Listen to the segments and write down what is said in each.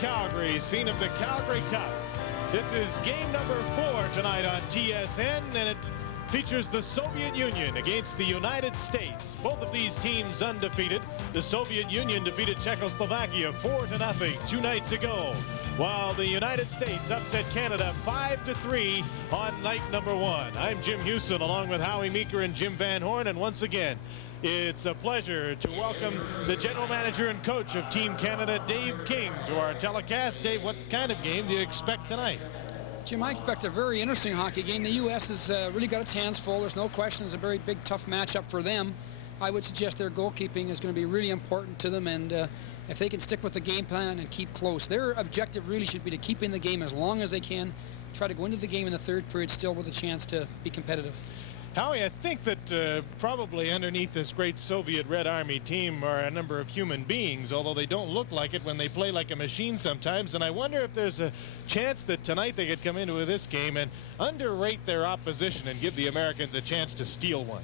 Calgary, scene of the Calgary Cup. This is game number 4 tonight on TSN, and it features the Soviet Union against the United States. Both of these teams undefeated. The Soviet Union defeated Czechoslovakia 4-0 2 nights ago, while the United States upset Canada 5-3 on night number 1. I'm Jim Houston along with Howie Meeker and Jim Van Horn, and once again, it's a pleasure to welcome the general manager and coach of Team Canada, Dave King, to our telecast. Dave, what kind of game do you expect tonight? Jim, I expect a very interesting hockey game. The U.S. has really got its hands full. There's no question it's a very big, tough matchup for them. I would suggest their goalkeeping is going to be really important to them, and if they can stick with the game plan and keep close, their objective really should be to keep in the game as long as they can, try to go into the game in the third period still with a chance to be competitive. Howie, I think that probably underneath this great Soviet Red Army team are a number of human beings, although they don't look like it when they play like a machine sometimes. And I wonder if there's a chance that tonight they could come into this game and underrate their opposition and give the Americans a chance to steal one.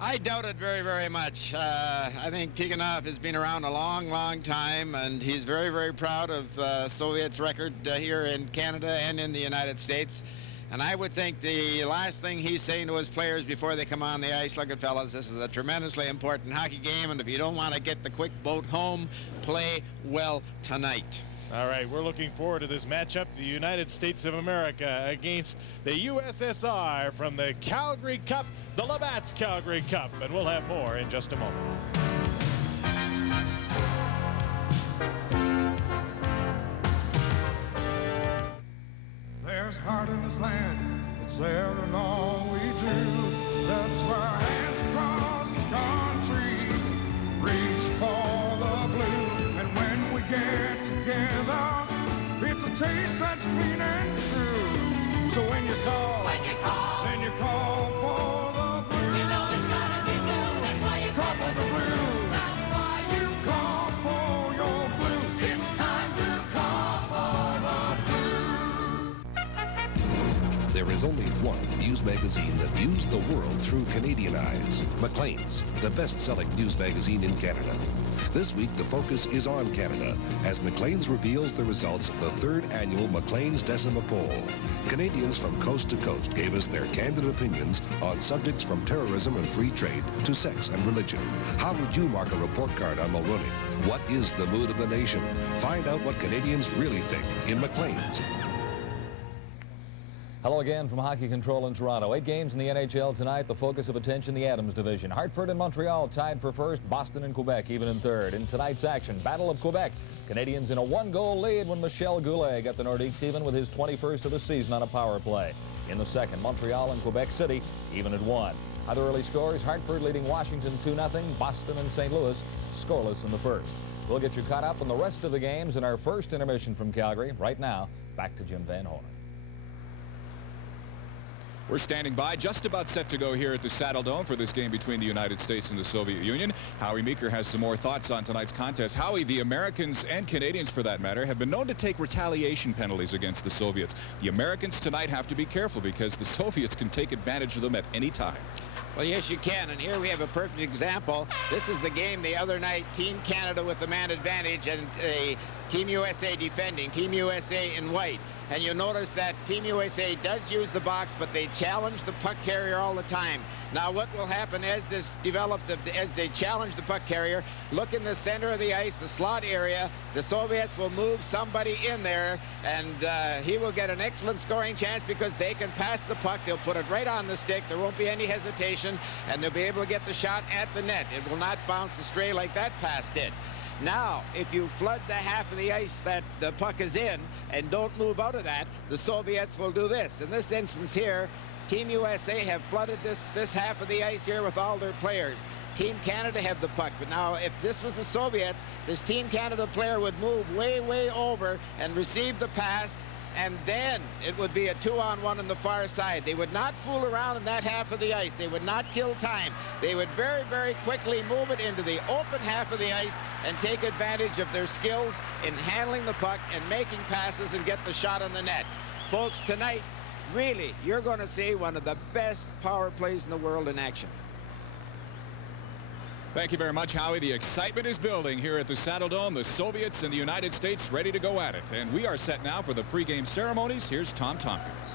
I doubt it very, very much. I think Tiganov has been around a long, long time, and he's very, very proud of Soviet's record here in Canada and in the United States. And I would think the last thing he's saying to his players before they come on the ice, look at fellas, this is a tremendously important hockey game, and if you don't want to get the quick boat home, play well tonight. All right, we're looking forward to this matchup, the United States of America against the USSR from the Calgary Cup, the Labatt's Calgary Cup, and we'll have more in just a moment. There's heart in this land, it's there in all we do. That's why hands across this country reach for the blue. And when we get together, it's a taste that's clean and true. So when you call, then you call for the blue. You know it's gotta be blue, that's why you call for the blue. That's why you Call for your blue. It's time to call for the blue. There is only one news magazine that views the world through Canadian eyes. Maclean's, the best-selling news magazine in Canada. This week, the focus is on Canada, as Maclean's reveals the results of the 3rd annual Maclean's Decima Poll. Canadians from coast to coast gave us their candid opinions on subjects from terrorism and free trade to sex and religion. How would you mark a report card on Mulroney? What is the mood of the nation? Find out what Canadians really think in Maclean's. Hello again from Hockey Control in Toronto. 8 games in the NHL tonight. The focus of attention, the Adams division. Hartford and Montreal tied for first. Boston and Quebec even in third. In tonight's action, Battle of Quebec. Canadians in a 1-goal lead when Michel Goulet got the Nordiques even with his 21st of the season on a power play. In the second, Montreal and Quebec City even at 1. Other early scores, Hartford leading Washington 2-0. Boston and St. Louis scoreless in the first. We'll get you caught up on the rest of the games in our first intermission from Calgary. Right now, back to Jim Van Horn. We're standing by, just about set to go here at the Saddle Dome for this game between the United States and the Soviet Union. Howie Meeker has some more thoughts on tonight's contest. Howie, the Americans and Canadians, for that matter, have been known to take retaliation penalties against the Soviets. The Americans tonight have to be careful because the Soviets can take advantage of them at any time. Well, yes, you can, and here we have a perfect example. This is the game the other night, Team Canada with the man advantage and Team USA defending, Team USA in white. And you'll notice that Team USA does use the box, but they challenge the puck carrier all the time. Now, what will happen as this develops, as they challenge the puck carrier, look in the center of the ice, the slot area. The Soviets will move somebody in there, and he will get an excellent scoring chance because they can pass the puck. They'll put it right on the stick. There won't be any hesitation, and they'll be able to get the shot at the net. It will not bounce astray like that pass did. Now, if you flood the half of the ice that the puck is in and don't move out of that, the Soviets will do this. In this instance here, Team USA have flooded this half of the ice here with all their players. Team Canada have the puck, but now if this was the Soviets, this Team Canada player would move way, way over and receive the pass, and then it would be a 2-on-1 on the far side. They would not fool around in that half of the ice. They would not kill time. They would very, very quickly move it into the open half of the ice and take advantage of their skills in handling the puck and making passes and get the shot on the net. Folks, tonight, really, you're going to see one of the best power plays in the world in action. Thank you very much, Howie. The excitement is building here at the Saddle Dome. The Soviets and the United States ready to go at it. And we are set now for the pregame ceremonies. Here's Tom Tompkins.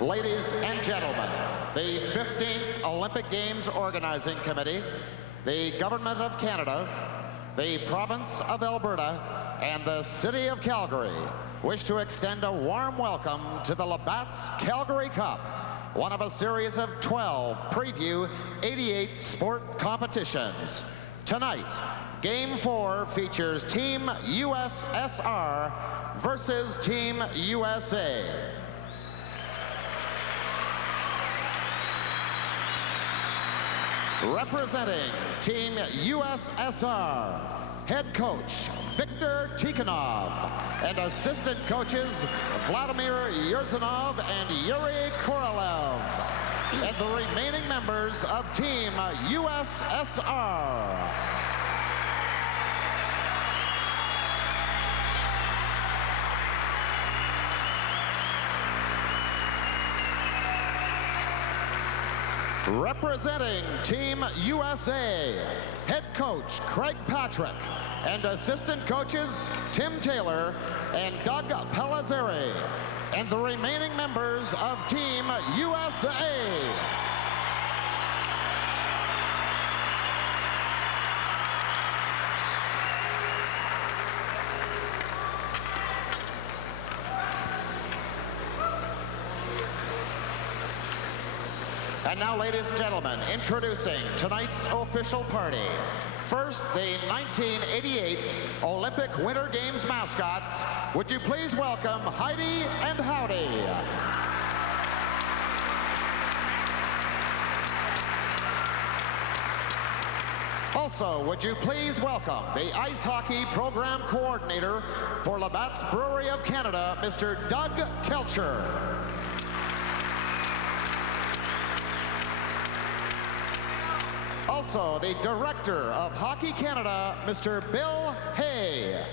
Ladies and gentlemen, the 15th Olympic Games Organizing Committee, the Government of Canada, the Province of Alberta, and the City of Calgary wish to extend a warm welcome to the Labatt's Calgary Cup, one of a series of 12 preview 88 sport competitions. Tonight, Game 4 features Team USSR versus Team USA. Representing Team USSR, head coach Viktor Tikhonov and assistant coaches Vladimir Yurzanov and Yuri Korolev, and the remaining members of Team USSR. Representing Team USA, head coach Craig Patrick and assistant coaches Tim Taylor and Doug Palazzari, and the remaining members of Team USA. And now, ladies and gentlemen, introducing tonight's official party. First, the 1988 Olympic Winter Games mascots. Would you please welcome Heidi and Howdy. Also, would you please welcome the ice hockey program coordinator for Labatt's Brewery of Canada, Mr. Doug Kelcher. Also, the Director of Hockey Canada, Mr. Bill Hay.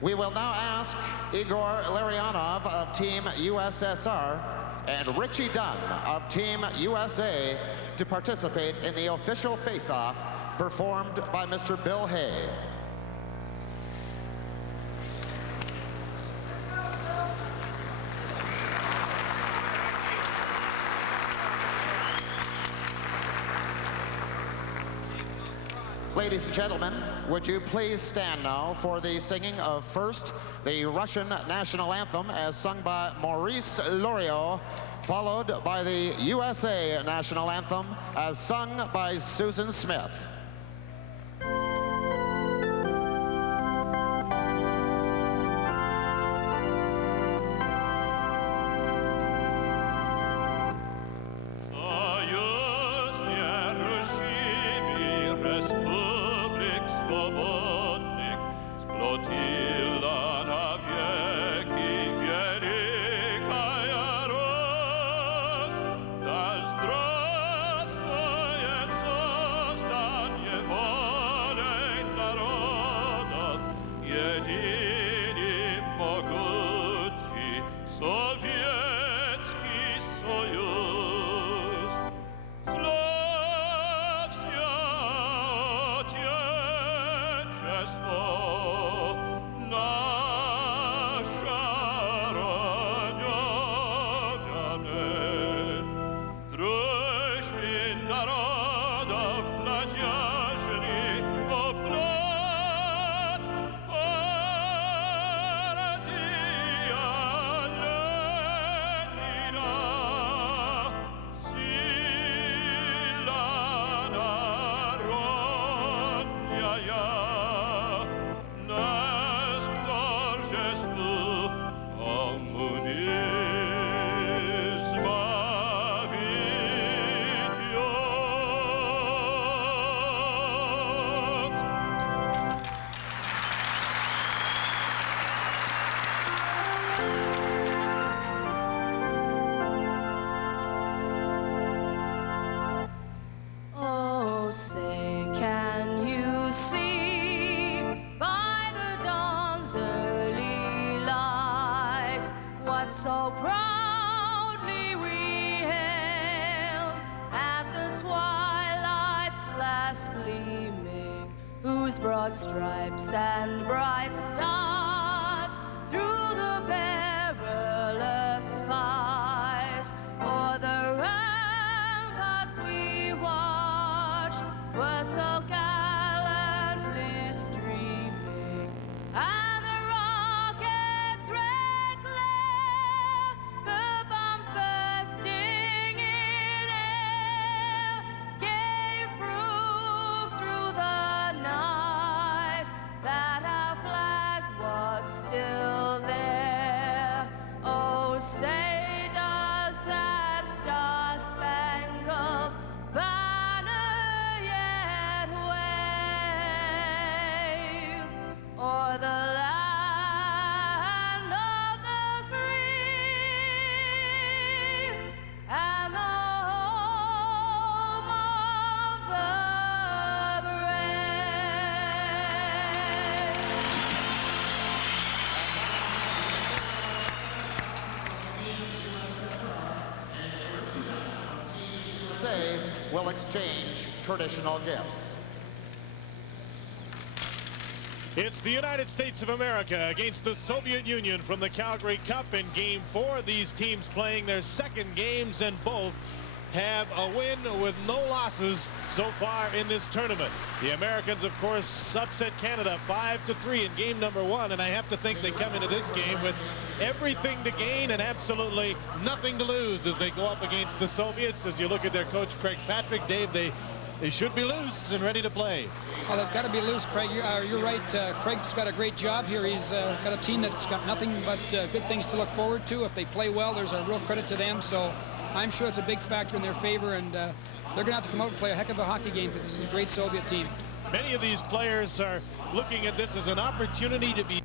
We will now ask Igor Larionov of Team USSR and Richie Dunn of Team USA to participate in the official face-off performed by Mr. Bill Hay. Ladies and gentlemen, would you please stand now for the singing of first the Russian national anthem as sung by Maurice Loriot, followed by the USA national anthem as sung by Susan Smith. that so proudly we hailed at the twilight's last gleaming, whose broad stripes and bright stars through the perilous fight o'er the ramparts we watched were so gallantly streaming, and the rockets' red glare, the bombs bursting in air, gave proof through the night that our flag was still there. Oh, say does that star-spangled banner yet wave o'er the land of the free and the home of the brave? Say will exchange traditional gifts. It's the United States of America against the Soviet Union from the Calgary Cup in Game 4. These teams playing their second games, and both have a win with no losses so far in this tournament. The Americans, of course, upset Canada 5-3 in game number 1, and I have to think they come into this game with everything to gain and absolutely nothing to lose as they go up against the Soviets. As you look at their coach, Craig Patrick, Dave, they should be loose and ready to play. Well, they've got to be loose, Craig. You're right. Craig's got a great job here. He's got a team that's got nothing but good things to look forward to. If they play well, there's a real credit to them. So I'm sure it's a big factor in their favor, and they're going to have to come out and play a heck of a hockey game because this is a great Soviet team. Many of these players are looking at this as an opportunity to be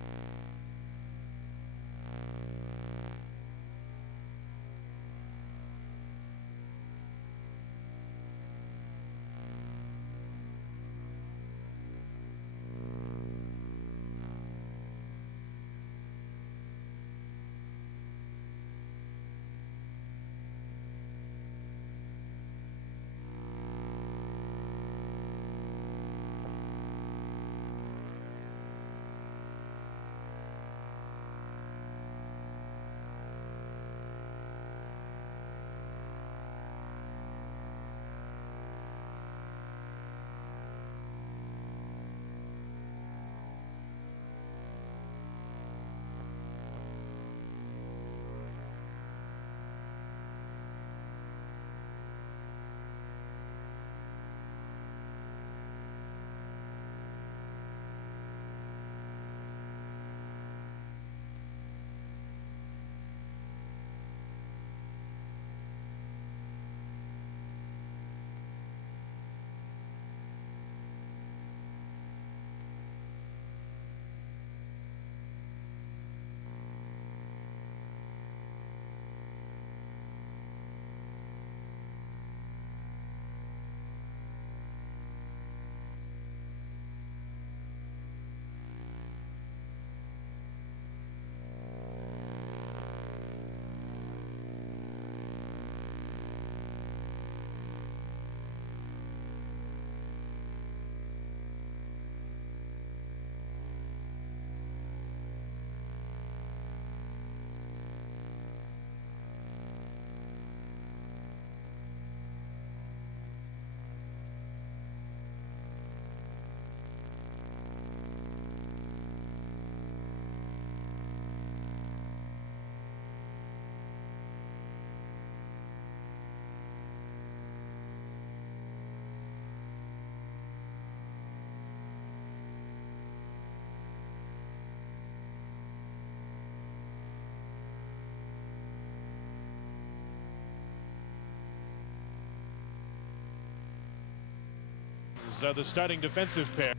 the starting defensive pair.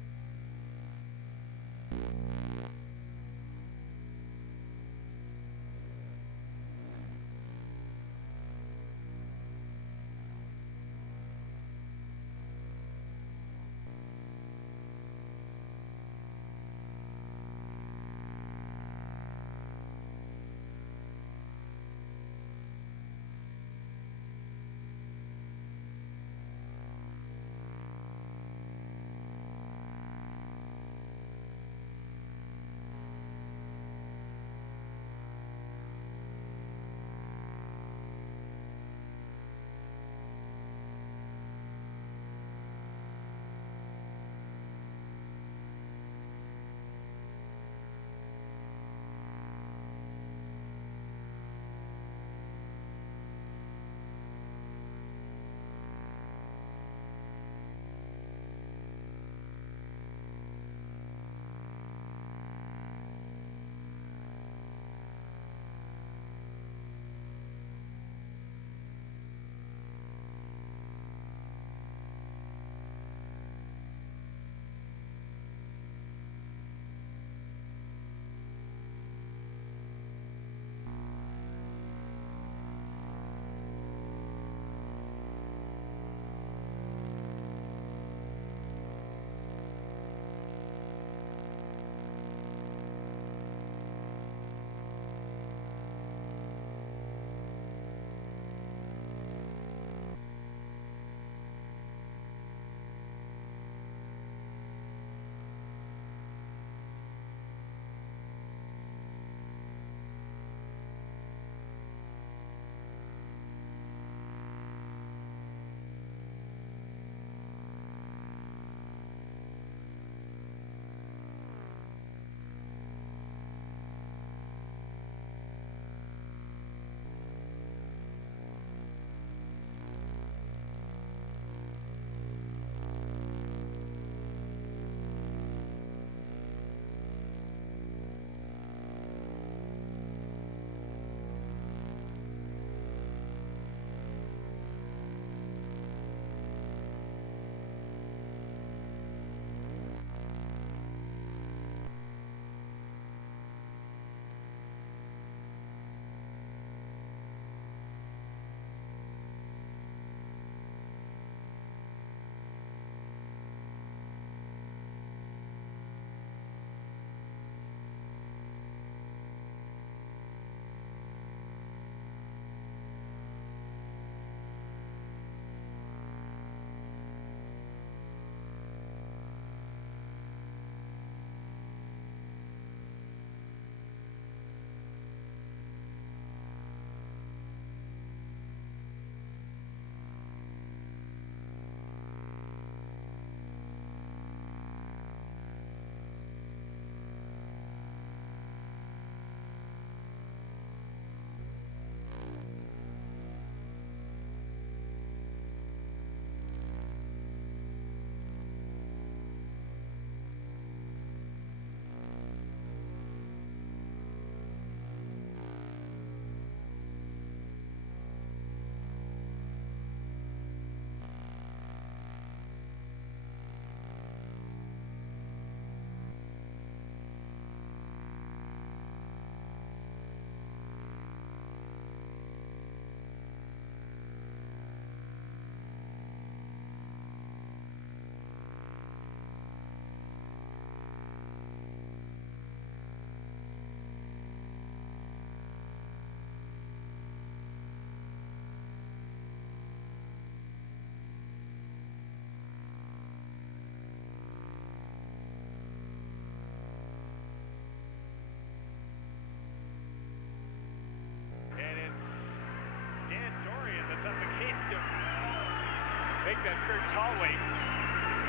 that Kurt Tallway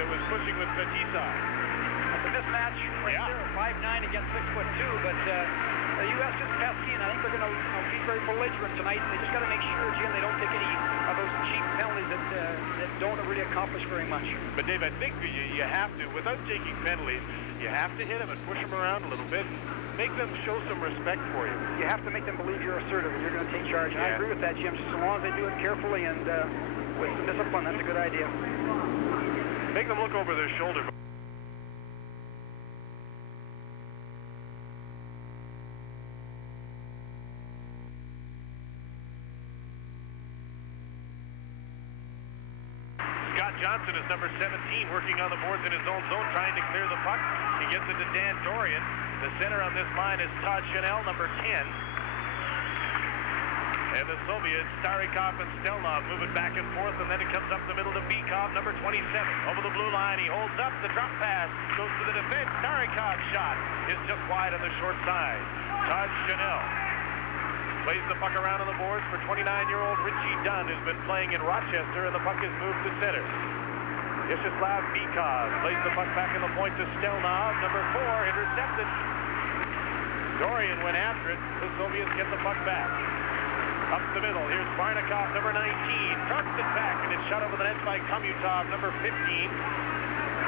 that was pushing with Batista. That's a mismatch right there, 5'9" against 6'2", but the U.S. is pesky, and I think they're going to be very belligerent tonight. They just got to make sure, Jim, they don't take any of those cheap penalties that don't really accomplish very much. But Dave, I think you have to, without taking penalties, you have to hit them and push them around a little bit. Make them show some respect for you. You have to make them believe you're assertive and you're going to take charge. And I agree with that, Jim. Just as long as they do it carefully and with some discipline, that's a good idea. Make them look over their shoulder. Scott Johnson is number 17, working on the boards in his own zone, trying to clear the puck. He gets it to Dan Dorian. The center on this line is Todd Chanel, number 10. And the Soviets, Starikov and Stelnov, moving back and forth, and then it comes up the middle to Bikov, number 27. Over the blue line, he holds up, the drop pass goes to the defense. Starikov's shot is just wide on the short side. Todd Chanel plays the puck around on the boards for 29-year-old Richie Dunn, who's been playing in Rochester, and the puck is moved to center. Vyacheslav Bikov plays the puck back in the point to Stelnov, number 4, intercepted. Dorian went after it. The Soviets get the puck back. Up the middle, here's Barnikov, number 19, drops it back, and it's shot over the net by Komutov, number 15.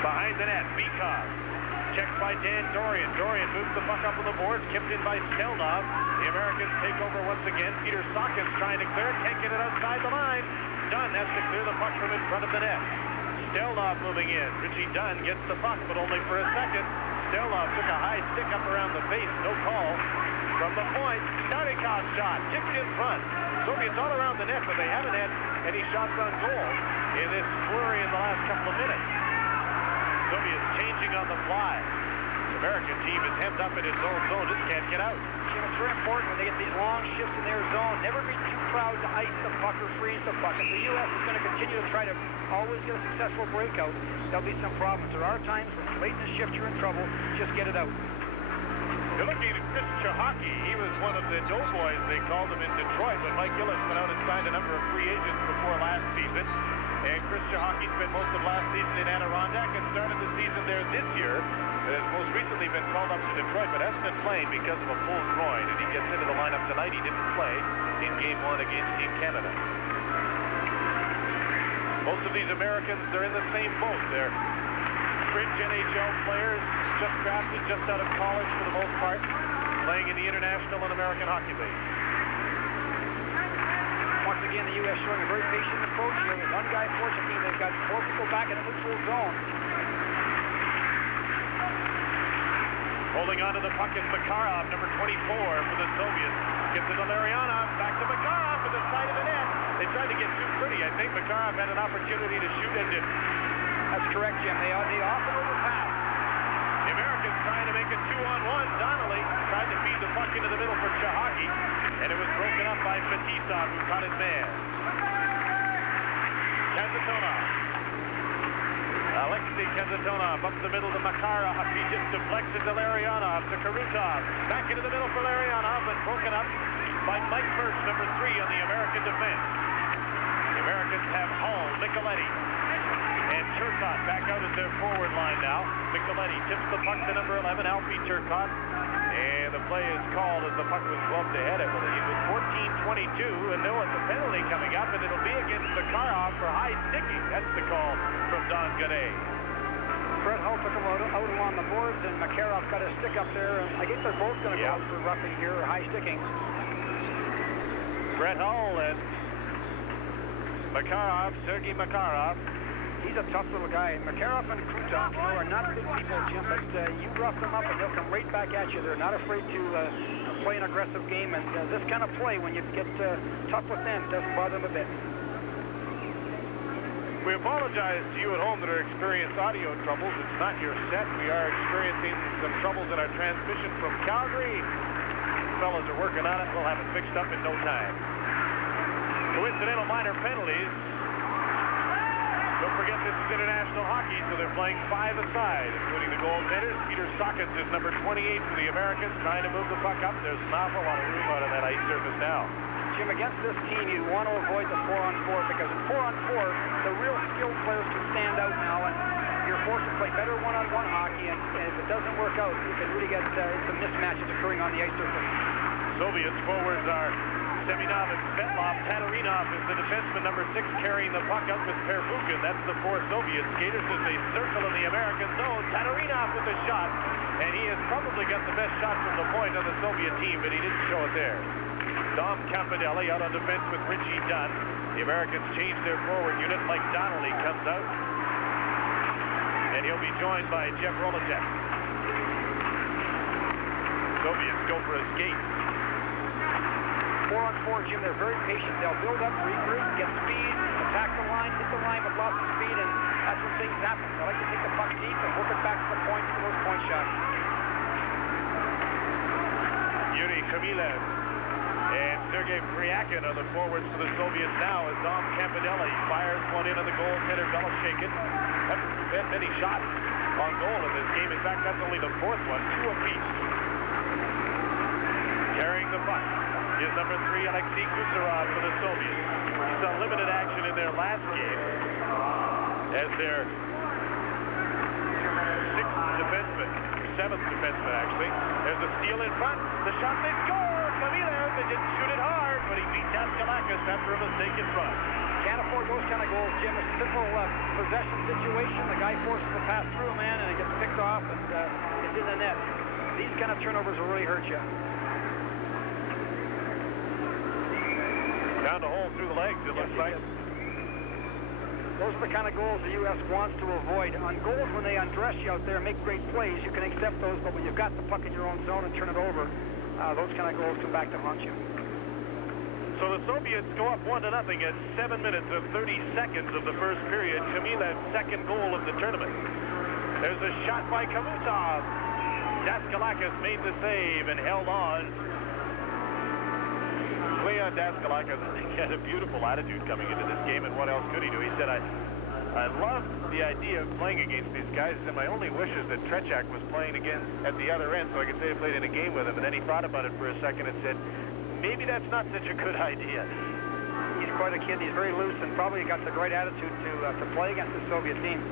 Behind the net, Bikov. Checked by Dan Dorian. Dorian moves the puck up on the boards, kept in by Stelnov. The Americans take over once again. Peter Sawkins trying to clear it, can't get it outside the line. Dunn has to clear the puck from in front of the net. Stelnov moving in. Richie Dunn gets the puck, but only for a second. Stelnov took a high stick up around the face, no call. From the point, Starikov shot, tipped in front. Soviets all around the net, but they haven't had any shots on goal in this flurry in the last couple of minutes. Soviets changing on the fly. The American team is hemmed up in its own zone, just can't get out. Jim, it's very important when they get these long shifts in their zone. Never be too proud to ice the puck or freeze the puck. If the U.S. is going to continue to try to always get a successful breakout, there'll be some problems. There are times when late in the shift you're in trouble, just get it out. You're looking at Chris Chahaki. He was one of the doughboys, they called him, in Detroit, but Mike Gillis went out and signed a number of free agents before last season. And Chris Chahaki spent most of last season in Adirondack and started the season there this year. Has most recently been called up to Detroit, but hasn't been playing because of a pulled groin. And he gets into the lineup tonight. He didn't play in Game 1 against Team Canada. Most of these Americans, they're in the same boat. They're fringe NHL players, just drafted, just out of college for the most part, playing in the International and American Hockey League. Once again, the U.S. showing a very patient approach here. With one guy forcing, they've got 4 people back in a neutral zone. Holding on to the puck is Makarov, number 24 for the Soviets. Gives it to Larionov, back to Makarov to the side of the net. They tried to get too pretty. I think Makarov had an opportunity to shoot and didn't. That's correct, Jim. They often overpass. The Americans trying to make it 2-on-1. Donnelly tried to feed the puck into the middle for Chahaki, and it was broken up by Fetisov, who caught his man. Kazatonov. Alexei Kazatonov up the middle to Makarov. He just deflects it to Larionov, to Karutov. Back into the middle for Larionov, but broken up by Mike Birch, number 3 on the American defense. The Americans have Hall, Micheletti, and Turcotte back out at their forward line now. Micheletti tips the puck to number 11, Alfie Turcotte. And the play is called as the puck was gloved ahead, I believe, with 14:22. And there's a penalty coming up, and it'll be against Makarov for high sticking. That's the call from Don Gaudet. Fred Hull took him out along the boards, and Makarov got a stick up there. And I guess they're both going to go out for roughing here, or high sticking. Fred Hull and Makarov, Sergei Makarov. He's a tough little guy. Makarov and Krutov, are not big people, Jim, but you rough them up and they'll come right back at you. They're not afraid to play an aggressive game, and this kind of play, when you get tough with them, doesn't bother them a bit. We apologize to you at home that are experiencing audio troubles. It's not your set. We are experiencing some troubles in our transmission from Calgary. The fellas are working on it. We'll have it fixed up in no time. Coincidental minor penalties. Don't forget this is international hockey, so they're playing 5 aside, including the goaltenders. Peter Sawkins is number 28 for the Americans, trying to move the puck up. There's an awful lot of room out on that ice surface now. Jim, against this team, you want to avoid the 4-on-4 because in 4-on-4, the real skilled players can stand out now, and you're forced to play better one-on-one hockey, and if it doesn't work out, you can really get some mismatches occurring on the ice surface. Soviets forwards are Seminov and Svetlov. Tatarinov is the defenseman, number 6, carrying the puck up with Pervukin. That's the 4 Soviet skaters as they circle in the American zone. Tatarinov with a shot, and he has probably got the best shot from the point on the Soviet team, but he didn't show it there. Dom Campanelli out on defense with Richie Dunn. The Americans change their forward unit. Mike Donnelly comes out, and he'll be joined by Jeff Rolacek. Soviets go for a skate. 4-on-4, Jim, they're very patient. They'll build up, regroup, get speed, attack the line, hit the line with lots of speed, and that's when things happen. They like to take the puck deep and work it back to the point for those point shots. Yuri Khmilev and Sergei Pryakin are the forwards for the Soviets now as Dom Campanelli fires one in on the goaltender Belashkin. Haven't been many shots on goal in this game. In fact, that's only the 4th one, 2 apiece. Carrying the puck is number 3, Alexei Kucherov for the Soviets. He saw limited action in their last game as their 6th defenseman, 7th defenseman actually. There's a steal in front. The shot, they score! Khmilev, they didn't shoot it hard, but he beat Daskalakis after a mistake in front. Can't afford those kind of goals, Jim. It's a simple possession situation. The guy forces a pass through a man, and it gets picked off, and it's in the net. These kind of turnovers will really hurt you. Down the hole through the legs, it looks like. Those are the kind of goals the U.S. wants to avoid. On goals, when they undress you out there and make great plays, you can accept those, but when you've got the puck in your own zone and turn it over, those kind of goals come back to haunt you. So the Soviets go up 1-0 at 7 minutes and 30 seconds of the first period. Khmilev's 2nd goal of the tournament. There's a shot by Kamutov. Daskalakis made the save and held on. Leon Daskalakis had a beautiful attitude coming into this game, and what else could he do? He said, I love the idea of playing against these guys, and my only wish is that Trechak was playing again at the other end so I could say I played in a game with him. And then he thought about it for a second and said, maybe that's not such a good idea. He's quite a kid. He's very loose and probably got the great attitude to play against the Soviet team.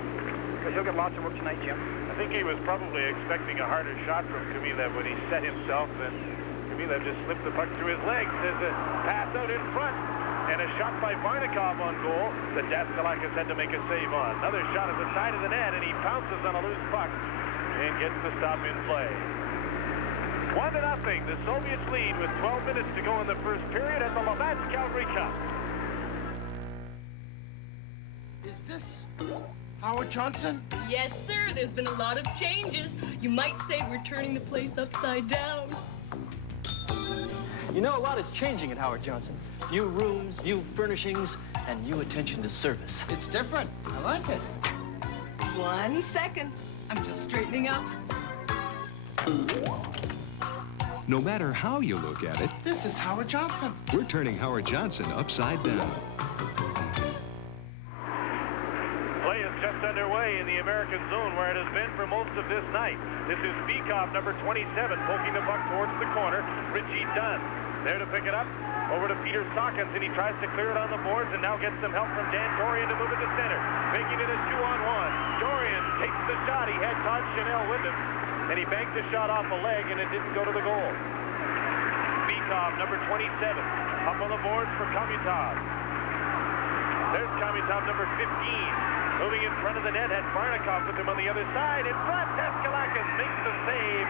Because he'll get lots of work tonight, Jim. I think he was probably expecting a harder shot from Khmilev when he set himself, and Khmilev just slipped the puck through his legs. There's a pass out in front, and a shot by Varnikov on goal that Daskalakis had to make a save on. Another shot at the side of the net, and he pounces on a loose puck and gets the stop in play. 1-0. The Soviets lead with 12 minutes to go in the first period at the Labatt's Calgary Cup. Is this Howard Johnson? Yes, sir. There's been a lot of changes. You might say we're turning the place upside down. You know, a lot is changing at Howard Johnson. New rooms, new furnishings, and new attention to service. It's different. I like it. 1 second. I'm just straightening up. No matter how you look at it, This is Howard Johnson. we're turning Howard Johnson upside down. Play is just underway in the American zone where it has been for most of this night. This is Bikov, number 27, poking the puck towards the corner. Richie Dunn there to pick it up. Over to Peter Sawkins, and he tries to clear it on the boards and now gets some help from Dan Dorian to move it to center. Making it a 2-on-1. Dorian takes the shot. He had Todd Chanel with him, and he banked the shot off a leg, and it didn't go to the goal. Bikov, number 27, up on the boards for Kamutov. There's Kamutov, number 15. Moving in front of the net, had Varnikov with him on the other side. In front, Daskalakis makes the save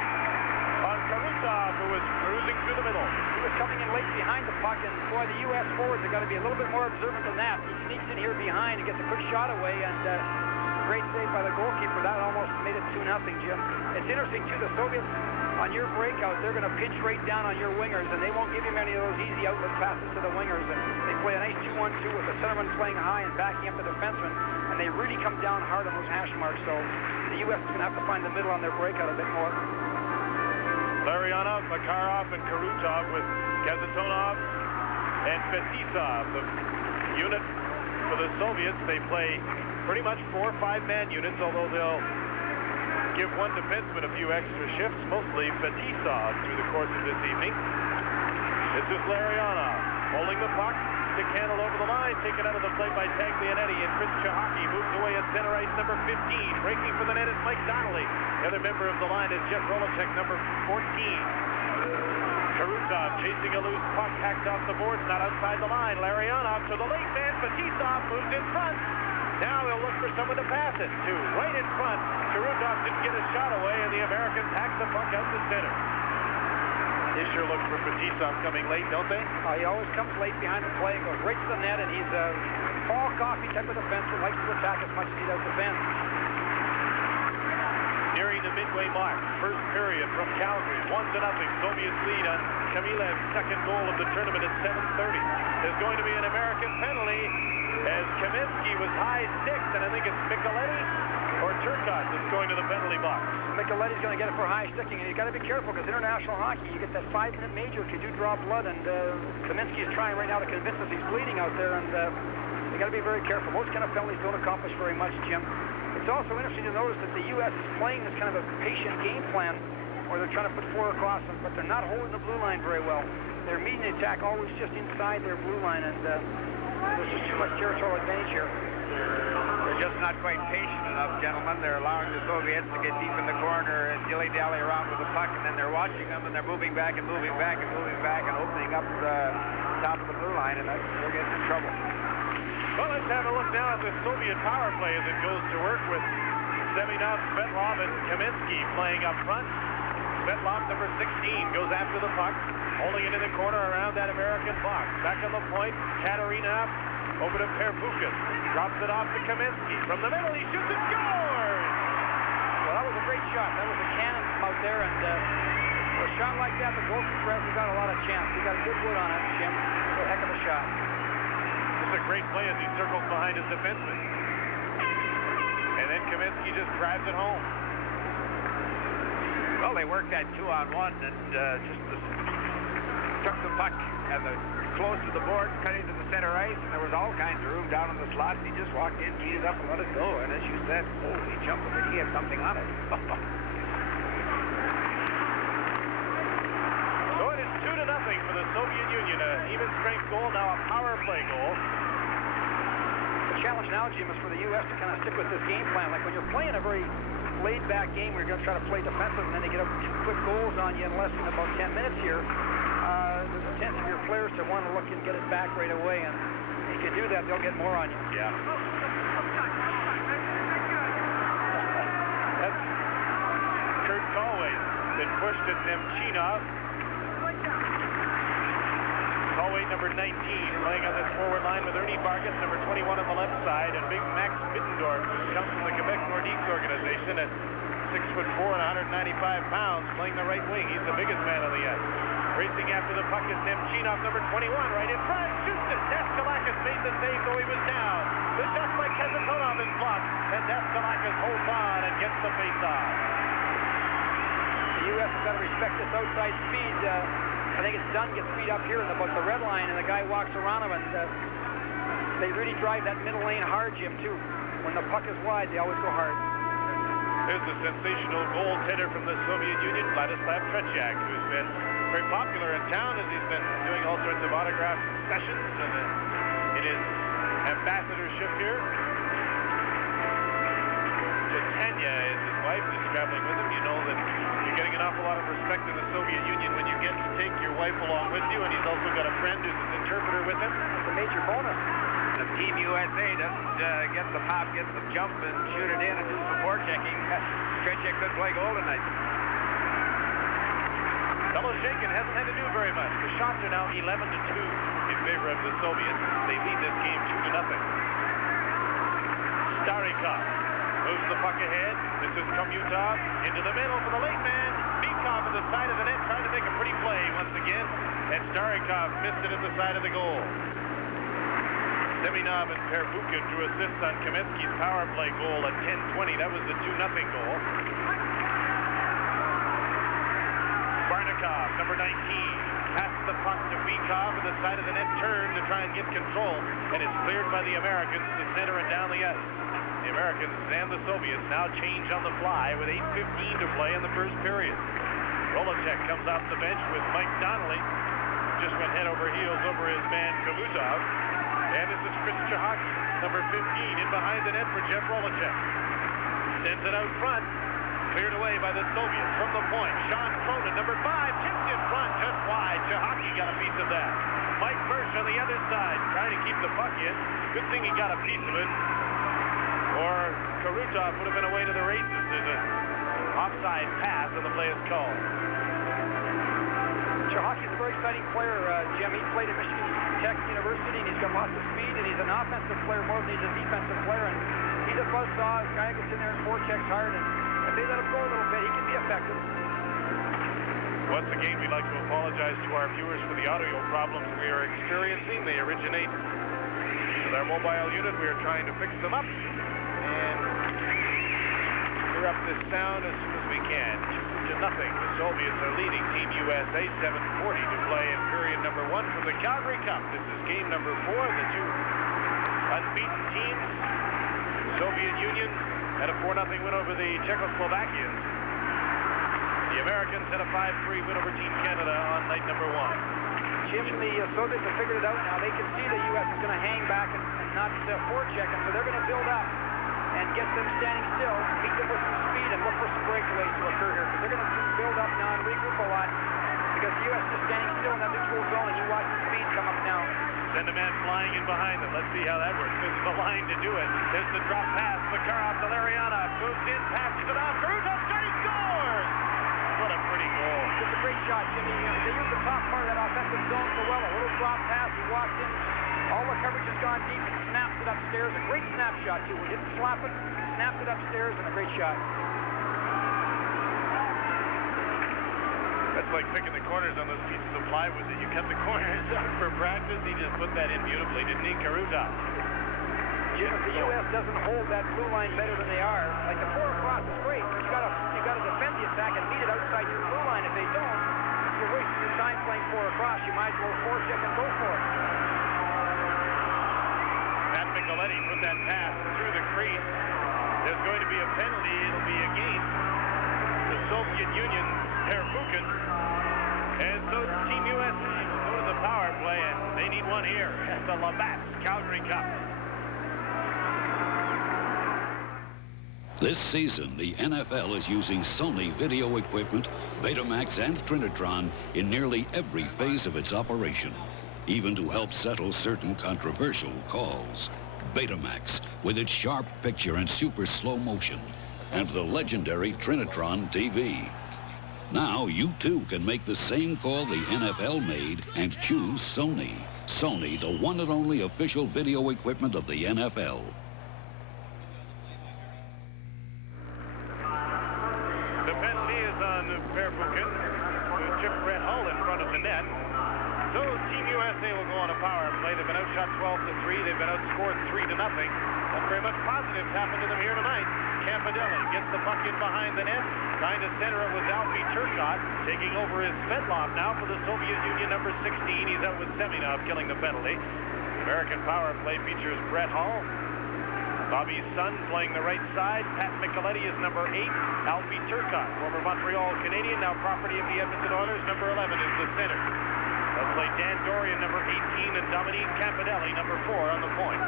on Kamutov, who was cruising through the middle. He was coming in late behind the puck, and boy, the U.S. forwards have got to be a little bit more observant than that. He sneaks in here behind and gets a quick shot away, and great save by the goalkeeper. That almost made it 2-0, Jim. It's interesting, too, the Soviets, on your breakout, they're going to pinch right down on your wingers, and they won't give you many of those easy outlet passes to the wingers. And they play a nice 2-1-2 with the centerman playing high and backing up the defenseman, and they really come down hard on those hash marks. So the U.S. is going to have to find the middle on their breakout a bit more. Larionov, Makarov, and Karutov with Kazatonov and Fetisov. The unit for the Soviets, they play pretty much 4 5-man units, although they'll give one defenseman a few extra shifts, mostly Fetisov, through the course of this evening. This is Larionov, pulling to Cannell over the line, taken out of the play by Taglianetti, and Chris Chahaki moves away at center ice, number 15. Breaking for the net is Mike Donnelly. The other member of the line is Jeff Rolacek, number 14. Karutov chasing a loose puck, hacked off the boards, not outside the line. Larionov to the late man, Fetisov moves in front. Now he'll look for someone to pass it to. Right in front, Karutov didn't get a shot away, and the Americans hack the puck out to center. They sure look for Fetisov coming late, don't they? He always comes late behind the play, goes right to the net, and he's a Paul Coffey type of defenseman, likes to attack as much as he does defend. Nearing the midway mark, first period from Calgary, 1-0. Soviets lead on Kamilev's second goal of the tournament at 7:30. There's going to be an American penalty as Kaminsky was high sticks, and I think it's Micheletti or Turcotte that's going to the penalty box. Micheletti's going to get it for high sticking, and you've got to be careful because international hockey, you get that 5-minute major if you do draw blood, and Kaminsky is trying right now to convince us he's bleeding out there, and you got to be very careful. Most kind of penalties don't accomplish very much, Jim. It's also interesting to notice that the U.S. is playing this kind of a patient game plan where they're trying to put four across them, but they're not holding the blue line very well. They're meeting the attack always just inside their blue line, and there's just too much territorial advantage here. They're just not quite patient enough, gentlemen. They're allowing the Soviets to get deep in the corner and dilly-dally around with the puck, and then they're watching them, and they're moving back and moving back and moving back and opening up the top of the blue line, and they're getting in trouble. Well, let's have a look now at the Soviet power play as it goes to work with Seminov, Svetlov, and Kaminsky playing up front. Svetlov, number 16, goes after the puck, holding it in the corner around that American box. Back on the point, Katerina over to Perbukas. Drops it off to Kaminsky. From the middle, he shoots and scores! Well, that was a great shot. That was a cannon from out there, and a shot like that, the goalkeeper hasn't got a lot of chance. He got a good wood on it, Jim. It's a heck of a shot. This is a great play as he circles behind his defenseman. And then Kaminsky just drives it home. Well, they worked that 2-on-1 and just took the puck and close to the board, cut into the center ice, and there was all kinds of room down in the slot. He just walked in, teed it up, and let it go. And as you said, holy jumping, did he have something on it? So it is 2-0 for the Soviet Union. An even strength goal, now a power play goal. The challenge now, Jim, is for the U.S. to kind of stick with this game plan. Like when you're playing a very laid-back game where you're going to try to play defensive, and then they get two quick goals on you in less than about 10 minutes here, there's a chance for your players to want to look and get it back right away, and if you do that, they'll get more on you. Yeah. That's Kurt Galway's been pushed at Nemchinov. Galway, number 19, playing on this forward line with Ernie Vargas, number 21 on the left side, and big Max Mittendorf comes from the Quebec Nordiques organization at 6'4" and 195 pounds, playing the right wing. He's the biggest man on the ice. Racing after the puck is Nemchinov, number 21, right in front, shoots it. Daskalakis made the save, though he was down. The shot by Kazatonov is blocked, and Daskalakis holds on and gets the face-off. The U.S. has got to respect this outside speed. I think it's Dunn gets beat up here in about the red line, and the guy walks around him, and they really drive that middle lane hard, Jim, too. When the puck is wide, they always go hard. There's a sensational goaltender from the Soviet Union, Vladislav Tretiak, who's been very popular in town as he's been doing all sorts of autograph sessions and in his ambassadorship here. Tanya is his wife, who's traveling with him. You know that you're getting an awful lot of respect in the Soviet Union when you get to take your wife along with you, and he's also got a friend who's an interpreter with him. It's a major bonus. If Team USA doesn't get the pop, get the jump, and shoot it in and do some forechecking, Tretiak could play goal tonight. Beloshenkin hasn't had to do very much. The shots are now 11-2 in favor of the Soviets. They lead this game 2-0. Starikov moves the puck ahead. This is Komutov into the middle for the late man. Bikov at the side of the net trying to make a pretty play once again. And Starikov missed it at the side of the goal. Seminov and Perbukin drew assists on Kaminsky's power play goal at 10:20. That was the 2-0 goal. Barnikov, number 19, passed the puck to Bikov at the side of the net, turn to try and get control, and it's cleared by the Americans to center and down the ice. The Americans and the Soviets now change on the fly with 8:15 to play in the first period. Rolacek comes off the bench with Mike Donnelly. just went head over heels over his man Kalutov. And this is Chris Chahaki, number 15, in behind the net for Jeff Rolacek. Sends it out front. Cleared away by the Soviets from the point. Sean Cronin, number 5, tipped in front, just wide. Chahaki got a piece of that. Mike Birch on the other side, trying to keep the puck in. Good thing he got a piece of it, or Karutov would have been away to the races. There's an offside pass, and the play is called. Chahaki's a very exciting player, Jim. He played at Michigan Tech University, and he's got lots of speed, and he's an offensive player more than he's a defensive player. And he's a buzzsaw. This guy gets in there and forechecks hard, and if they let him go a little bit, he can be effective. Once again, we'd like to apologize to our viewers for the audio problems we are experiencing. They originate with our mobile unit. We are trying to fix them up and clear up this sound as soon as we can. 2-0. The Soviets are leading Team USA. 7:40 to play in period number 1 for the Calgary Cup. This is game number 4. The two unbeaten teams. The Soviet Union had a 4-0 win over the Czechoslovakians. The Americans had a 5-3 win over Team Canada on night number 1. Jim, the Soviets have figured it out now. They can see the U.S. is going to hang back and not forecheck, and so they're going to build up and get them standing still, meet them with some speed, and look for some breakaways to occur here. Because they're going to build up now and regroup a lot because the U.S. is standing still in that neutral zone, and you watch the speed come up now. Send a man flying in behind them. Let's see how that works. This is the line to do it. There's the drop pass. Makarov to Lariana. Moves in, passes it off. Karutov scores! What a pretty goal. It's a great shot, Jimmy. They used the top part of that offensive zone so well. A little drop pass. He walked in. All the coverage has gone deep and snaps it upstairs. A great snapshot, too. He didn't slap it. Snapped it upstairs, and a great shot. That's like picking the corners on those pieces of plywood that you cut the corners out for practice. He just put that in beautifully, didn't he, Karutov? Yeah, if the U.S. doesn't hold that blue line better than they are, like the 4 across is great, but you gotta defend the attack and meet it outside your blue line. If they don't, you're wasting your time playing 4 across. You might as well forecheck and go for it. Pat Micheletti put that pass through the crease. There's going to be a penalty. It'll be against the Soviet Union, Perfukin. And so Team USA will go to the power play, and they need one here at the Labatt's Calgary Cup. This season, the NFL is using Sony video equipment, Betamax and Trinitron in nearly every phase of its operation, even to help settle certain controversial calls. Betamax, with its sharp picture and super slow motion, and the legendary Trinitron TV. Now, you too can make the same call the NFL made and choose Sony. Sony, the one and only official video equipment of the NFL. The penalty is on Perfukin, who chipped Brett Hull in front of the net. So Team USA will go on a power play. They've been outshot 12-3. They've been outscored 3-0. Not very much positives happened to them here tonight. Campanelli gets the puck in behind the net. Trying to center it was Alfie Turcotte. Taking over is Svetlov now for the Soviet Union, number 16. He's out with Seminov killing the penalty. American power play features Brett Hull. Bobby's son playing the right side. Pat Micheletti is number 8. Alfie Turcotte, former Montreal Canadian, now property of the Edmonton Oilers. Number 11 is the center. They'll play Dan Dorian, number 18, and Dominique Campanelli, number 4, on the point.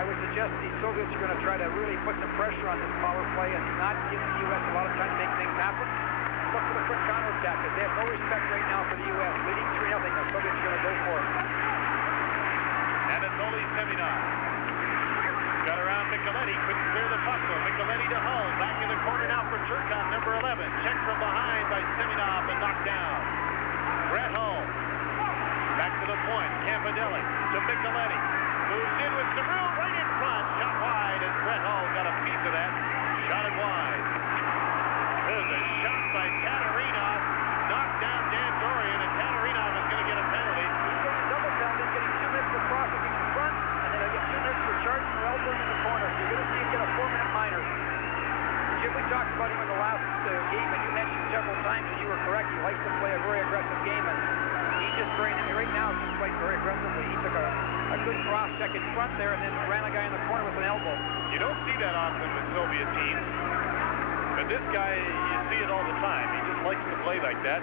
I would suggest the Soviets are going to try to really put some pressure on this power play and not give the U.S. a lot of time to make things happen. Look for the quick counterattack, because they have no respect right now for the U.S. Leading 3-0, the Soviets are going to go for it. And it's only Seminov. Got around Micheletti, couldn't clear the puck though. Micheletti to Hull, back in the corner now for Turcotte, number 11. Checked from behind by Seminov and knocked down. Brett Hull, back to the point. Campanelli to Micheletti. Moves in with some room right in front. Shot wide, and Brett Hull got a piece of that. Shot it wide. There's a shot by Katarinov. Knocked down Dan Dorian, and Katarinov is going to get a penalty. He's getting double penalty, getting 2 minutes for crossing in front, and then he'll get 2 minutes for charging or elbowing in the corner. So you're going to see him get a 4-minute minor. Jim, we talked about him in the last game, and you mentioned several times, and you were correct. He likes to play a very aggressive game, and he's just great. I mean, right now, he's playing very aggressively. He took a good cross check in front there, and then ran a guy in the corner with an elbow. You don't see that often with Soviet teams, but this guy, you see it all the time. He just likes to play like that.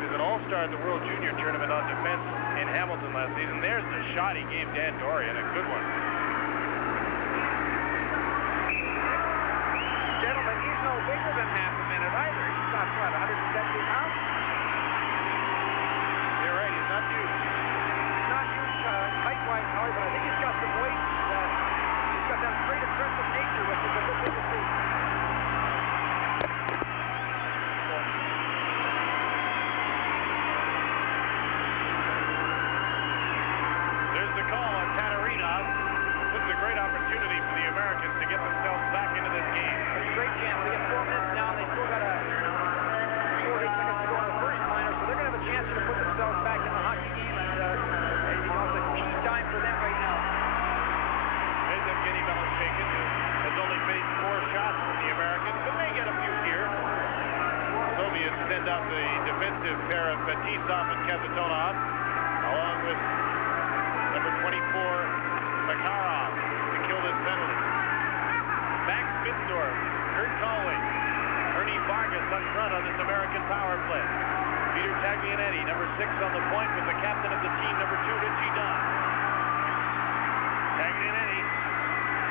is an all-star at the World Junior Tournament on defense in Hamilton last season. There's the shot he gave Dan Dorian, a good one. Gentlemen, he's no bigger than half a minute either. He's got, what, 170 pounds? You're right, he's not huge. He's not huge height-wise, Howie, but I think he's got some weight. He's got that great aggressive nature, which is a good thing to see. There's the call on Katarina. This is a great opportunity for the Americans to get themselves back into this game. It's a great chance. They get 4 minutes now, and they still got 48 seconds to go on the first liner, so they're going to have a chance to put themselves back in the hockey game, and it's a key time for them right now. There's Evgeny Beloshakin, who has only faced 4 shots from the Americans, but they get a few here. Soviets send out the defensive pair of Fetisov and Kazatonov, along with number 24, Makarov, to kill this penalty. Max Bitzdorf, Kurt Conway, Ernie Vargas up front on this American power play. Peter Taglianetti, number 6 on the point with the captain of the team, number 2, Richie Dunn. Taglianetti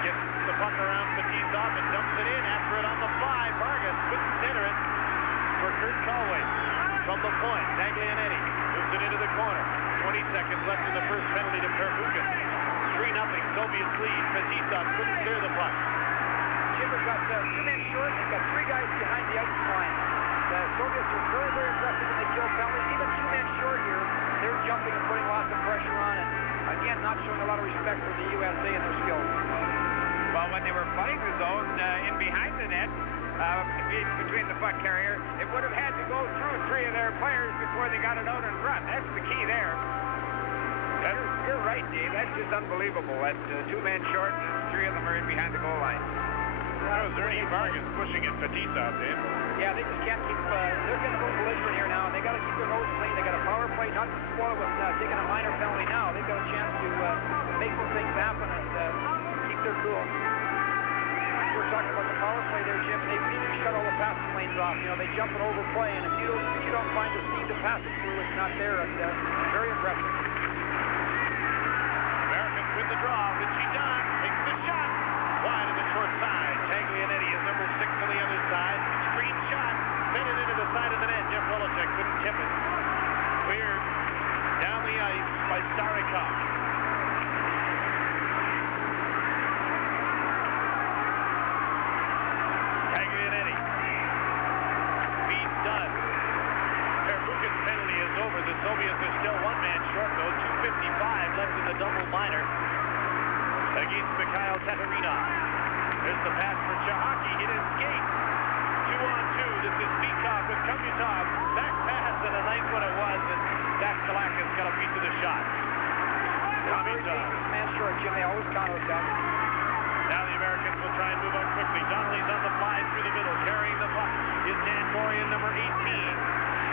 gets the puck around Fetisov and dumps it in. After it on the fly, Vargas couldn't center it for Kurt Conway. From the point, Taglianetti moves it into the corner. 20 seconds left in the first penalty to Pervukin. 3-0, Soviets lead. Fetisov couldn't clear the puck. Chipper's got 2 men short. He's got 3 guys behind the ice line. The Soviets are very, very aggressive when they kill penalties. Even 2 men short here, they're jumping and putting lots of pressure on, and again, not showing a lot of respect for the USA and their skills. Well, when they were flooding the zone in behind the net, between the puck carrier, it would have had to go through 3 of their players before they got it out in front. That's the key there. You're right, Dave. That's just unbelievable. That's 2 men short, and 3 of them are in behind the goal line. That was Ernie Vargas pushing at Fetisov, Dave. Yeah, they just can't keep, they're getting a little belligerent here now, and they got to keep their nose clean. They got a power play, not to spoil with taking a minor penalty now. They've got a chance to make some things happen and keep their cool. We're talking about the power play there, Jim. They need to shut all the passing lanes off. You know, they jump and overplay, and if you don't find the seam to pass it through, it's not there. And very impressive. Americans win the draw. Richie Dunn takes the shot. Wide of the short side. Taglianetti is number 6 on the other side. Screen shot. Sent it into the side of the net. Jeff Wolochek couldn't tip it. Cleared down the ice by Starikov. Taglianetti beats Dunn. Pervukin's penalty is over. The Soviets are still 1 man short, though. 2:55 left in the double minor against Mikhail Tatarinov. There's the pass for Chahaki. Hit his skate. 2-on-2. This is Vikov with Komutov. Back pass, and a nice one it was. And Daskalakis got a piece of the shot. Komutov. Man short, Jim. They always counter that. Now the Americans will try and move on quickly. Donnelly's on the fly through the middle, carrying the puck. Is Dan Dorian, number 18.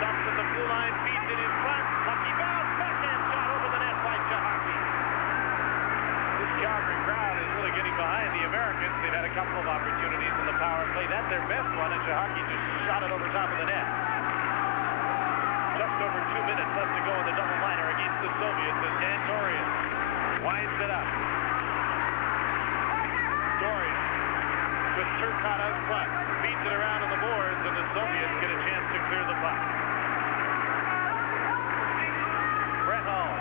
Stops at the blue line, feeds it in front. Lucky bounce, backhand shot over the net by Chahaki. This Calgary crowd is really getting behind the Americans. They've had a couple of opportunities in the power play. That's their best one, and Chahaki just shot it over top of the net. Just over 2 minutes left to go in the double minor against the Soviets as Dan Dorian winds it up. Dorian with Turcotte out front, feeds it around on the boards, and the Soviets get a chance to clear the puck. Brett Hall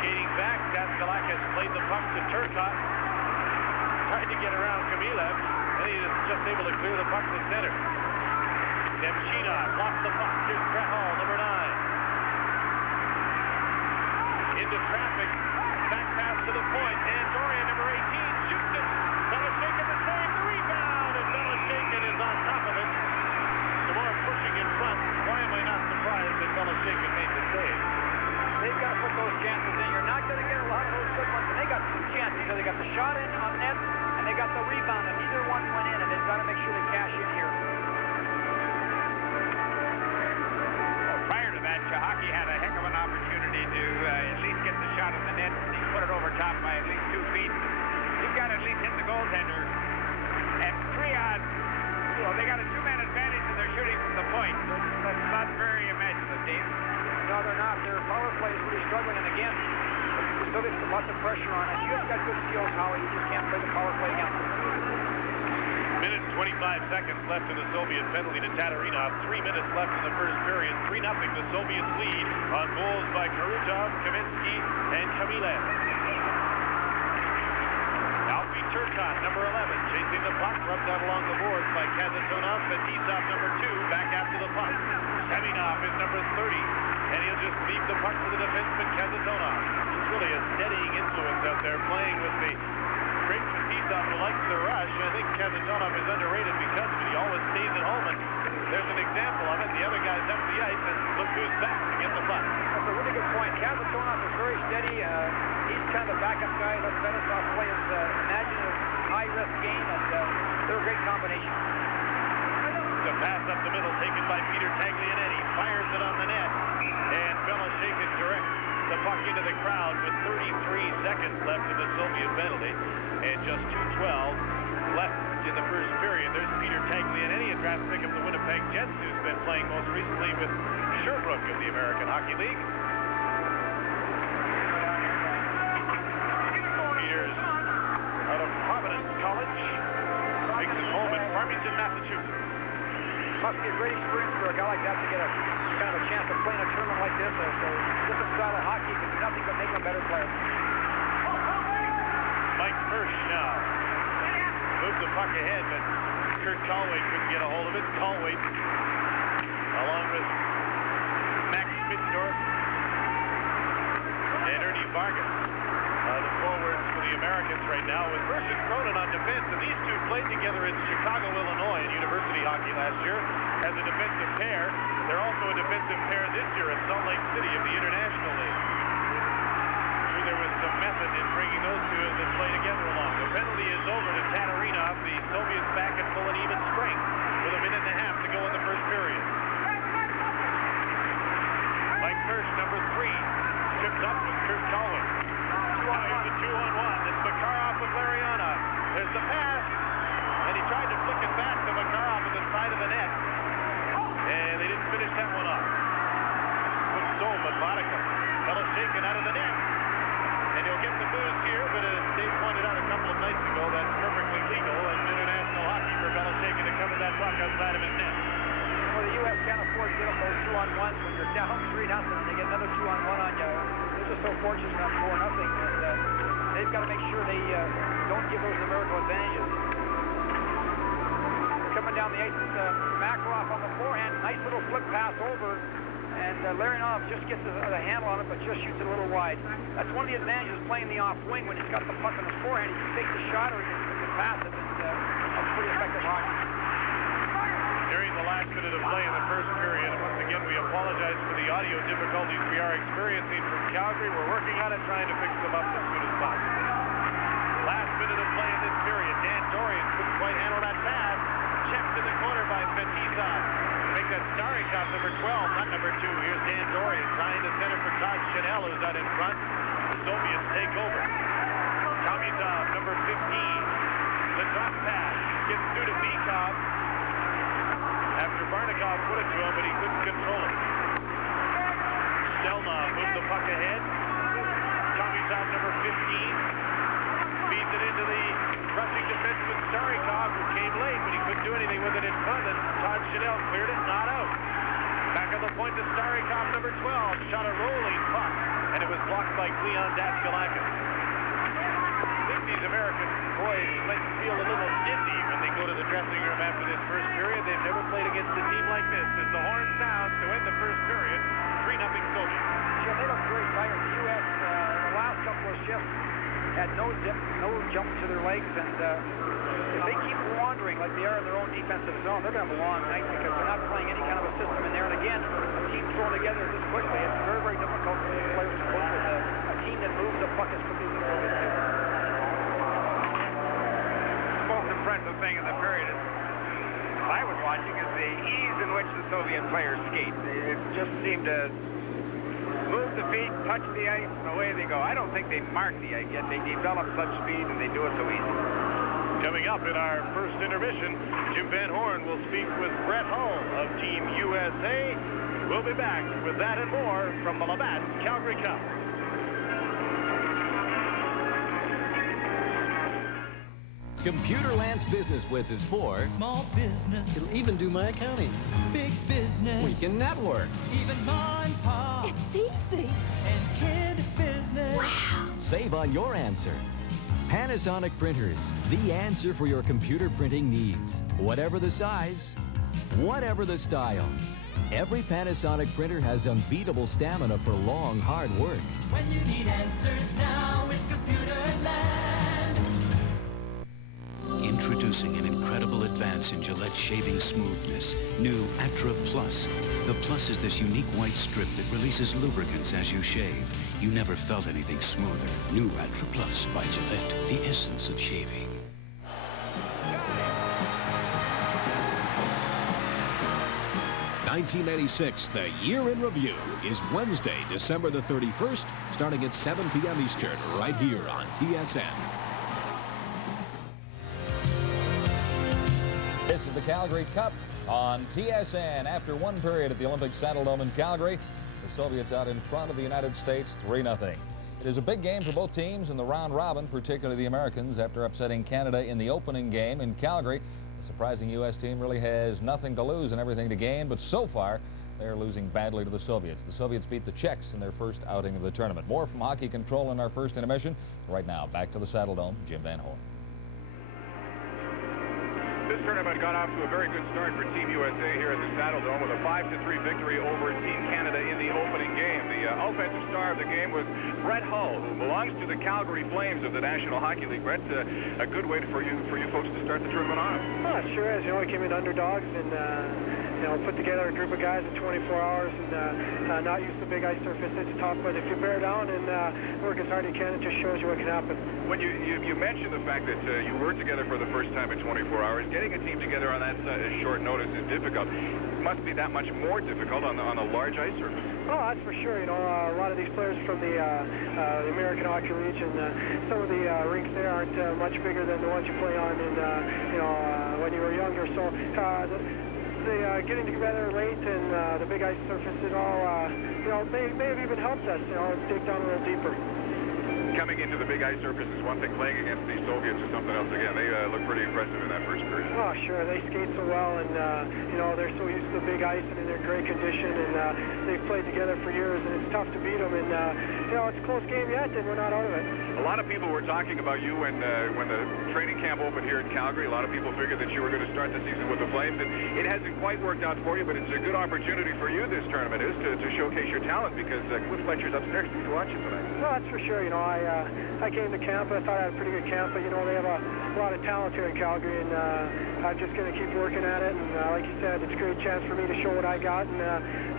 skating back. Daskalakis played the puck to Turcotte, tried to get around Kamilev, and he is just able to clear the puck to center. Nemchinov lost the puck. Here's Brett Hall, number 9. Into traffic, back pass to the point, and Dorian, number 18, shoots it. Beloshakin the save, the rebound, and Beloshakin is on top of it. Some more pushing in front. Why am I not surprised that Beloshakin made the save? They've got to put those chances in. You're not going to get a lot of those good ones, and they got 2 chances. So they got the shot in on net, and they got the rebound, and neither one went in, and they've got to make sure they cash in here. Well, prior to that, Chahaki had a heck of an opportunity to at least get the shot in the net. He put it over top by at least 2 feet. He's got to at least hit the goaltender. And 3 odds, you know, they got a 2-man advantage and they're shooting from the point. That's not very imaginative, Dave. still gets lots of pressure on us. You've got good skills, Howie. You just can't play the power play against them. Minute and 25 seconds left in the Soviet penalty to Tatarinov. 3 minutes left in the first period. 3-0 the Soviets lead on goals by Karutov, Kaminsky, and Kamilev. Alfie Turcotte, number 11, chasing the puck, rubbed out along the boards by Kazatonov. Fetisov, number 2, back after the puck. Seminov is number 30, and he'll just leave the puck to the defenseman Kazatonov. He's really a steadying influence out there, playing with the great Fetisov who likes the rush. I think Kazatonov is underrated because of it. He always stays at home, and there's an example of it. The other guy's up the ice, and look who's back to get the puck. That's a really good point. Kazatonov is very steady. He's kind of the backup guy. Let Fetisov play his imaginative high-risk game, and they're a great combination. The pass up the middle taken by Peter Taglianetti. Fires it on the net, and Belashkin directs the puck into the crowd with 33 seconds left in the Soviet penalty, and just 2:12 left in the first period. There's Peter Taglianetti, a draft pick of the Winnipeg Jets, who's been playing most recently with Sherbrooke of the American Hockey League. Peter's out of Providence College, makes his home in Farmington, Massachusetts. Must be a great experience for a guy like that to get a kind of a chance to play in a tournament like this. Different style of hockey can do nothing but make him a better player. Mike Hirsch now moved the puck ahead, but Kurt Colway couldn't get a hold of it. Colway, along with Max Spitzdorf and Ernie Vargas, the forwards for the Americans right now, with Hirsch and Cronin on defense. And these two played together in Chicago, Illinois, in university hockey last year as a defensive pair. They're also a defensive pair this year at Salt Lake City of the International League. Sure, there was some method in bringing those two to play together along. The penalty is over to Tatarinov. The Soviets back at full and even strength with a minute and a half to go in the first period. Mike Hirsch, number 3, trips up with Kurt Colway. Here's the 2-on-1. It's Makarov with Lariana. There's the pass, and he tried to flick it back to Makarov at the side of the net, and they didn't finish that one off. Good so methodical. Belashkin out of the net, and he'll get the booze here, but as Dave pointed out a couple of nights ago, that's perfectly legal in international hockey for Belashkin to cover that puck outside of his net. Well, the U.S. can't afford to get up those 2-on-1s when you're down 3-0 and they get another 2-on-1 on you. They're just so fortunate on 4-0, and they've got to make sure they don't give those numerical advantages. Coming down the ice, Makarov on the forehand, nice little flip pass over, and Larionov just gets the handle on it, but just shoots it a little wide. That's one of the advantages of playing the off wing. When he's got the puck on his forehand, he can take the shot or he can pass it, and that's pretty effective hockey. During the last minute of play in the first period, and once again we apologize for the audio difficulties we are experiencing from Calgary. We're working on it, trying to fix them up as soon as possible. Last minute of play in this period. Dan Dorian couldn't quite handle that pass. Checked in the corner by Fetisov. Make that Starikov, number 12, not number 2. Here's Dan Dorian trying to center for Todd Chanel, who's out in front. The Soviets take over. Tomizov, number 15. The drop pass gets through to Bikov after Barnikov put it to him, but he couldn't control it. Stelnov moved the puck ahead. Tomizov, number 15, feeds it into the rushing defenseman Starikov, who came late, but he couldn't do anything with it in front, and Todd Chanel cleared it, not out. Back on the point to Starikov, number 12, shot a rolling puck, and it was blocked by Leon Daskalakis. I think these American boys might feel a little dizzy when they go to the dressing room after this first period. They've never played against a team like this. As the horn sounds to end the first period, 3-0 Soviets. Yeah, they look very tired. The U.S. In the last couple of shifts had no jump to their legs, and if they keep wandering like they are in their own defensive zone, they're going to have a long night because they're not playing any kind of a system in there. And again, a team thrown together this quickly, it's very, very difficult for these players to cope with a team that moves the puck as quickly as the Soviets do. The most impressive thing in the period I was watching is the ease in which the Soviet players skate. It just seemed to move the feet, touch the ice, and away they go. I don't think they mark the ice yet. They develop such speed, and they do it so easy. Coming up in our first intermission, Jim Van Horn will speak with Brett Hull of Team USA. We'll be back with that and more from the Labatt Calgary Cup. Computerland's Business Blitz is for small business. It'll even do my accounting. Big business. We can network. Even mom and pop. It's easy. And kid business. Wow. Save on your answer. Panasonic Printers, the answer for your computer printing needs. Whatever the size, whatever the style. Every Panasonic printer has unbeatable stamina for long, hard work. When you need answers now, it's Computerland. Introducing an incredible advance in Gillette shaving smoothness. New Atra Plus. The Plus is this unique white strip that releases lubricants as you shave. You never felt anything smoother. New Atra Plus by Gillette, the essence of shaving. (1996), the year in review, is Wednesday, December the 31st, starting at 7 p.m. Eastern, right here on TSN. This is the Calgary Cup on TSN. After one period at the Olympic Saddledome in Calgary, the Soviets out in front of the United States 3-0. It is a big game for both teams in the round robin, particularly the Americans, after upsetting Canada in the opening game in Calgary. The surprising U.S. team really has nothing to lose and everything to gain, but so far they're losing badly to the Soviets. The Soviets beat the Czechs in their first outing of the tournament. More from Hockey Control in our first intermission. Right now, back to the Saddledome, Jim Van Horn. This tournament got off to a very good start for Team USA here at the Saddledome with a 5-3 victory over Team Canada in the opening game. The offensive star of the game was Brett Hull, who belongs to the Calgary Flames of the National Hockey League. Brett, a good way for you folks to start the tournament off. Oh, it sure is. You know, we came in underdogs and put together a group of guys in 24 hours and not use the big ice surface. It's tough, but if you bear down and work as hard as you can, it just shows you what can happen. When you mentioned the fact that you were together for the first time in 24 hours, getting a team together on that short notice is difficult. It must be that much more difficult on a large ice surface. Oh, that's for sure. You know, a lot of these players from the American Hockey League and some of the rinks there aren't much bigger than the ones you play on in, when you were younger. So the getting together late and the big ice surface and all, may have even helped us, dig down a little deeper. Coming into the big ice surface is one thing. Playing against the Soviets is something else again. They look pretty impressive in that first period. Oh, sure. They skate so well, and they're so used to the big ice and in their great condition, and they've played together for years, and it's tough to beat them. And it's a close game yet, and we're not out of it. A lot of people were talking about you when the training camp opened here in Calgary. A lot of people figured that you were going to start the season with the Flames, and it hasn't quite worked out for you. But it's a good opportunity for you. This tournament is to showcase your talent because Cliff Fletcher's upstairs to watch you tonight. Well, that's for sure. I came to camp. I thought I had a pretty good camp, but they have a lot of talent here in Calgary, and I'm just going to keep working at it. And like you said, it's a great chance for me to show what I got. And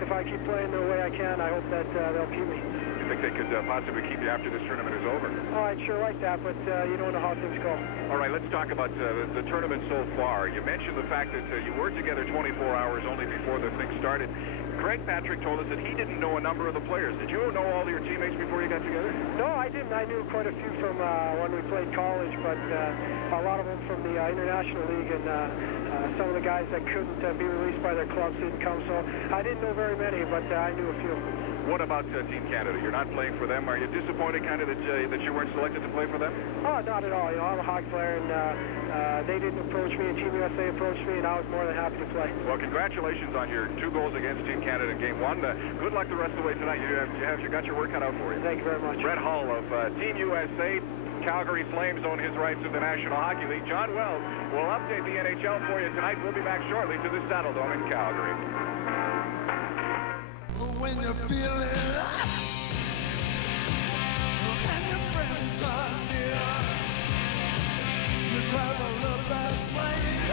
if I keep playing the way I can, I hope that they'll keep me. You think they could possibly keep you after this tournament is over? Oh, I'd sure like that, but you don't know how things go. All right, let's talk about the tournament so far. You mentioned the fact that you were together 24 hours only before the thing started. Greg Patrick told us that he didn't know a number of the players. Did you know all your teammates before you got together? No, I didn't. I knew quite a few from when we played college, but a lot of them from the International League, and some of the guys that couldn't be released by their clubs didn't come, so I didn't know very many, but I knew a few. What about Team Canada? You're not playing for them. Are you disappointed kind of that you weren't selected to play for them? Oh, not at all. I'm a hockey player, and they didn't approach me, and Team USA approached me, and I was more than happy to play. Well, congratulations on your 2 goals against Team Canada in Game 1. Good luck the rest of the way tonight. You got your work cut out for you. Thank you very much. Brett Hull of Team USA. Calgary Flames own his rights in the National Hockey League. John Wells will update the NHL for you tonight. We'll be back shortly to the Saddledome in Calgary. When you're feeling up and your friends are near, you grab a little bit slate,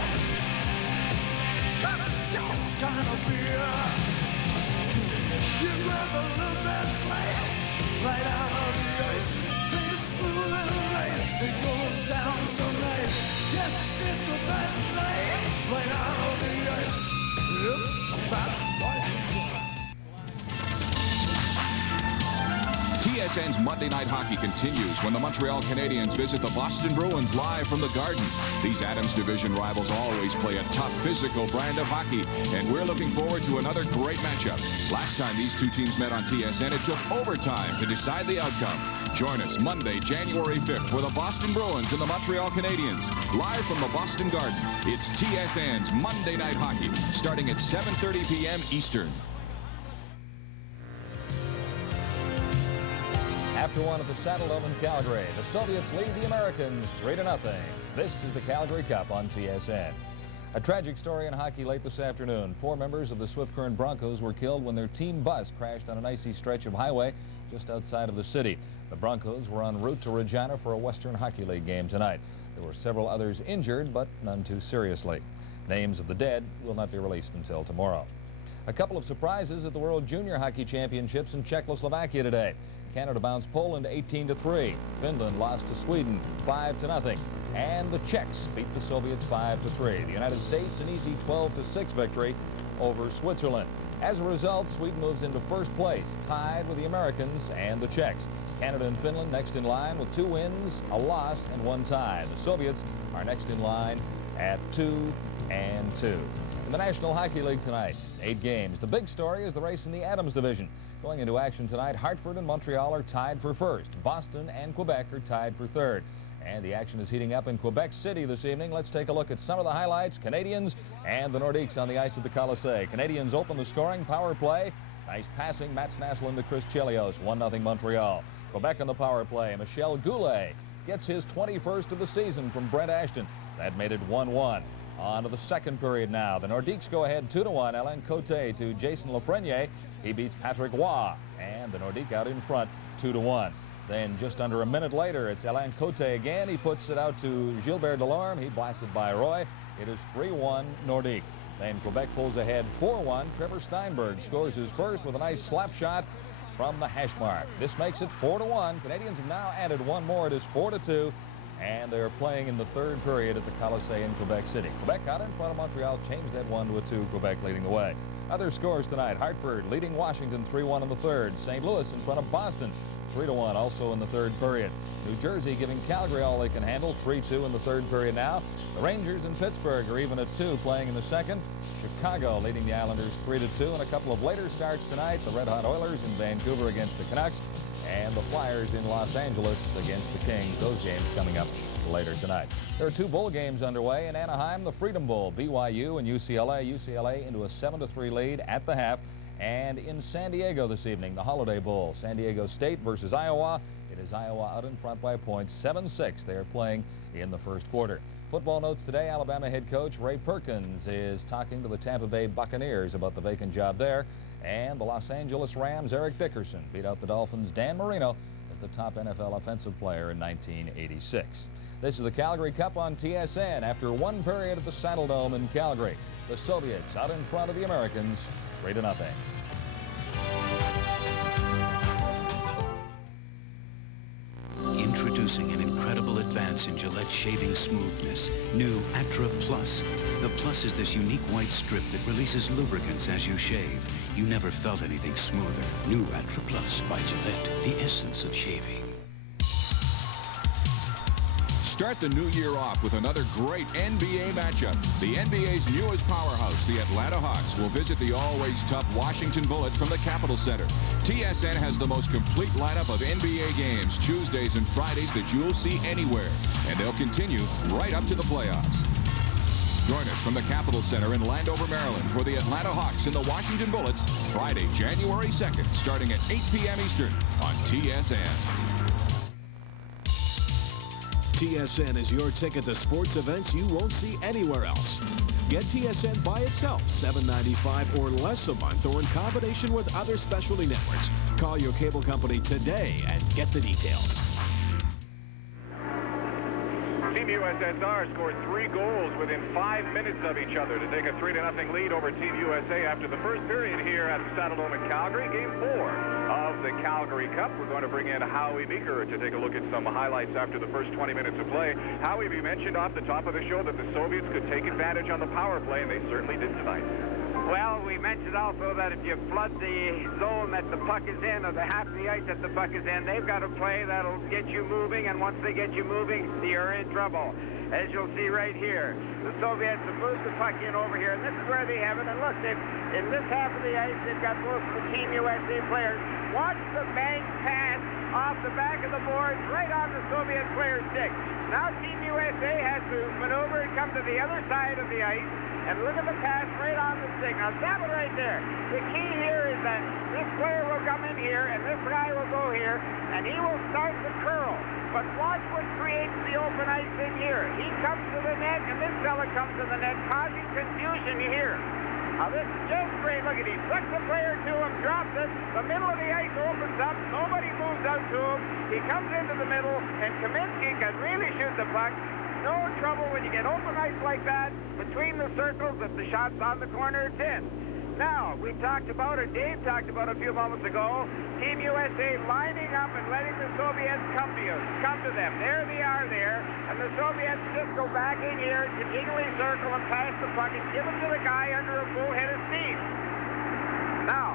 'cause it's your kind of beer. You grab a little bit slate right out of the ice, tastes smooth and light, it goes down so nice. Yes, it's the best slate right out of the ice. It's the best slate. TSN's Monday Night Hockey continues when the Montreal Canadiens visit the Boston Bruins live from the Garden. These Adams Division rivals always play a tough, physical brand of hockey, and we're looking forward to another great matchup. Last time these two teams met on TSN, it took overtime to decide the outcome. Join us Monday, January 5th for the Boston Bruins and the Montreal Canadiens. Live from the Boston Garden, it's TSN's Monday Night Hockey, starting at 7:30 p.m. Eastern. After one at the Saddledome in Calgary, the Soviets lead the Americans 3-0. This is the Calgary Cup on TSN. A tragic story in hockey late this afternoon. 4 members of the Swift Current Broncos were killed when their team bus crashed on an icy stretch of highway just outside of the city. The Broncos were en route to Regina for a Western Hockey League game tonight. There were several others injured, but none too seriously. Names of the dead will not be released until tomorrow. A couple of surprises at the World Junior Hockey Championships in Czechoslovakia today. Canada bounced Poland 18-3. Finland lost to Sweden 5-0. And the Czechs beat the Soviets 5-3. The United States an easy 12-6 victory over Switzerland. As a result, Sweden moves into first place, tied with the Americans and the Czechs. Canada and Finland next in line with 2 wins, a loss, and 1 tie. The Soviets are next in line at 2-2. In the National Hockey League tonight, 8 games. The big story is the race in the Adams Division. Going into action tonight, Hartford and Montreal are tied for first. Boston and Quebec are tied for third. And the action is heating up in Quebec City this evening. Let's take a look at some of the highlights. Canadians and the Nordiques on the ice at the Colisée. Canadians open the scoring, power play. Nice passing, Mats Naslund to Chris Chelios, 1-0 Montreal. Quebec on the power play. Michel Goulet gets his 21st of the season from Brent Ashton. That made it 1-1. On to the second period now. The Nordiques go ahead 2-1. Alain Cote to Jason Lafreniere. He beats Patrick Roy. And the Nordiques out in front 2-1. Then just under a minute later, it's Alain Cote again. He puts it out to Gilbert Delorme. He blasted by Roy. It is 3-1 Nordique. Then Quebec pulls ahead 4-1. Trevor Steinberg scores his first with a nice slap shot from the hash mark. This makes it 4-1. Canadians have now added one more. It is 4-2. And they're playing in the third period at the Colisée in Quebec City. Quebec out in front of Montreal, changed that 1-2. Quebec leading the way. Other scores tonight. Hartford leading Washington 3-1 in the third. St. Louis in front of Boston 3-1 also in the third period. New Jersey giving Calgary all they can handle, 3-2 in the third period now. The Rangers in Pittsburgh are even at 2 playing in the second. Chicago leading the Islanders 3-2. And a couple of later starts tonight. The Red Hot Oilers in Vancouver against the Canucks. And the Flyers in Los Angeles against the Kings. Those games coming up later tonight. There are 2 bowl games underway in Anaheim. The Freedom Bowl, BYU and UCLA. UCLA into a 7-3 lead at the half. And in San Diego this evening, the Holiday Bowl, San Diego State versus Iowa. It is Iowa out in front by points, 7-6. They are playing in the first quarter. Football notes today, Alabama head coach Ray Perkins is talking to the Tampa Bay Buccaneers about the vacant job there. And the Los Angeles Rams' Eric Dickerson beat out the Dolphins' Dan Marino as the top NFL offensive player in 1986. This is the Calgary Cup on TSN after 1 period at the Saddledome in Calgary. The Soviets out in front of the Americans, 3-0. Introducing an incredible advance in Gillette shaving smoothness. New Atra Plus. The Plus is this unique white strip that releases lubricants as you shave. You never felt anything smoother. New Atra Plus by Gillette, the essence of shaving. Start the new year off with another great NBA matchup. The NBA's newest powerhouse, the Atlanta Hawks, will visit the always tough Washington Bullets from the Capitol Center. TSN has the most complete lineup of NBA games, Tuesdays and Fridays, that you'll see anywhere. And they'll continue right up to the playoffs. Join us from the Capitol Center in Landover, Maryland for the Atlanta Hawks and the Washington Bullets, Friday, January 2nd, starting at 8 p.m. Eastern on TSN. TSN is your ticket to sports events you won't see anywhere else. Get TSN by itself, $7.95 or less a month, or in combination with other specialty networks. Call your cable company today and get the details. Team USSR scored 3 goals within 5 minutes of each other to take a 3-0 lead over Team USA after the first period here at the Saddledome in Calgary. Game 4 of the Calgary Cup. We're going to bring in Howie Meeker to take a look at some highlights after the first 20 minutes of play. Howie, we mentioned off the top of the show that the Soviets could take advantage on the power play, and they certainly did tonight. Well, we mentioned also that if you flood the zone that the puck is in, or the half of the ice that the puck is in, they've got a play that'll get you moving, and once they get you moving, you're in trouble. As you'll see right here, the Soviets have moved the puck in over here, and this is where they have it. And look, in this half of the ice, they've got most of the Team USA players. Watch the bank pass off the back of the boards right on the Soviet player's stick. Now Team USA has to maneuver and come to the other side of the ice, and look at the pass right on the stick. Now stop it right there. The key here is that this player will come in here, and this guy will go here, and he will start the curl. But watch what creates the open ice in here. He comes to the net, and this fella comes to the net, causing confusion here. Now this is just great. Look at him. Sucks the player to him, drops it. The middle of the ice opens up. Nobody moves out to him. He comes into the middle, and Kaminsky can really shoot the puck. No trouble when you get open ice like that between the circles. If the shot's on the corner, it's in. Now, we talked about, or Dave talked about a few moments ago, Team USA lining up and letting the Soviets come to them. There they are there, and the Soviets just go back in here, continually circle and pass the puck and give it to the guy under a full head of steam. Now,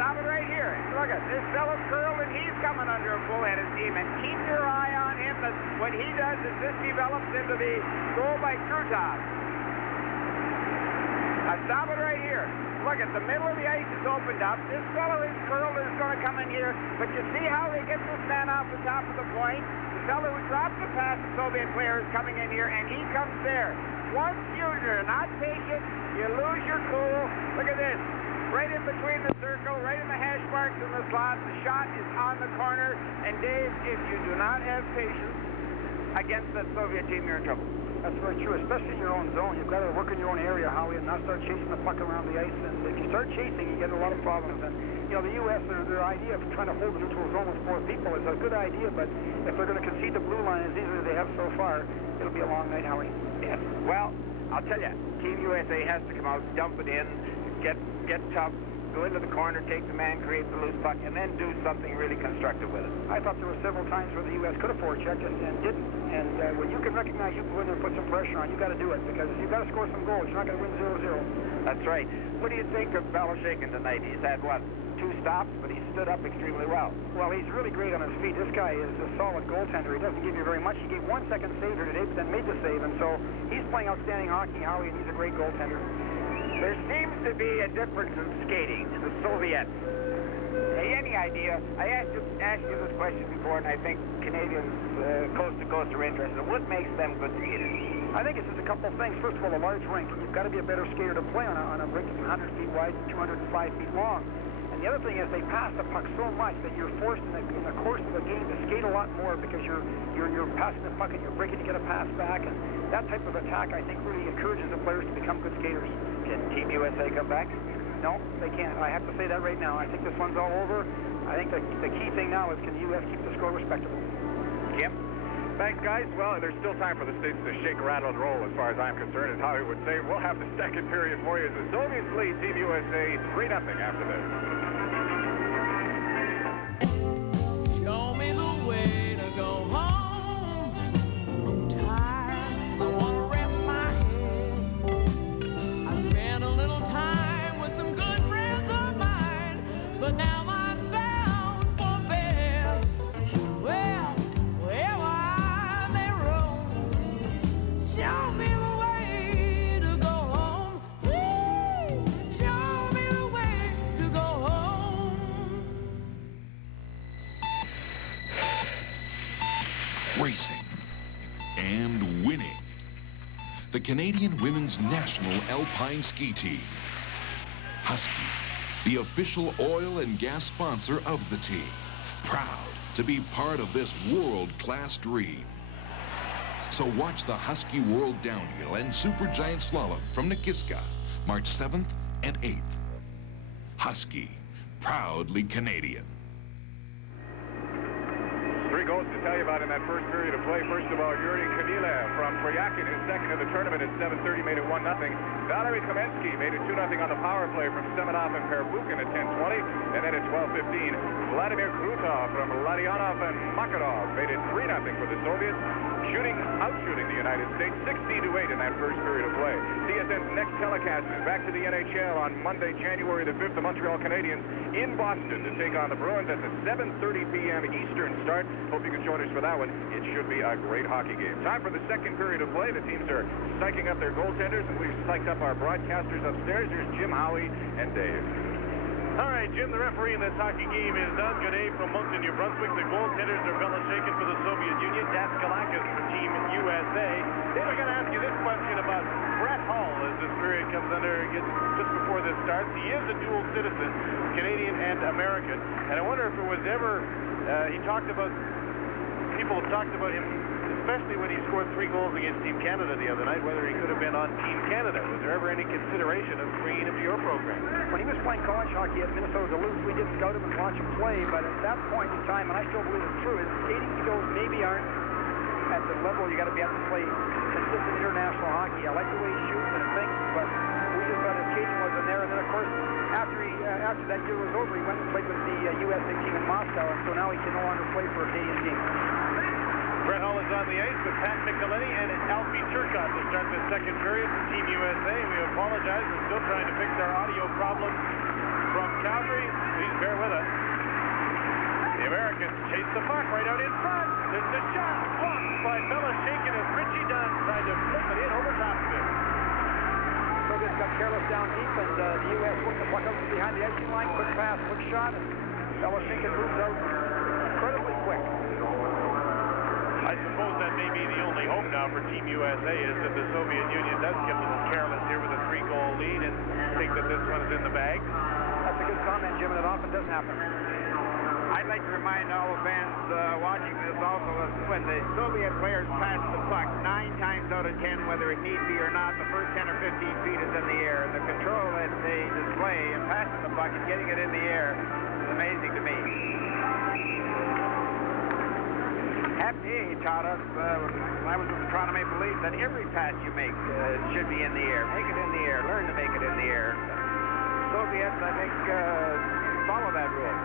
stop it right here. Look at this fellow curled, and he's coming under a full head of steam, and keep your eye on him. What he does is this develops into the goal by Krutov. Now, stop it right here. Look at the middle of the ice is opened up. This fellow is curled is going to come in here. But you see how they get this man off the top of the point? The fellow who dropped the pass, the Soviet player, is coming in here, and he comes there. Once you're not patient, you lose your cool. Look at this. Right in between the circle, right in the hash marks in the slot. The shot is on the corner. And Dave, if you do not have patience against that Soviet team, you're in trouble. That's very true, especially in your own zone. You've got to work in your own area, Howie, and not start chasing the puck around the ice. And if you start chasing, you get a lot of problems. And, you know, the U.S., their idea of trying to hold the neutral zone with 4 people is a good idea, but if they're going to concede the blue line as easily as they have so far, it'll be a long night, Howie. Yes. Well, I'll tell you, Team USA has to come out, dump it in, get tough, go into the corner, take the man, create the loose puck, and then do something really constructive with it. I thought there were several times where the U.S. could have forechecked and didn't. And when you can recognize you go in there and put some pressure on, you got to do it, because you've got to score some goals. You're not going to win 0-0. That's right. What do you think of Balashaikin tonight? He's had, what, 2 stops, but he stood up extremely well. Well, he's really great on his feet. This guy is a solid goaltender. He doesn't give you very much. He gave 1 second save here today, but then made the save. And so he's playing outstanding hockey, Howie, and he's a great goaltender. There seems to be a difference in skating in the Soviets. Any idea? I asked you this question before, and I think Canadians coast to coast are interested. What makes them good skaters? I think it's just a couple of things. First of all, a large rink. You've got to be a better skater to play on a rink that's 100 feet wide, 205 feet long. And the other thing is they pass the puck so much that you're forced in the course of the game to skate a lot more, because you're passing the puck and you're breaking to get a pass back. And that type of attack, I think, really encourages the players to become good skaters. Can Team USA come back? No, they can't. I have to say that right now. I think this one's all over. I think the key thing now is, can the U.S. keep the score respectable? Jim? Thanks, guys. Well, there's still time for the States to shake, rattle, and roll, as far as I'm concerned, as Howie would say. We'll have the second period for you as the Soviets lead Team USA 3-0 after this. Show me the way to go home. I'm tired, I want to rest my head. I spent a little time with some good friends of mine, but now I'm bound for bed. Well, wherever I may roam, show me the way to go home. Please, show me the way to go home. Racing and winning. The Canadian Women's National Alpine Ski Team. Husky, the official oil and gas sponsor of the team. Proud to be part of this world-class dream. So watch the Husky World Downhill and Supergiant Slalom from Nikiska, March 7th and 8th. Husky, proudly Canadian. 3 goals to tell you about in that first period of play. First of all, Yuri Kanilev from Koryakin, his second in the tournament at 7:30, made it 1-0. Valery Kamensky made it 2-0 on the power play from Semenov and Perbukin at 10:20. And then at 12:15, Vladimir Krutov from Larionov and Makarov made it 3-0 for the Soviets. outshooting the United States 16-8 in that first period of play. TSN's next telecast is back to the NHL on Monday, January the 5th. The Montreal Canadiens in Boston to take on the Bruins at the 7:30 p.m. Eastern start. Hope you can join us for that one. It should be a great hockey game. Time for the second period of play. The teams are psyching up their goaltenders, and we've psyched up our broadcasters upstairs. Here's Jim, Howie, and Dave. All right, Jim, the referee in this hockey game is done. Good day from Moncton, New Brunswick. The goaltenders are Belashekin for the Soviet Union, Daskalakis for Team USA. Dave, I got to ask you this question about Brett Hull as this period comes under just before this starts. He is a dual citizen, Canadian and American, and I wonder if it was ever, he talked about, people have talked about him, especially when he scored 3 goals against Team Canada the other night, whether he could have been on Team Canada. Was there ever any consideration of bringing him to your program? When he was playing college hockey at Minnesota Duluth, we did scout him and watch him play, but at that point in time, and I still believe it's true, his skating skills maybe aren't at the level you got to be at to play consistent international hockey. I like the way he shoots and thinks, but we just thought his skating wasn't there. And then, of course, after that year was over, he went and played with the USA team in Moscow, and so now he can no longer play for a Canadian team. Brett Hull is on the ice with Pat Micheletti and Alfie Turcotte to start the second period for Team USA. We apologize. We're still trying to fix our audio problems from Calgary. Please bear with us. The Americans chase the puck right out in front. There's the shot blocked by Belashekin as Richie Dunn tried to flip it in over top of it. Soviets got careless down deep, and the U.S. worked the puck out from behind the icing line. Quick pass, quick shot, and Belashekin moves out incredibly quick. I suppose that may be the only hope now for Team USA is that the Soviet Union does get a little careless here with a 3-goal lead and think that this one is in the bag. That's a good comment, Jim, and it often does happen. I'd like to remind all the fans watching this also that when the Soviet players pass the puck, 9 times out of 10, whether it need be or not, the first 10 or 15 feet is in the air. And the control that they display in passing the puck and getting it in the air is amazing to me. He taught us when I was with the Toronto Maple Leafs that every pass you make should be in the air. Make it in the air. Learn to make it in the air. Soviets, I think, follow that rule.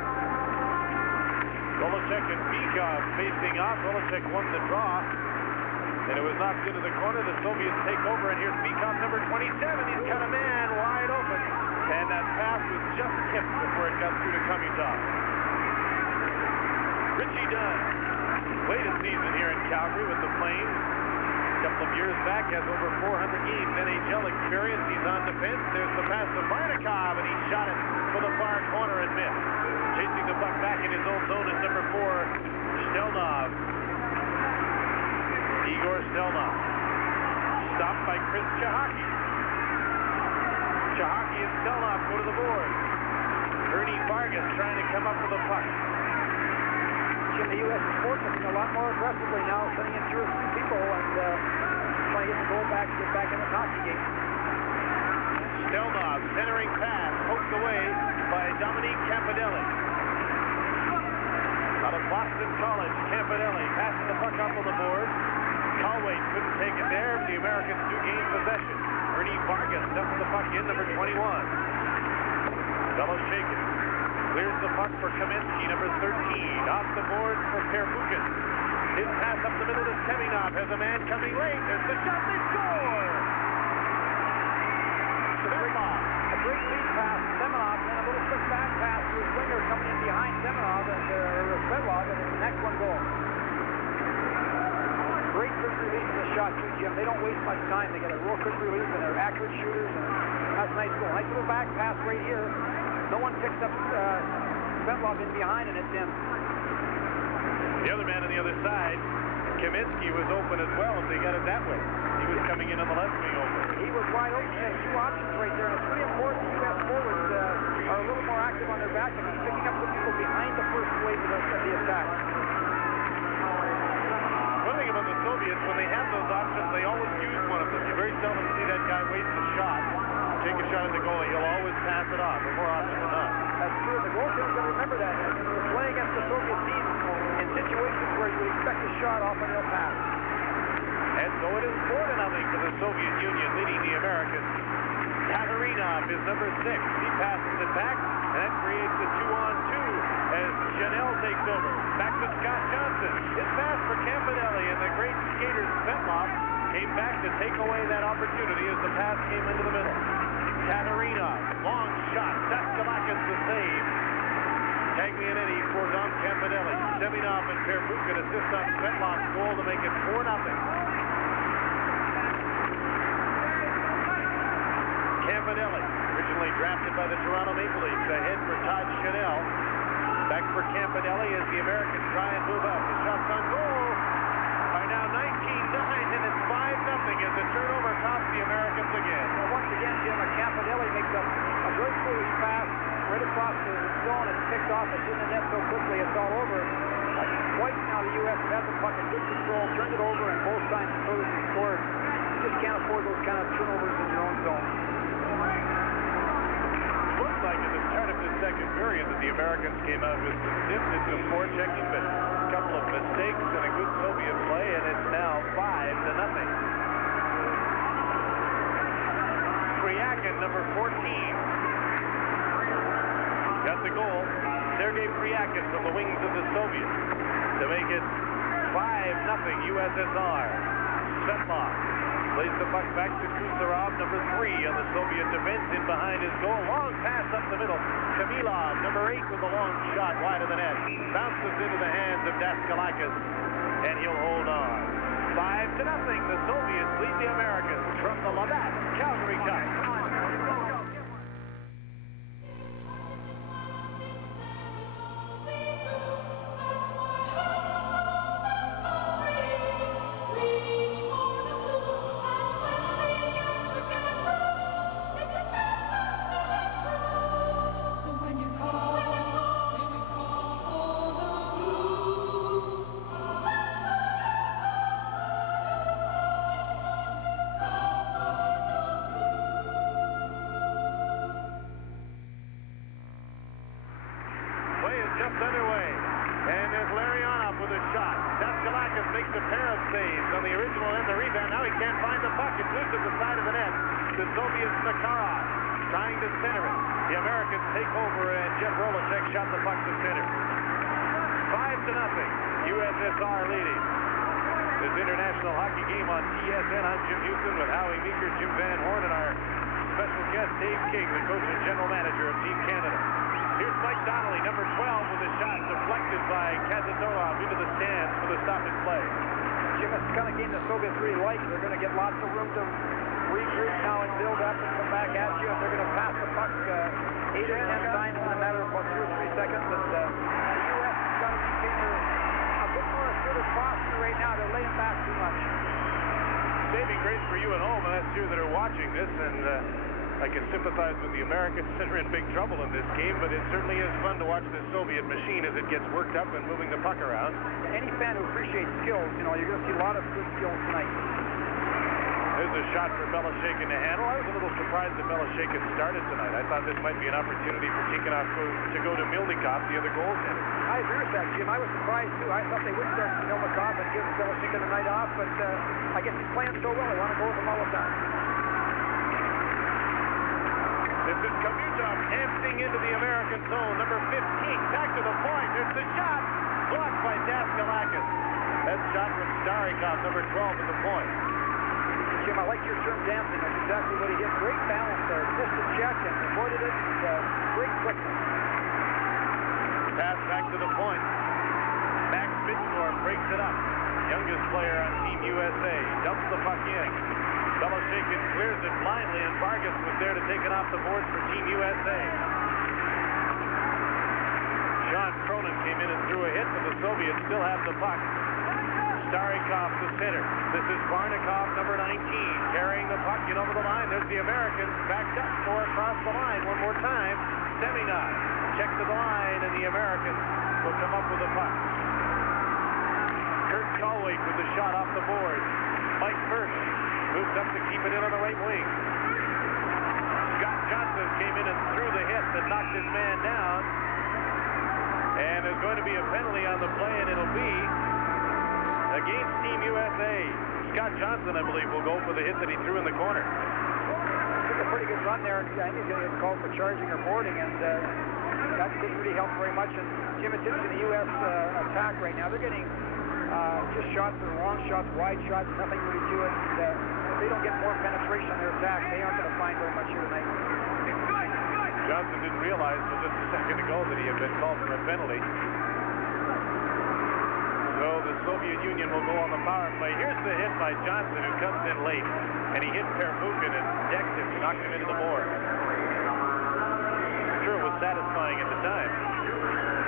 Belashekin and Bikov facing off. Belashekin won the draw, and it was knocked into the corner. The Soviets take over, and here's Bikov, number 27. He's got a man wide open, and that pass was just tipped before it got through to Komitov. Richie Dunn. Played a season here in Calgary with the Flames. A couple of years back, has over 400 games NHL experience. He's on defense. There's the pass to Barnikov, and he shot it for the far corner and missed. Chasing the puck back in his own zone is number 4, Stelnov. Igor Stelnov. Stopped by Chris Chahaki. Chahaki and Stelnov go to the board. Ernie Vargas trying to come up with the puck. The U.S. is focusing a lot more aggressively now, sending in 2 or 3 people and trying to get the goal back to get back in the hockey game. Stelnov, centering pass, poked away by Dominique Campanelli. Out of Boston College, Campanelli passing the puck up on the board. Colway couldn't take it there. The Americans do gain possession. Ernie Vargas dumps the puck in, number 21. Belashekin clears the puck for Kaminsky, number 13. Off the board for Perbukin. His pass up the middle to Seminov. Has a man coming late. There's the shot. They score! A great lead pass to Seminov, and a little quick back pass to his winger coming in behind Seminov and Svedlov, and the next one goal. Great quick release of the shot too, Jim. They don't waste much time. They get a real quick release, and they're accurate shooters, and that's a nice goal. Nice little back pass right here. No one picks up Svedlov in behind, and it's in. The other man on the other side, Kaminsky, was open as well if they got it that way. He was coming in on the left wing open. He was wide open. He had 2 options right there, and it's pretty important the U.S. forwards are a little more active on their back and he's picking up the people behind the first wave of the attack. One thing about the Soviets, when they have those options, they always use one of them. You very seldom see that guy waste a shot. Take a shot at the goalie, he'll always pass it off, but more often than not. That's true. The goaltenders got to remember that. You're playing against the Soviet team in situations where you would expect a shot off and they'll pass. And so it is 4-0 for the Soviet Union, leading the Americans. Tatarinov is number 6. He passes it back, and that creates a 2-on-2 as Chanel takes over. Back to Scott Johnson. His pass for Campanelli, and the great skater came back to take away that opportunity as the pass came into the middle. Katerina, long shot. Daskalakis the save. Taglianetti for Dom Campanelli. Seminov and Perpuk can assist on Svetlov's goal to make it 4-0. Campanelli, originally drafted by the Toronto Maple Leafs, ahead for Todd Chanel. Back for Campanelli as the Americans try and move up. The shots on goal are now 19-9, and it's 5-0 as the turnover costs the Americans again. Well, once again, Jim, Campanelli makes a great foolish pass right across the zone. It's picked off. It's in the net so quickly it's all over. Twice now the U.S. has had the puck in good control, turned it over, and both times improved and scored. You just can't afford those kind of turnovers in your own zone. Looks like at the start of the second period that the Americans came out with some stiffness of forechecking, but a couple of mistakes and a good Soviet play, and it's now 5-0. Priakin, number 14, got the goal. Sergei Priakin from the wings of the Soviets to make it 5-0 USSR. Svetlov plays the puck back to Kucherov, number 3 on the Soviet defense, in behind his goal. Long pass up the middle. Kamilov, number 8, with a long shot wide of the net. Bounces into the hands of Daskalakis, and he'll hold on. 5-0. The Soviets lead the Americans from the Labatt Calgary Cup. Underway, and there's Larionov with a shot. Daskalakis makes a pair of saves on the original and the rebound. Now he can't find the puck. It's loose at the side of the net. The Soviets Makarov trying to center it. The Americans take over, and Jeff Rolacek shot the puck to center. 5-0. USSR leading this international hockey game on TSN. I'm Jim Houston with Howie Meeker, Jim Van Horn, and our special guest Dave King, the coach and general manager of Team Canada. Here's Mike Donnelly, number 12, with a shot deflected by Kazatorov into the stands for the stoppage play. Jim, it's the kind of game the Soviets really like. They're going to get lots of room to regroup now and build up and come back at you. And they're going to pass the puck 8 or 10 times in a matter of about 2 or 3 seconds. And the U.S. has got to maintain a bit more assertive posture right now. They're laying back too much. Saving grace for you at home, and that's you that are watching this. And I can sympathize with the Americans that are in big trouble in this game, but it certainly is fun to watch this Soviet machine as it gets worked up and moving the puck around. Any fan who appreciates skills, you know, you're going to see a lot of good skills tonight. There's a shot for Belosheikin to handle. I was a little surprised that Belosheikin started tonight. I thought this might be an opportunity for Tikhonov to go to Milnikov, the other goaltender. I agree with that, Jim. I was surprised, too. I thought they would start Milnikov and give Belosheikin a night off, but I guess he's playing so well, they want to go with him all the time. This is Kamutov dancing into the American zone. Number 15, back to the point. There's the shot. Blocked by Daskalakis. That shot from Starikov, number 12 at the point. Jim, I like your term dancing. That's exactly what he did. Great balance there. Missed the check and avoided it. Great quickness. Pass back to the point. Max Bitzdorf breaks it up. Youngest player on Team USA. Dumps the puck in. Belosheikin clears it blindly, and Vargas was there to take it off the boards for Team USA. Sean Cronin came in and threw a hit, but the Soviets still have the puck. Starikov to center. This is Varnikov, number 19, carrying the puck in over the line. There's the Americans backed up for across the line one more time. Seminov checks to the line, and the Americans will come up with the puck. Kurt Kalwake with the shot off the board. Mike First moves up to keep it in on the right wing. Scott Johnson came in and threw the hit that knocked his man down. And there's going to be a penalty on the play, and it'll be against Team USA. Scott Johnson, I believe, will go for the hit that he threw in the corner. Took a pretty good run there, and I think he's going to get called for charging or boarding, and that didn't really help very much. And Jim, it's into the U.S. attack right now. They're getting Just shots that are long shots, wide shots, nothing really to it. And, if they don't get more penetration on their attack, they aren't going to find very much here tonight. Johnson didn't realize until just a second ago that he had been called for a penalty. So the Soviet Union will go on the power play. Here's the hit by Johnson, who comes in late, and he hit Pervukin and decked him, knocked him into the board. I'm sure it was satisfying at the time.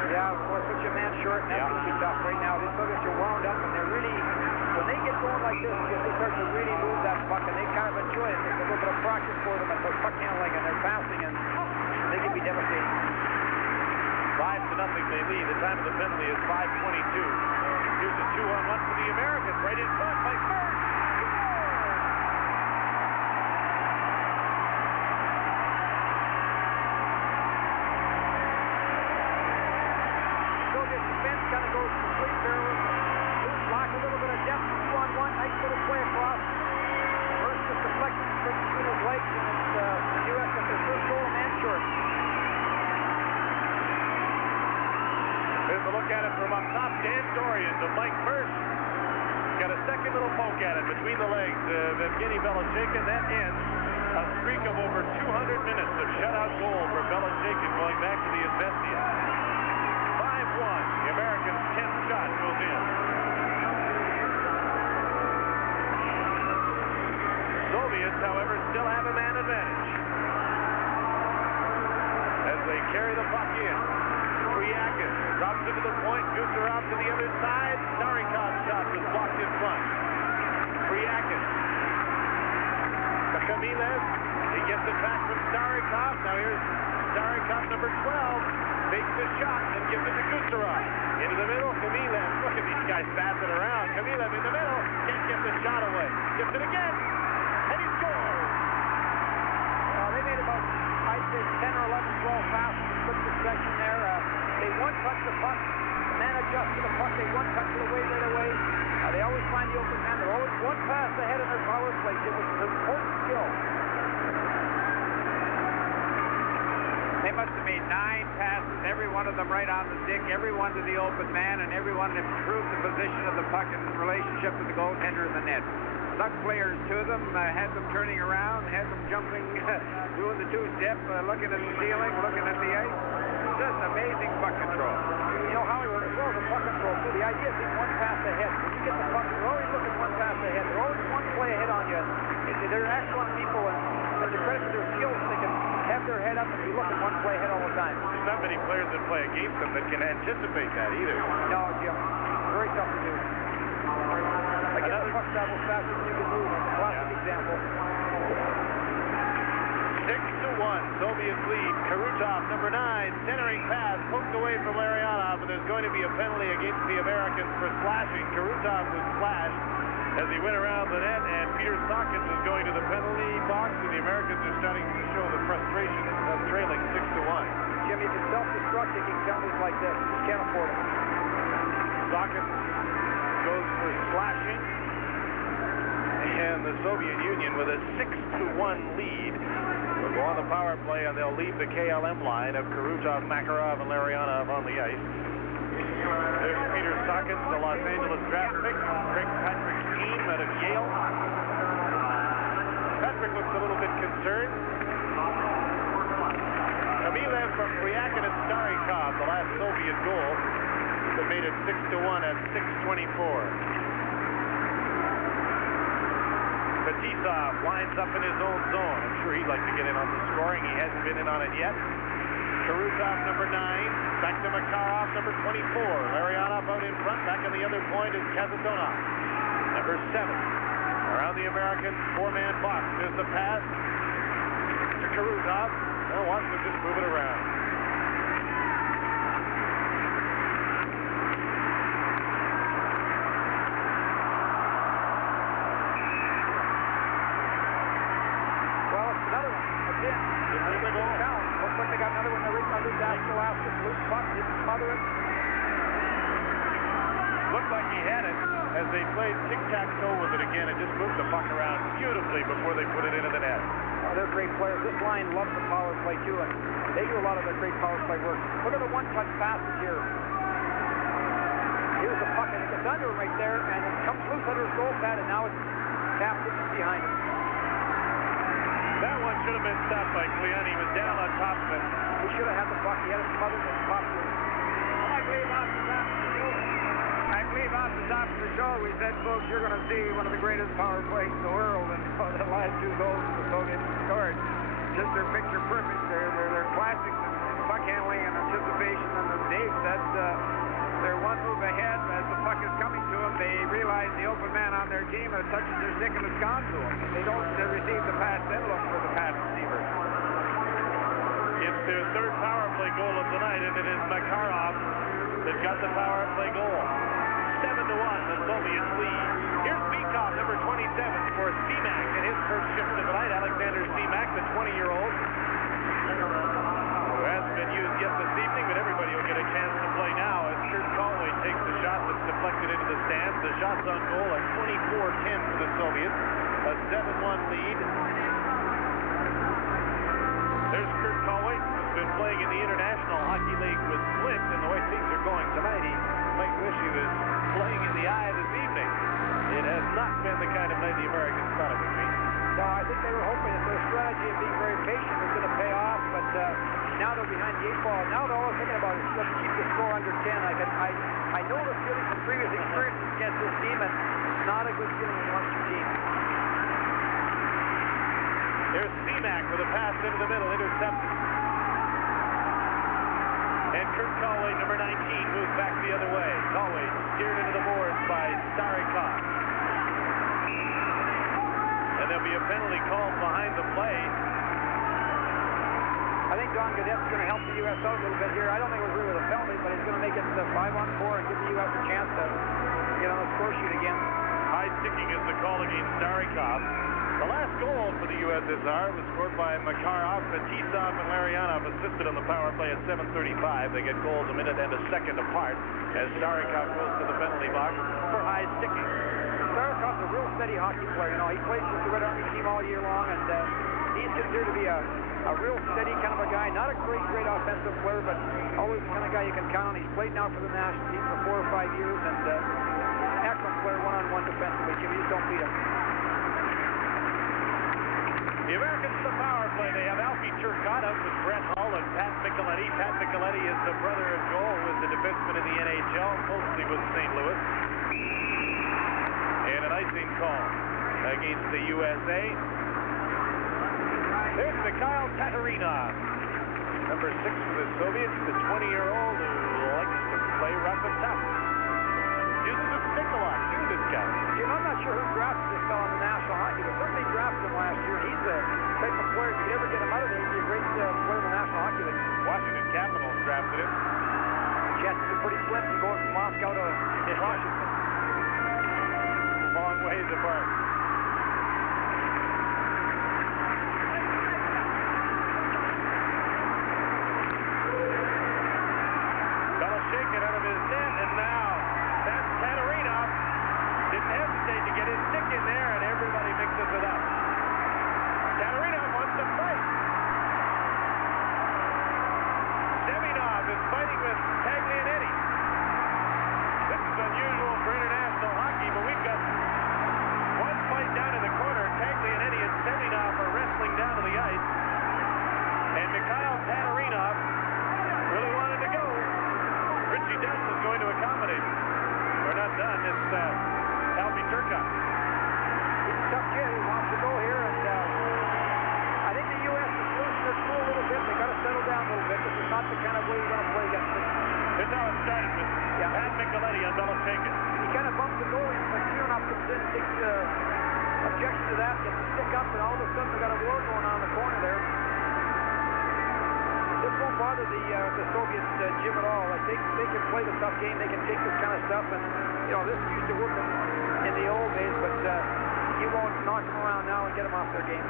Yeah, of course, put your man short, and that's going to be tough right now. These Soviets are wound up, and they're really, when they get going like this, they start to really move that puck, and they kind of enjoy it. It's a little bit of practice for them at their puck handling and their passing, and they can be devastating. 5-0 they lead. The time of the penalty is 5:22. Here's a 2-on-1 for the Americans, right in front by First. Soviet defense kind of goes complete barrel. Loose block, a little bit of depth, 2-on-1, nice little play across. First just deflected straight between his legs, and it's the U.S. got their first goal, a man short. Here's a look at it from up top. Dan Dorian to Mike First. Got a second little poke at it between the legs of Evgeny Beloshekin. That ends a streak of over 200 minutes of shutout goal for Beloshekin going back to the Izvestia. 5-1. The Americans' 10th shot goes in. Soviets, however, still have a man advantage as they carry the puck in. Priakin drops into the point, Gusarov to the other side. Starikov's shot was blocked in front. Priakin. To Khmylev. He gets it back from Starikov. Now here's Starikov, number 12. Takes the shot and gives it to Gusarov. Into the middle, Khmylev. Look at these guys passing around. Khmylev in the middle. Can't get the shot away. Gets it again. And he scores. They made about, I'd say, 10 or 11, 12 passes in quick succession there. They one-touch the puck. The man adjusts to the puck. They one-touch it away right away. They always find the open man. They're always one pass ahead of their power play. It was an important skill. They must have made 9 passes, every one of them right on the stick, every one to the open man, and every one improved the position of the puck in relationship to the goaltender in the net. Stuck players to them, had them turning around, had them jumping, doing the two-step, looking at the ceiling, looking at the ice. Just amazing puck control. You know, Howie, as well as the puck control, too, the idea is being one pass ahead. When you get the puck, you're always looking one pass ahead. They're always one play ahead on you. They're excellent people, and to credit to their skills, they can have their head up and be looking one play ahead all the time. There's not many players that play against them that can anticipate that either. No, Jim. Very tough to do. I guess the puck travels faster than you can move. It's a classic example. 6-1, Soviets lead. Karutov, number 9, centering pass, poked away from Larionov, and there's going to be a penalty against the Americans for slashing. Karutov was slashed as he went around the net, and Peter Sawkins is going to the penalty box, and the Americans are starting to show the frustration of trailing 6-1. Jim, you can self-destruct taking penalties like this. You can't afford it. Sawkins goes for slashing, and the Soviet Union with a 6-1 lead will go on the power play, and they'll leave the KLM line of Karutov, Makarov, and Larionov on the ice. There's Peter Sawkins, the Los Angeles draft pick, Craig Patrick's team out of Yale. Patrick looks a little bit concerned. Khmylev from Priakin and Starikov, the last Soviet goal, that made it 6-1 at 6:24. Fetisov winds up in his own zone. I'm sure he'd like to get in on the scoring. He hasn't been in on it yet. Karutov, number 9. Back to Makarov, number 24. Larionov out in front. Back on the other point is Kazatonov, number 7. Around the American 4-man box. There's the pass to Karutov. Well, watch them just move it around. Looked like he had it as they played tic-tac-toe with it again and just moved the puck around beautifully before they put it into the net. Oh, they're great players. This line loves the power play, too, and they do a lot of the great power play work. Look at the one-touch passes here. Here's the puck, and it gets It's under him right there, and it comes loose under his goal pad, and now it's tapped in behind him. That one should have been stopped by Cleon. He was down on top of it. He should have had the puck. He had it smothered and popped it. I believe after the top of the show, we said, folks, you're going to see one of the greatest power plays in the world, and the last 2 goals the Soviets scored. Just their picture perfect. They're classics in puck handling and anticipation. And as Dave said, they're one move ahead as the puck is coming to them. They realize the open man on their team has touches their stick and it's gone to them. They don't receive the pass, then look for the pass receiver. It's their 3rd power play goal of the night, and it is Makarov that got the power play goal. 7-1, the Soviets lead. Here's Bikov, number 27, for Seamak in his first shift of the night. Alexander Seamak, the 20-year-old, who hasn't been used yet this evening, but everybody will get a chance to play now as Kurt Conway takes the shot that's deflected into the stands. The shots on goal are 24-10 for the Soviets, a 7-1 lead. There's Kurt Conway, who's been playing in the International Hockey League with Flint, and the way things are going tonight, he might wish he was playing in the eye this evening. It has not been the kind of night the Americans thought it would be. No, I think they were hoping that their strategy of being very patient was going to pay off, but now they're behind the 8 ball. Now all they're thinking about is let's keep the score under 10. I know the feeling from previous experiences against this team, and it's not a good feeling when you watch your team. There's Seamak with a pass into the middle, intercepted. And Kurt Conway, number 19, moves back the other way. Conway steered into the boards by Starikov. And there'll be a penalty called behind the play. I think Don Gadet's going to help the U.S. out a little bit here. I don't think it was really a penalty, but he's going to make it 5-on-4 and give the U.S. a chance to get on the score sheet again. High sticking is the call against Starikov. The last goal for the USSR was scored by Makarov, and Tisov and Larionov assisted on the power play at 7:35. They get goals a minute and a second apart as Starikov goes to the penalty box for high sticking. Starikov's a real steady hockey player. You know, he plays with the Red Army team all year long, and he's considered to be a real steady kind of a guy. Not a great offensive player, but always the kind of guy you can count on. He's played now for the national team for 4 or 5 years, and excellent player one-on-one defensively. You just don't beat him. The Americans to the power play. They have Alfie Turcotte out with Brett Hull and Pat Micheletti. Pat Micheletti is the brother of Joel, who is the defenseman in the NHL, mostly with St. Louis. And an icing call against the USA. There's Mikhail Tatarinov, number 6 for the Soviets, the 20-year-old who likes to play rough and tough. Uses a stick a lot, too, this guy. Jim, I'm not sure who drafted this fellow in the National Hockey, but somebody drafted him last year. He's the type of player, if you ever get him out of there, he'd be a great player in the National Hockey League. Washington Capitals drafted him. Chances are pretty slim to going from Moscow to Washington. Long ways apart. Shake it out of his net, and now that's Tatarinov. Didn't hesitate to get his stick in there, and everybody mixes it up. Tatarinov wants to fight. Seminov is fighting with Taglianetti. This is unusual for international hockey, but we've got one fight down in the corner. Taglianetti and Seminov are wrestling down to the ice, and Mikhail Tatarinov really wanted to go. Richie Denton is going to accommodate. We're not done. It's Alfie Turcotte. He's a tough kid. He wants to go here, and I think the U.S. is losing their cool a little bit. They got to settle down a little bit. This is not the kind of way you're going to play against them. Here's how it started with Pat Micheletti on Belichick. He kind of bumps the goalie when Smirnoff comes in and takes objection to that, gets the stick up, and all of a sudden they got a war going on in the corner there. This won't bother the Soviets, Jim, at all. Like they can play the tough game. They can take this kind of stuff, and you know this used to work in the old days, but you won't knock them around now and get them off their game.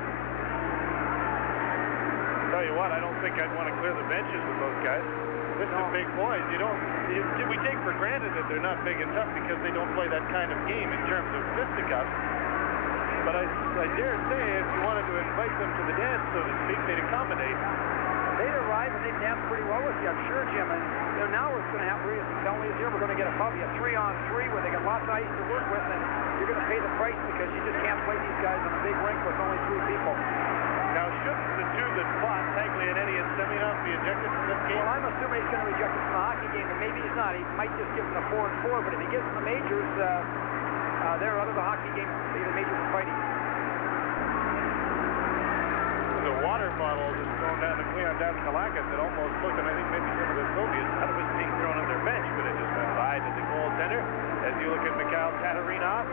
Tell you what, I don't think I'd want to clear the benches with those guys. They're some big boys. We take for granted that they're not big and tough because they don't play that kind of game in terms of fisticuffs. But I dare say if you wanted to invite them to the dance, so to speak, they'd accommodate. They'd arrive and they'd dance pretty well with you, I'm sure, Jim. And now we're going to have some penalties here. We're going to get above you 3-on-3 where they got lots of ice to work with, and you're going to pay the price because you just can't play these guys on a big rink with only 3 people. Now, shouldn't the two that fought, Taglianetti and Semyonov, be ejected from this game? Well, I'm assuming he's going to reject it from the hockey game, but maybe he's not. He might just give them the 4-4, but if he gives them the majors, they're out of the hockey game. The majors are fighting. The water bottle just thrown down to Cleon Daskalakis. It almost looked, and I think maybe some of the Soviets thought it was being thrown on their bench, but it just went by to the goaltender. As you look at Mikhail Tatarinov.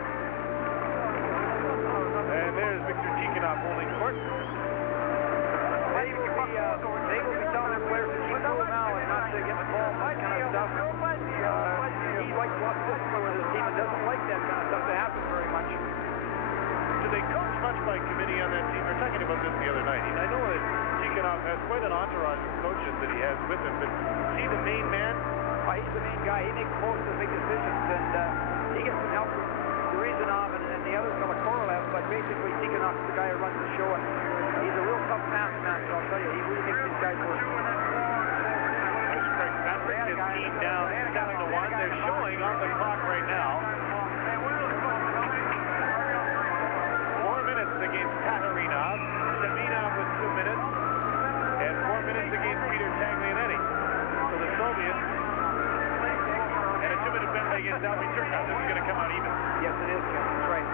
And there's Viktor Tikhonov holding court. They will be telling their players to keep cool now and not to get involved in that kind of stuff. He likes lots of discipline with his team and doesn't like that kind of stuff to happen very much. Do they coach much by committee on that team? We were talking about this the other night. I know that Tikhonov has quite an entourage of coaches that he has with him, but is he the main man? He's the main guy. He makes most of the big decisions, and he gets some help from Durizanov and the other fellow, Korolev, but basically Tikhonov is the guy who runs the show, and he's a real tough master, so I'll tell you, he really makes these guys work. There's Craig Patrick, his team down 7-1. They're showing on the clock right now. 4 minutes against Tatarinov, Semyonov with 2 minutes, and 4 minutes against Peter Taglianetti. So the Soviets, and a 2-minute penalty against Albi Turkov. This is going to come out even. Yes, it is, Jim. That's right.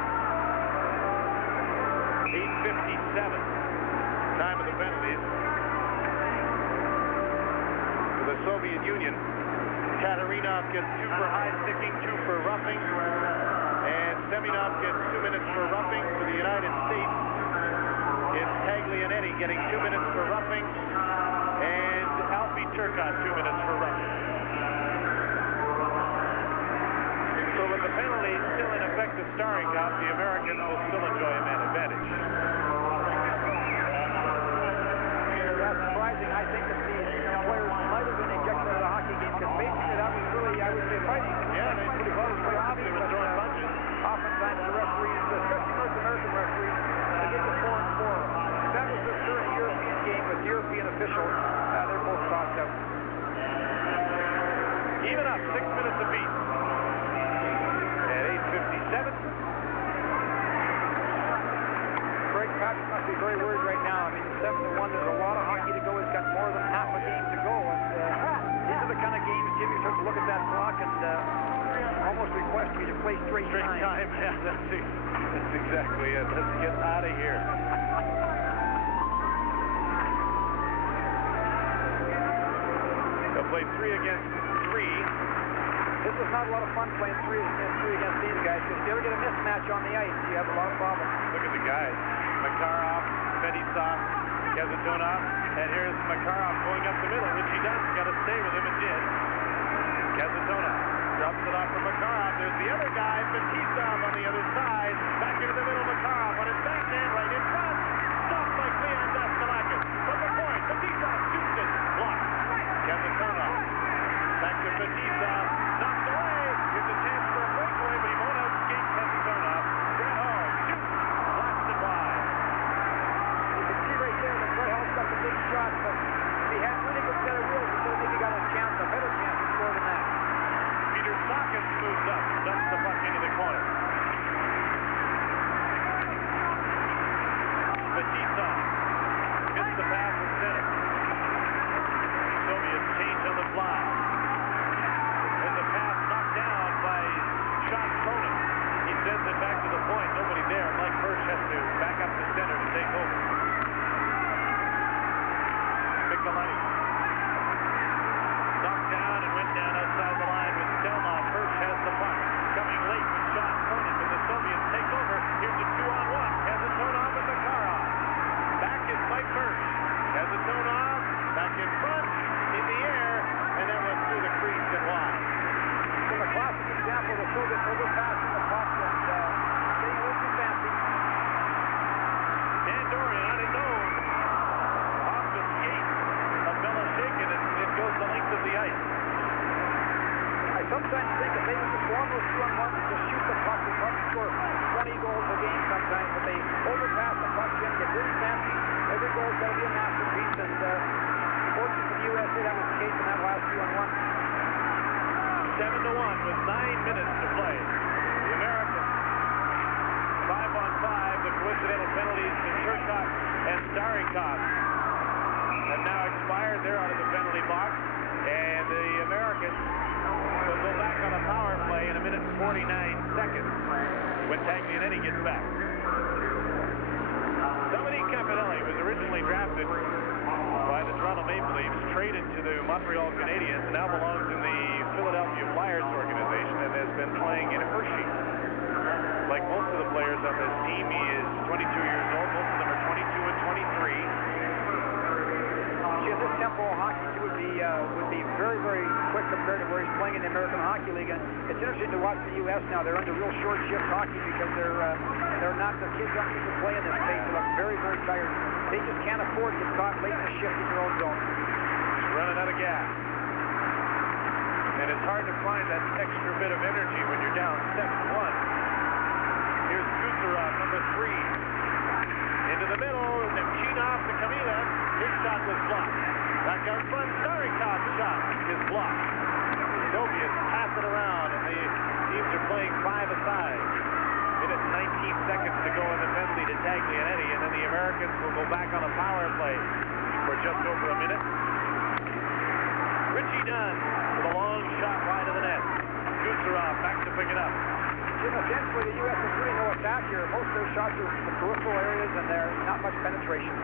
8:57, time of the penalties. For the Soviet Union, Tatarinov gets 2 for high sticking, 2 for roughing, and Semyonov gets 2 minutes for roughing. For the United States, it's Taglianetti getting 2 minutes for roughing, and Albi Turkov 2 minutes for roughing. So with the penalty still in effect of Starring Cup, the Americans will still enjoy a man advantage. That's surprising. I think that these players might have been ejected out of the hockey game because basically that was really, I would say, fighting. Yeah, they pretty close. They were throwing punches. Oftentimes the referees, especially North American referees, they get the 4-4. If that was during a European game with European officials, they're both tossed out. Even up, 6 minutes apiece. At 8:57. Craig Patrick must be very worried right now. I mean, 7-1, there's a lot of hockey to go. He's got more than half a game to go. And these are the kind of games, Jim, you start to look at that clock and almost request you to play straight time. Yeah, that's exactly it. Let's get out of here. They'll play 3 against 3. This is not a lot of fun playing 3 against these guys because if you ever get a mismatch on the ice, you have a lot of problems. Look at the guys. Makarov, Fetisov, Kazatonov, and here's Makarov going up the middle, which he does. He's got to stay with him and did. Kazatonov drops it off for Makarov. There's the other guy, Fetisov on the other side. Back into the middle, Makarov on his backhand, right in front. Stopped by Cleon Daskalakis. From the point, Fetisov shoots it. Blocked. Kazatonov. Back to Fetisov. Knocked away. Here's a chance for a breakaway, but he won't escape Kazatonov. Brett Hall shoots. Blasted wide. You can see right there that Brett Hall's got the big shot, but if he had a really good set of wheels, he could have maybe got a better chance to score than that. Peter Sackett moves up, dumps the puck into the corner. with 9 minutes to play. The Americans 5-on-5. The coincidental penalties to Turcotte and Starikov have now expired. They're out of the penalty box. And the Americans will go back on a power play in 1 minute and 49 seconds when Taglianetti gets back. Dominique Campanelli was originally drafted by the Toronto Maple Leafs, traded to the Montreal Canadiens, and now belongs in the Philadelphia Flyers organization and has been playing in Hershey. Like most of the players on this team, he is 22 years old. Most of them are 22 and 23. Gee, this tempo of hockey would be very, very quick compared to where he's playing in the American Hockey League. And it's interesting to watch the U.S. now. They're under real short shift hockey because they're not, the kids aren't used to playing this pace. They look very, very tired. They just can't afford to get caught late in the shift in their own zone. He's running out of gas. And it's hard to find that extra bit of energy when you're down 7-1. Here's Kucherov, number 3. Into the middle, Nemchinov to Kamilev. His shot was blocked. Back out front, Starikov's shot is blocked. Soviets pass it around, and the teams are playing 5-a-side. Minute and 19 seconds to go in the penalty to Taglianetti, and then the Americans will go back on a power play for just over a minute. Richie Dunn with a long shot wide of the net. Kucherov back to pick it up. Jim, essentially the U.S. has really no attack here. Most of their shots are from the peripheral areas, and there's not much penetration.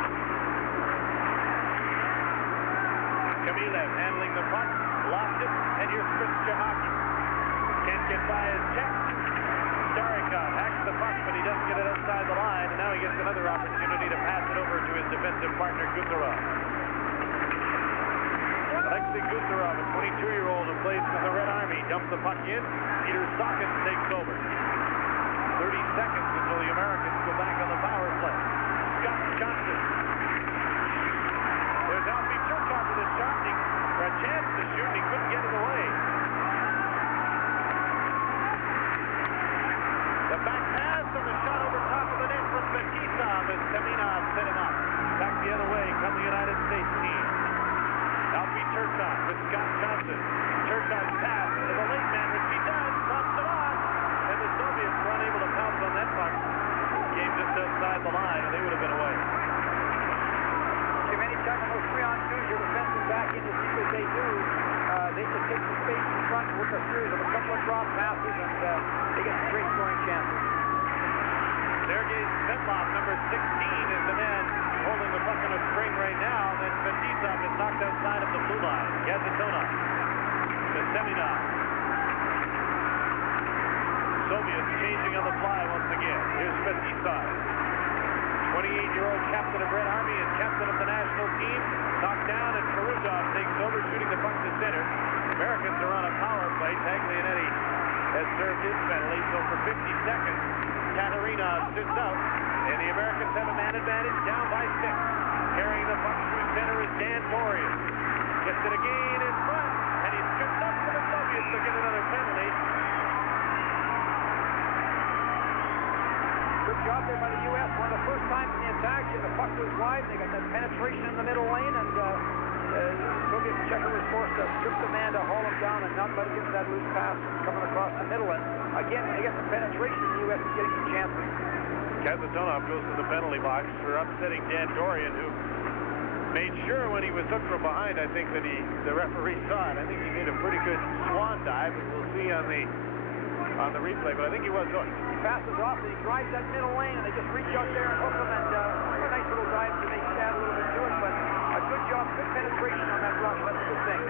Kamilev handling the puck, lost it, and here's Chris Jamaki. Can't get by his check. Starikov hacks the puck, but he doesn't get it outside the line, and now he gets another opportunity to pass it over to his defensive partner, Kucherov. Alexei Kucherov, a 22-year-old who plays for the Red Army, dumps the puck in. Peter Sockins takes over. 30 seconds until the Americans go back on the power play. Scott Johnson. There's Alfie Turcotte with a shot, or a chance to shoot, and he couldn't get it away. The back pass from the shot over top of the net from Fetisov as Taminov set him up. Back the other way come the United States team. Alfie Turcotte with Scott Johnson. Turcotte's pass to the late man, Richie Dunn, drops it off, and the Soviets were unable to pounce on that puck. Game just outside the line, and they would have been away. Jim, anytime on those 3-on-2s, your defensemen back in to see what they do. They just take the space in front, work a series of a couple of drop passes, and they get some great scoring chances. Sergei Svetlov, number 16, is the man holding the puck on a string right now. Then Fetisov is knocked outside of the blue line. Gazatonov to Seminov. Soviets changing on the fly once again. Here's Fetisov. 28-year-old captain of Red Army and captain of the national team. Knocked down, and Karuzov takes over, shooting the puck to center. Americans are on a power play. Taglianetti has served his penalty, so for 50 seconds, Katarina sits out, and the Americans have a man advantage, down by 6. Carrying the puck through center is Dan Dorian. Gets it again in front, and he's stripped up for the Soviets to get another penalty. Good job there by the U.S. One of the first times in the attack, the puck was wide. They got that penetration in the middle lane, and Soviet checker was forced to strip the man to haul him down and not let him get that loose pass coming across the middle. And again, they get the penetration. The U.S. is getting some chances. Kazatonov goes to the penalty box for upsetting Dan Dorian, who made sure when he was hooked from behind, I think that the referee saw it. I think he made a pretty good swan dive, as we'll see on the replay, but I think he was hooked. He passes off, and he drives that middle lane, and they just reach out there and hook him, and a nice little dive to make him add a little bit to it, but a good job, good penetration on that rush. That's a good thing.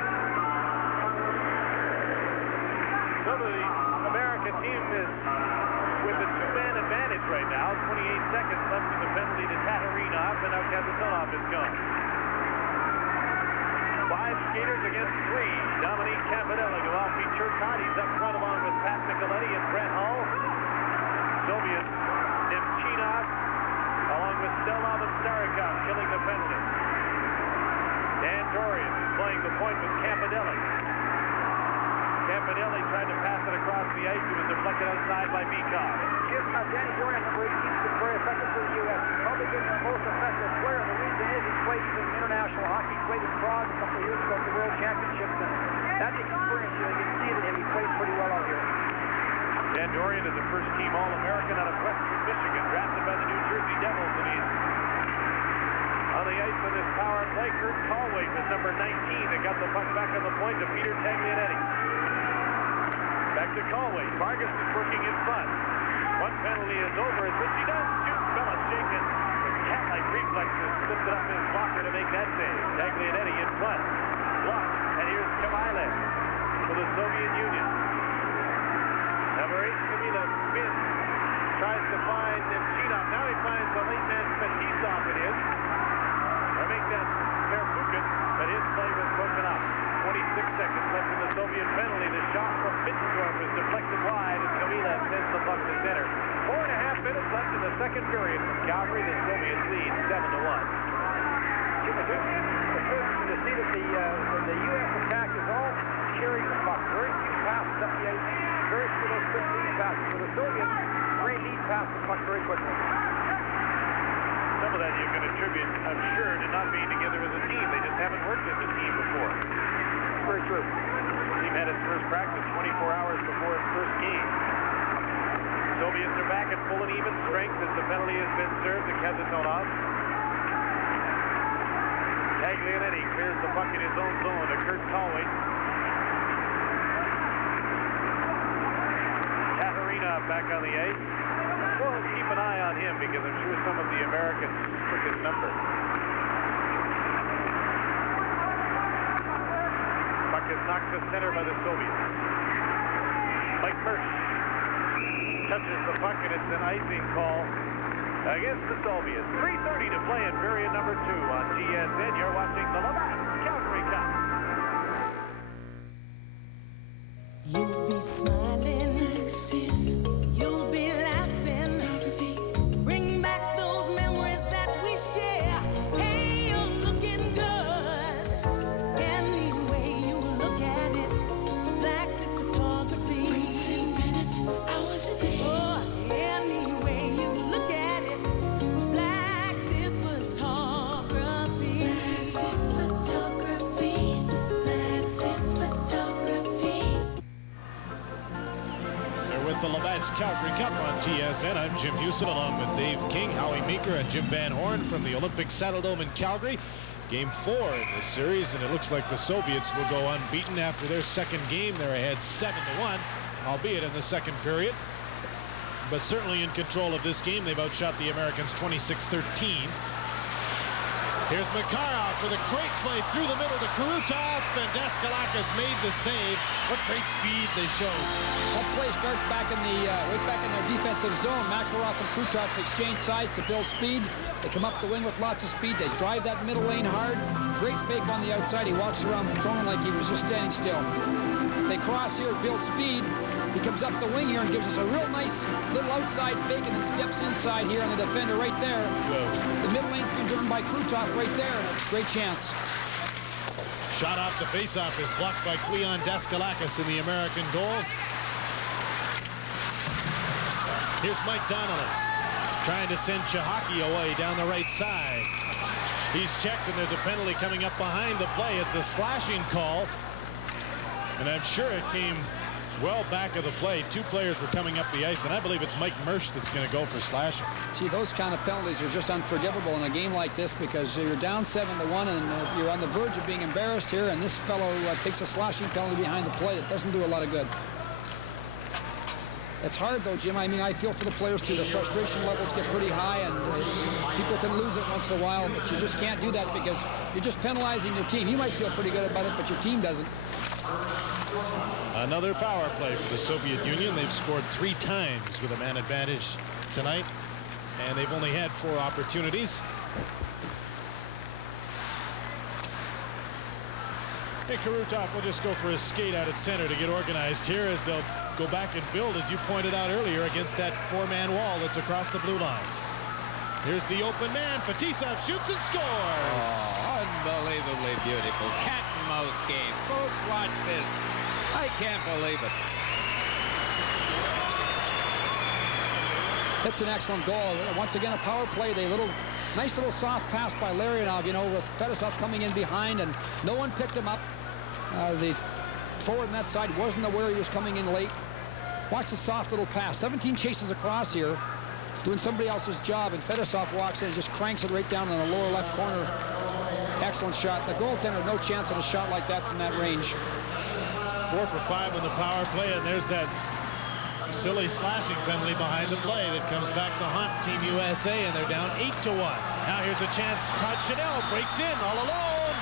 So the American team is with a 2-man advantage right now. 28 seconds left in the penalty to Tatarina, and now Kazatonov is gone. 5 skaters against 3. Dominique Campanelli to Alfie Turcotte. He's up front along with Pat Nicoletti and Brett Hull. Soviets, Nemchinov, along with Stelov and Starikov, killing the penalty. Dan Dorian is playing the point with Campanelli. Campanelli tried to pass it across the ice. He was deflected outside by Mikov. Danny Dorian, number 18, has been very effective for the U.S. He's probably been their most effective player. The reason is he played some international hockey. He played in Prague a couple of years ago at the World Championships, and that experience, you can see that he plays pretty well out here. Dorian is a first-team All-American out of Western Michigan, drafted by the New Jersey Devils, and he's on the ice on this power play. Kurt Conway was number 19 that got the puck back on the point to Peter Taglianetti. Back to Conway. Vargas is working in front. One penalty is over as Richie does shoot. Belichick and with cat-like reflexes lifted up his blocker to make that save. Taglianetti in front. Blocked. And here's Kamilev for the Soviet Union. Number 8, Kamila spins. Tries to find Nemchinov. Now he finds the late man Fetisov it is. Or make that Perfukin, but his play was broken up. 26 seconds left in the Soviet penalty. The shot from Mittendorf is deflected wide, and Kamila sends the puck to center. 4.5 minutes left in the second period from Calgary. The Soviets lead 7-1. Jim, it's interesting to see that the U.S. attack is all carrying the puck. Very few passes up the ice. Very few of those quick lead passes. For the Soviets, great lead pass the puck very quickly. Some of that you can attribute, I'm sure, to not being together as a team. They just haven't worked as a team before. Very true. The team had its first practice 24 hours before its first game. Soviets are back at full and even strength as the penalty has been served to Kazatonov. Taglianetti clears the puck in his own zone to Kurt Conway. Katarina back on the ice. We'll keep an eye on him because I'm sure some of the Americans took his number. Puck is knocked to center by the Soviets. Mike Mersch touches the puck and it's an icing call against the Soviets. 3:30 to play in period number 2 on GSN. You're watching the Labatt Calgary Cup. You'll be smiling, sis. You'll be laughing. Bring back those memories that we share. Hey, you're looking good. Any way you look at it, Black's is photography. Brings in minutes, hours a day. Oh, any way you look at it, Black's is photography. Black's is photography. Black's is photography. With the Labatt's Calgary Cup on TSN, I'm Jim Houston along with Dave King, Howie Meeker, and Jim Van Horn from the Olympic Saddledome in Calgary. Game 4 in this series, and it looks like the Soviets will go unbeaten after their second game. They're ahead 7-1, albeit in the second period. But certainly in control of this game. They've outshot the Americans 26-13. Here's Makarov for the great play through the middle to Krutov, and Daskalakis made the save. What great speed they showed. That play starts back in the right back in their defensive zone. Makarov and Krutov exchange sides to build speed. They come up the wing with lots of speed. They drive that middle lane hard. Great fake on the outside. He walks around the corner like he was just standing still. They cross here, build speed. He comes up the wing here and gives us a real nice little outside fake and then steps inside here on the defender right there. Whoa. The middle lane's been driven by Krutov right there. Great chance. Shot off the faceoff is blocked by Cleon Daskalakis in the American goal. Here's Mike Donnelly trying to send Chihaki away down the right side. He's checked and there's a penalty coming up behind the play. It's a slashing call. And I'm sure it came well back of the play. Two players were coming up the ice, and I believe it's Mike Mersch that's going to go for slashing. See, those kind of penalties are just unforgivable in a game like this because you're down 7-1 and you're on the verge of being embarrassed here, and this fellow takes a slashing penalty behind the play. It doesn't do a lot of good. It's hard, though, Jim. I mean, I feel for the players, too. The frustration levels get pretty high, and people can lose it once in a while, but you just can't do that because you're just penalizing your team. You might feel pretty good about it, but your team doesn't. Another power play for the Soviet Union. They've scored 3 times with a man advantage tonight, and they've only had 4 opportunities. Hey, Krutov will just go for a skate out at center to get organized here as they'll go back and build, as you pointed out earlier, against that 4-man wall that's across the blue line. Here's the open man. Fetisov shoots and scores. Oh, unbelievably beautiful. Cat and mouse game. Folks, watch this. I can't believe it. It's an excellent goal. Once again, a power play. Nice little soft pass by Larionov, you know, with Fetisov coming in behind, and no one picked him up. The forward on that side wasn't aware he was coming in late. Watch the soft little pass. 17 chases across here, doing somebody else's job, and Fedosov walks in and just cranks it right down in the lower left corner. Excellent shot. The goaltender, no chance at a shot like that from that range. 4 for 5 on the power play, and there's that silly slashing penalty behind the play that comes back to haunt Team USA, and they're down 8-1. Now here's a chance. Todd Chanel breaks in all alone.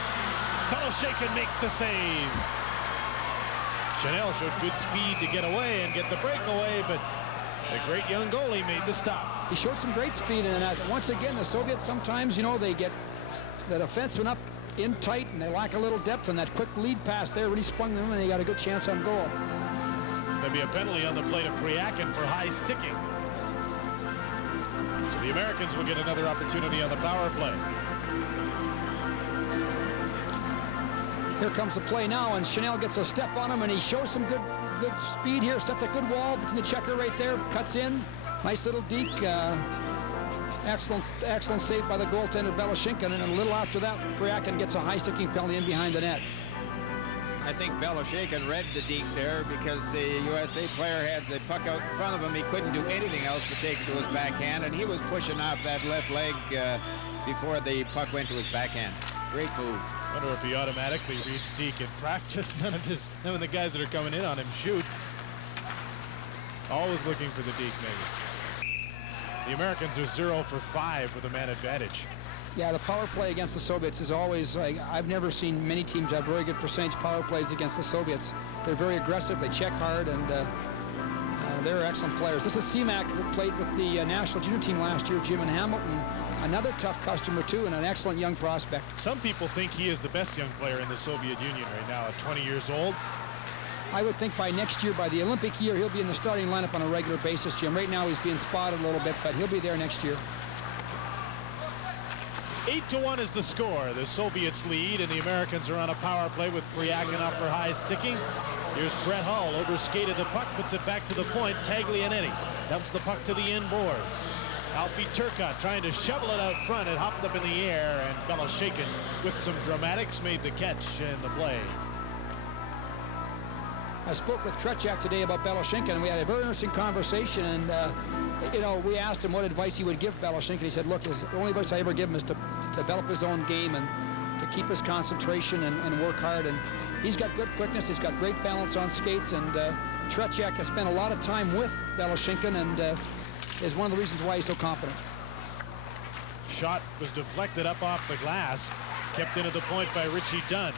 Beloshakin makes the save. Chanel showed good speed to get away and get the breakaway, but the great young goalie made the stop. He showed some great speed in that. Once again, the Soviets sometimes, you know, they get the defenseman up in tight and they lack a little depth, and that quick lead pass there really sprung them, and they got a good chance on goal. There'll be a penalty on the plate of Priakin for high sticking. So the Americans will get another opportunity on the power play. Here comes the play now, and Chanel gets a step on him, and he shows some good speed here, sets a good wall between the checker right there, cuts in, nice little deke. Excellent save by the goaltender Beloshakin, and a little after that, Priakin gets a high sticking penalty in behind the net. I think Beloshakin read the deke there because the USA player had the puck out in front of him. He couldn't do anything else but take it to his backhand, and he was pushing off that left leg before the puck went to his backhand. Great move. I wonder if he automatically reads deke in practice. None of the guys that are coming in on him shoot. Always looking for the deke, maybe. The Americans are 0 for 5 with a man advantage. Yeah, the power play against the Soviets is always, I've never seen many teams have very good percentage power plays against the Soviets. They're very aggressive, they check hard, and they're excellent players. This is Seamak, who played with the national junior team last year, Jim and Hamilton. Another tough customer, too, and an excellent young prospect. Some people think he is the best young player in the Soviet Union right now at 20 years old. I would think by next year, by the Olympic year, he'll be in the starting lineup on a regular basis, Jim. Right now, he's being spotted a little bit, but he'll be there next year. 8-1 is the score. The Soviets lead, and the Americans are on a power play with Priakin up for high sticking. Here's Brett Hull, overskated the puck, puts it back to the point. Taglianetti dumps the puck to the end boards. Alfie Turcotte trying to shovel it out front. It hopped up in the air, and Beloshakin with some dramatics made the catch in the play. I spoke with Tretiak today about Beloshakin, and we had a very interesting conversation, and you know, we asked him what advice he would give Beloshakin. He said, look, the only advice I ever give him is to develop his own game and to keep his concentration and work hard. And he's got good quickness, he's got great balance on skates, and Tretiak has spent a lot of time with Beloshakin, and is one of the reasons why he's so confident. Shot was deflected up off the glass, kept into the point by Richie Dunn.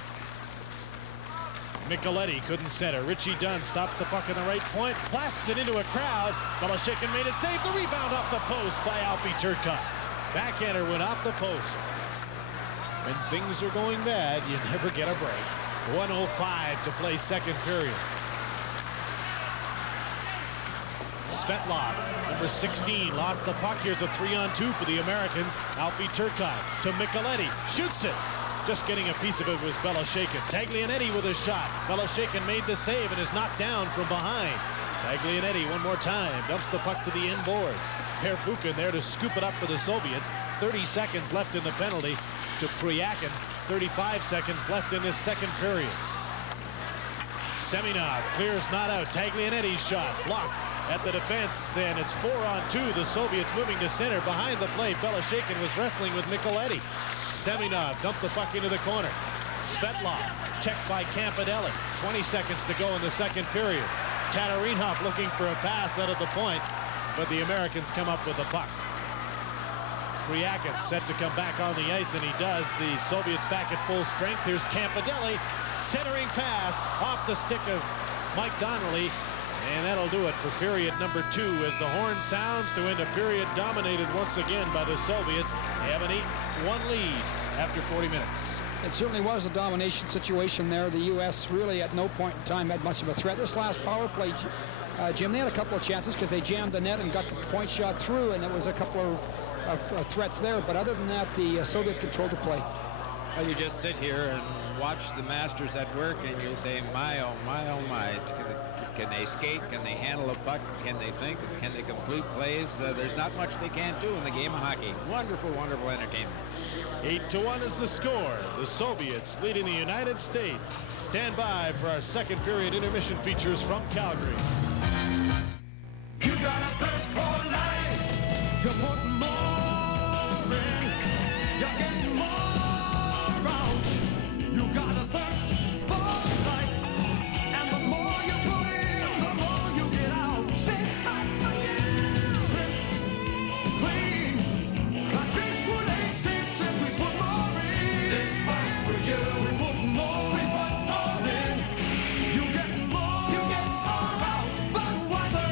Micheletti couldn't center. Richie Dunn stops the puck in the right point, blasts it into a crowd. Beloshakin made a save. The rebound off the post by Alfie Turcotte. Backhander went off the post. When things are going bad, you never get a break. 1:05 to play second period. Svetlov, number 16, lost the puck. Here's a 3-on-2 for the Americans. Alfie Turcotte to Micheletti, shoots it. Just getting a piece of it was Beloshakin. Taglianetti with a shot. Beloshakin made the save and is knocked down from behind. Taglianetti one more time, dumps the puck to the end boards. Perfukin there to scoop it up for the Soviets. 30 seconds left in the penalty to Priakin. 35 seconds left in this second period. Seminov clears not out. Taglianetti's shot blocked at the defense, and it's 4-on-2. The Soviets moving to center. Behind the play, Beloshakin was wrestling with Micheletti. Seminov dumped the puck into the corner. Svetlov checked by Campanelli. 20 seconds to go in the second period. Tatarinov looking for a pass out of the point, but the Americans come up with the puck. Priakin set to come back on the ice, and he does. The Soviets back at full strength. Here's Campanelli, centering pass off the stick of Mike Donnelly, and that'll do it for period number 2 as the horn sounds to end a period dominated once again by the Soviets. They have an 8-1 lead after 40 minutes. It certainly was a domination situation there. The U.S. really at no point in time had much of a threat. This last power play, Jim, they had a couple of chances because they jammed the net and got the point shot through, and there was a couple of threats there. But other than that, the Soviets controlled the play. Well, you just sit here and watch the masters at work, and you say, my, oh, my, oh, my. Can they skate? Can they handle a puck? Can they think? Can they complete plays? There's not much they can't do in the game of hockey. Wonderful, wonderful entertainment. 8-1 is the score. The Soviets leading the United States. Stand by for our second period intermission features from Calgary. you put more in, you get more out. You got a thirst for life, and the more you put in, the more you get out. This fight's for you. Crisp, clean, like Beechwood HD says we put more in. This fight's for you. We put more in. You get more out. Budweiser.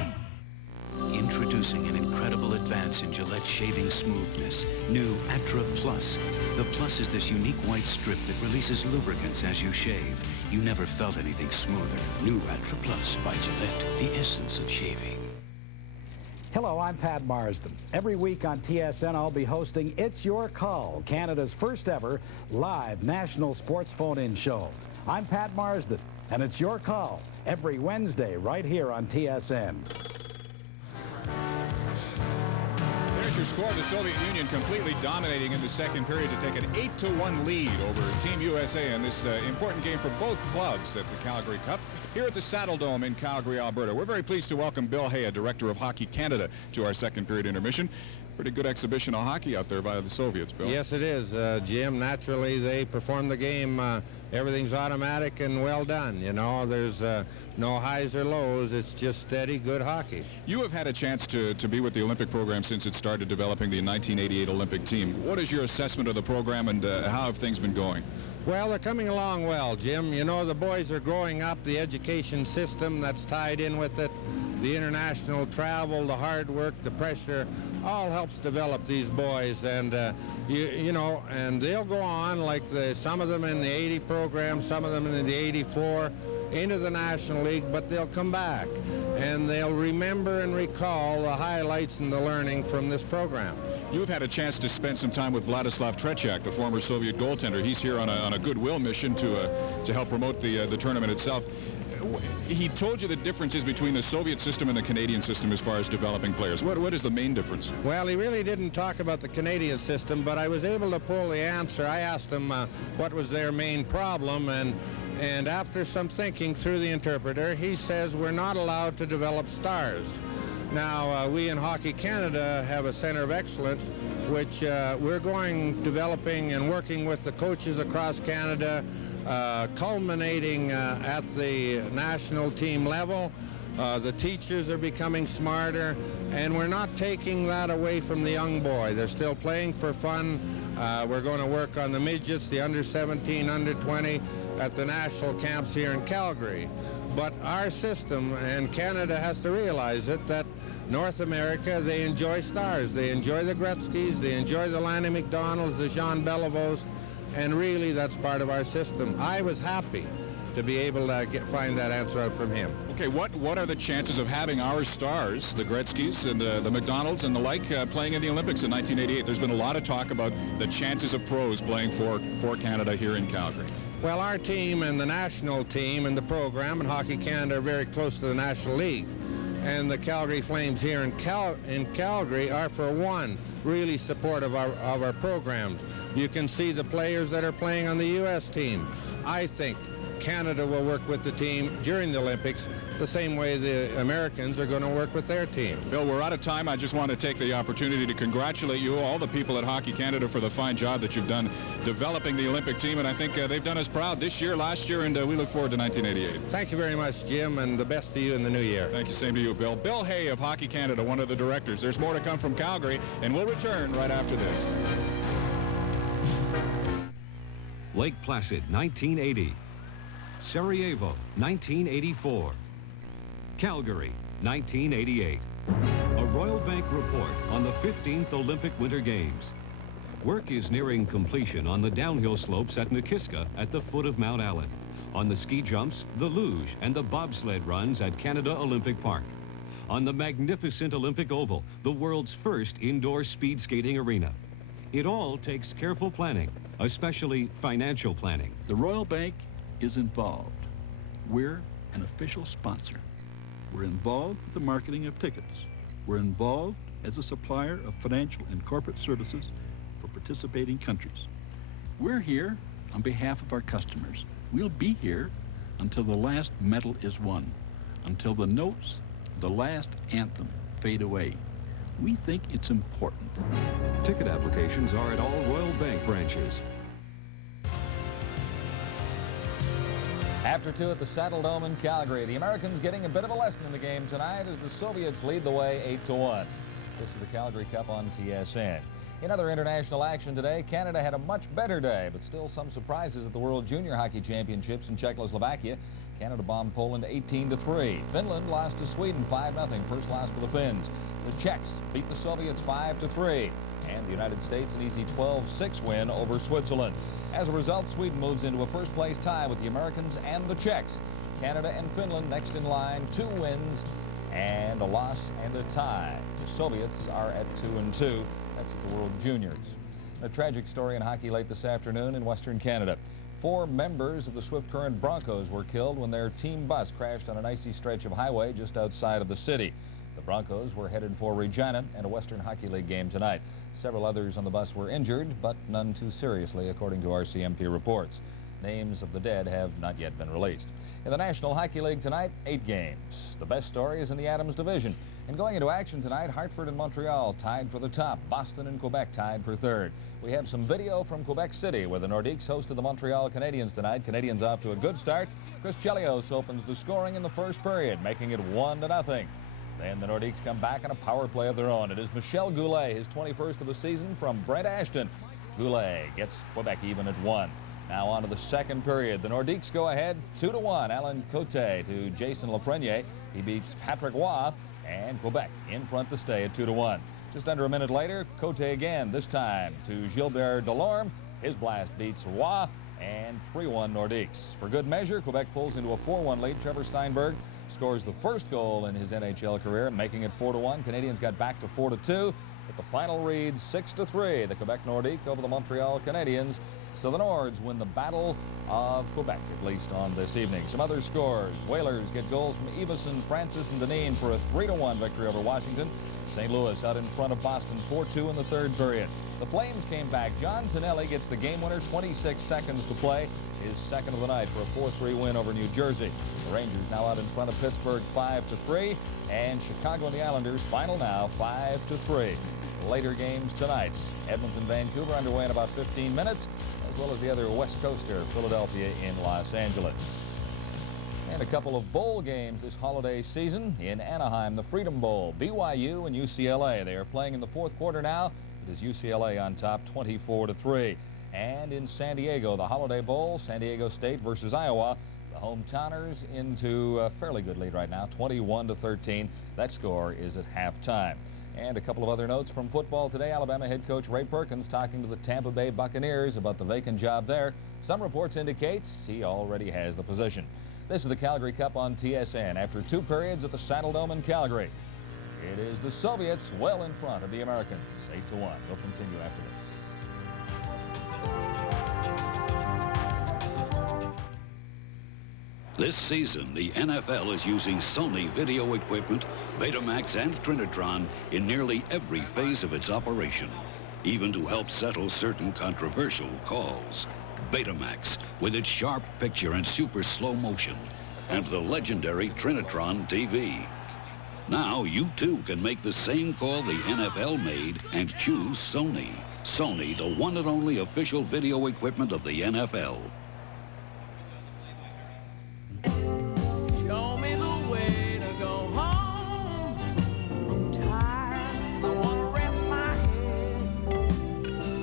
Introducing an incredible advance in Gillette shaving smoothness. New Atra Plus. The Plus is this unique white strip that releases lubricants as you shave. You never felt anything smoother. New Atra Plus by Gillette, the essence of shaving. Hello, I'm Pat Marsden. Every week on TSN, I'll be hosting It's Your Call, Canada's first ever live national sports phone-in show. I'm Pat Marsden, and it's your call every Wednesday right here on TSN. There's your score. The Soviet Union completely dominating in the second period to take an 8-1 lead over Team USA in this important game for both clubs at the Calgary Cup here at the Saddle Dome in Calgary, Alberta. We're very pleased to welcome Bill Hay, Director of Hockey Canada, to our second period intermission. Pretty good exhibition of hockey out there by the Soviets, Bill. Yes, it is, Jim. Naturally, they perform the game. Everything's automatic and well done. You know, there's no highs or lows. It's just steady, good hockey. You have had a chance to be with the Olympic program since it started developing the 1988 Olympic team. What is your assessment of the program, and how have things been going? Well, they're coming along well, Jim. You know, the boys are growing up. The education system that's tied in with it, the international travel, the hard work, the pressure, all helps develop these boys. And, you know, and they'll go on like some of them in the 80 program, some of them in the 84, into the National League, but they'll come back. And they'll remember and recall the highlights and the learning from this program. You've had a chance to spend some time with Vladislav Tretiak, the former Soviet goaltender. He's here on a goodwill mission to help promote the tournament itself. He told you the differences between the Soviet system and the Canadian system as far as developing players. What is the main difference? Well, he really didn't talk about the Canadian system, but I was able to pull the answer. I asked him what was their main problem, and after some thinking through the interpreter, he says we're not allowed to develop stars. Now, we in Hockey Canada have a center of excellence, which we're developing and working with the coaches across Canada, culminating at the national team level. The teachers are becoming smarter, and we're not taking that away from the young boy. They're still playing for fun. We're going to work on the midgets, the under 17, under 20 at the national camps here in Calgary. But our system, and Canada has to realize it, that North America, they enjoy stars. They enjoy the Gretzkys, they enjoy the Lanny McDonalds, the Jean Beliveaus, and really that's part of our system. I was happy to be able to find that answer out from him. Okay, what are the chances of having our stars, the Gretzkys and the McDonalds and the like, playing in the Olympics in 1988? There's been a lot of talk about the chances of pros playing for Canada here in Calgary. Well, our team and the national team and the program and Hockey Canada are very close to the National League. And the Calgary Flames here in Calgary are, for one, really supportive of our programs. You can see the players that are playing on the U.S. team. I think Canada will work with the team during the Olympics the same way the Americans are going to work with their team. Bill, we're out of time. I just want to take the opportunity to congratulate you, all the people at Hockey Canada, for the fine job that you've done developing the Olympic team, and I think they've done us proud this year, last year, and we look forward to 1988. Thank you very much, Jim, and the best to you in the new year. Thank you. Same to you, Bill. Bill Hay of Hockey Canada, one of the directors. There's more to come from Calgary, and we'll return right after this. Lake Placid, 1980. Sarajevo, 1984. Calgary, 1988. A Royal Bank report on the 15th Olympic Winter Games. Work is nearing completion on the downhill slopes at Nakiska at the foot of Mount Allen. On the ski jumps, the luge, and the bobsled runs at Canada Olympic Park. On the magnificent Olympic Oval, the world's first indoor speed skating arena. It all takes careful planning, especially financial planning. The Royal Bank is involved. We're an official sponsor. We're involved with the marketing of tickets. We're involved as a supplier of financial and corporate services for participating countries. We're here on behalf of our customers. We'll be here until the last medal is won, until the notes, the last anthem fade away. We think it's important. Ticket applications are at all Royal Bank branches. After 2 at the Saddle Dome in Calgary, the Americans getting a bit of a lesson in the game tonight as the Soviets lead the way 8-1. This is the Calgary Cup on TSN. In other international action today, Canada had a much better day, but still some surprises at the World Junior Hockey Championships in Czechoslovakia. Canada bombed Poland 18-3. Finland lost to Sweden 5-0, first loss for the Finns. The Czechs beat the Soviets 5-3. And the United States an easy 12-6 win over Switzerland. As a result, Sweden moves into a first-place tie with the Americans and the Czechs. Canada and Finland next in line, 2 wins and a loss and a tie. The Soviets are at 2-2. That's at the World Juniors. A tragic story in hockey late this afternoon in Western Canada. 4 members of the Swift Current Broncos were killed when their team bus crashed on an icy stretch of highway just outside of the city. The Broncos were headed for Regina and a Western Hockey League game tonight. Several others on the bus were injured, but none too seriously, according to RCMP reports. Names of the dead have not yet been released. In the National Hockey League tonight, 8 games. The best story is in the Adams Division. And going into action tonight, Hartford and Montreal tied for the top. Boston and Quebec tied for 3rd. We have some video from Quebec City, where the Nordiques hosted the Montreal Canadiens tonight. Canadiens off to a good start. Chris Chelios opens the scoring in the first period, making it 1-0. Then the Nordiques come back on a power play of their own. It is Michel Goulet, his 21st of the season, from Brent Ashton. Goulet gets Quebec even at 1. Now on to the second period. The Nordiques go ahead 2-1. Alain Cote to Jason Lafreniere. He beats Patrick Roy, and Quebec in front to stay at 2-1. Just under a minute later, Cote again, this time to Gilbert Delorme. His blast beats Roy, and 3-1 Nordiques. For good measure, Quebec pulls into a 4-1 lead. Trevor Steinberg scores the first goal in his NHL career, making it 4-1. Canadians got back to 4-2, but the final reads 6-3. The Quebec Nordiques over the Montreal Canadiens. So the Nords win the Battle of Quebec, at least on this evening. Some other scores. Whalers get goals from Evason, Francis, and Deneen for a 3-1 victory over Washington. St. Louis out in front of Boston 4-2 in the third period. The Flames came back. John Tonelli gets the game winner, 26 seconds to play. His second of the night for a 4-3 win over New Jersey. The Rangers now out in front of Pittsburgh 5-3. And Chicago and the Islanders final now 5-3. Later games tonight. Edmonton, Vancouver underway in about 15 minutes, as well as the other West Coaster, Philadelphia in Los Angeles. And a couple of bowl games this holiday season. In Anaheim, the Freedom Bowl, BYU and UCLA. They are playing in the fourth quarter now. It is UCLA on top 24-3. And in San Diego, the Holiday Bowl, San Diego State versus Iowa. The hometowners into a fairly good lead right now, 21-13. That score is at halftime. And a couple of other notes from football today. Alabama head coach Ray Perkins talking to the Tampa Bay Buccaneers about the vacant job there. Some reports indicate he already has the position. This is the Calgary Cup on TSN. After 2 periods at the Saddle Dome in Calgary, it is the Soviets well in front of the Americans, 8-1. They'll continue after this. This season, the NFL is using Sony video equipment, Betamax and Trinitron in nearly every phase of its operation, even to help settle certain controversial calls. Betamax, with its sharp picture and super slow motion, and the legendary Trinitron TV. Now you too can make the same call the NFL made and choose Sony. Sony, the one and only official video equipment of the NFL. Show me the way to go home. I'm tired, I want to rest my head.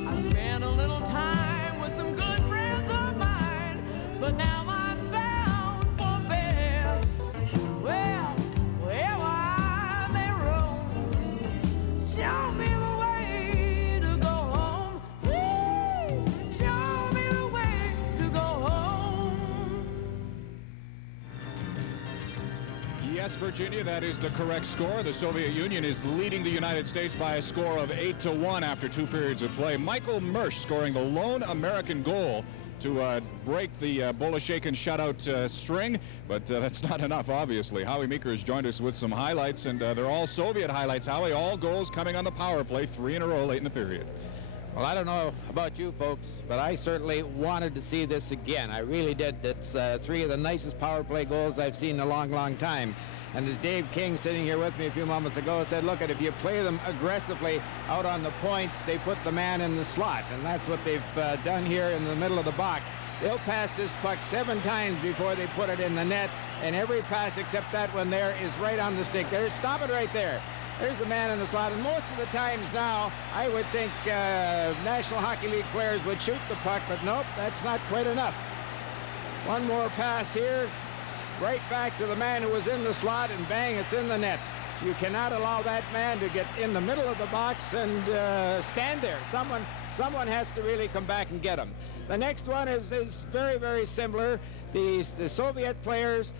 I spent a little time with some good friends of mine, but now I'm bound for bed. Well, wherever I may roam, show me the way to go home. Please, show me the way to go home. Yes, Virginia, that is the correct score. The Soviet Union is leading the United States by a score of 8-1 after 2 periods of play. Michael Mersch scoring the lone American goal to break the Boleshakin shutout string, but that's not enough, obviously. Howie Meeker has joined us with some highlights, and they're all Soviet highlights. Howie, all goals coming on the power play, 3 in a row late in the period. Well, I don't know about you folks, but I certainly wanted to see this again. I really did. It's 3 of the nicest power play goals I've seen in a long, long time. And as Dave King, sitting here with me a few moments ago, said, look, if you play them aggressively out on the points, they put the man in the slot. And that's what they've done here in the middle of the box. They'll pass this puck 7 times before they put it in the net. And every pass except that one there is right on the stick. There, stop it right there. There's the man in the slot. And most of the times now, I would think National Hockey League players would shoot the puck, but nope, that's not quite enough. One more pass here. Right back to the man who was in the slot, and bang, it's in the net. You cannot allow that man to get in the middle of the box and stand there. Someone has to really come back and get him. The next one is very, very similar. The Soviet players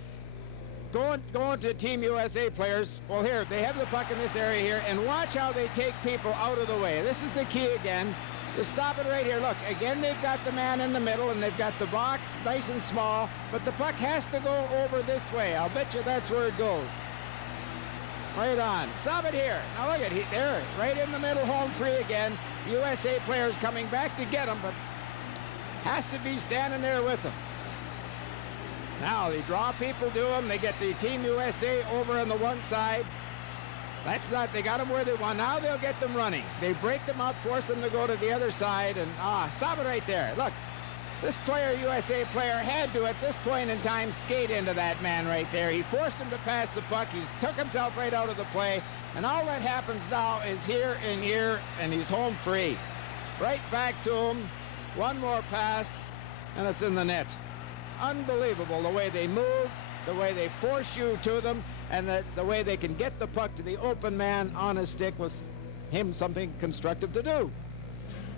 going to Team USA players. Well, here, they have the puck in this area here, and watch how they take people out of the way. This is the key again. Just stop it right here. Look, again, they've got the man in the middle, and they've got the box nice and small, but the puck has to go over this way. I'll bet you that's where it goes. Right on. Stop it here. Now look at it. There, right in the middle, home free again. USA players coming back to get him, but has to be standing there with them. Now they draw people to them. They get the Team USA over on the one side. That's not, they got them where they want. Now they'll get them running. They break them up, force them to go to the other side, and stop it right there. Look, this player, USA player, had to, at this point in time, skate into that man right there. He forced him to pass the puck. He took himself right out of the play, and all that happens now is here and here, and he's home free. Right back to him. One more pass, and it's in the net. Unbelievable the way they move, the way they force you to them, and the way they can get the puck to the open man on his stick with him something constructive to do.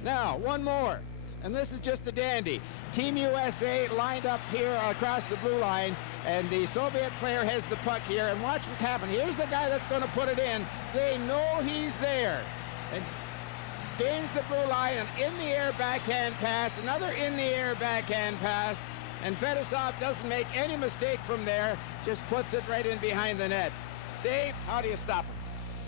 Now, one more, and this is just a dandy. Team USA lined up here across the blue line, and the Soviet player has the puck here, and watch what's happening. Here's the guy that's going to put it in. They know he's there. And gains the blue line, an in-the-air backhand pass, another in-the-air backhand pass, and Fedosov doesn't make any mistake from there, just puts it right in behind the net. Dave, how do you stop him?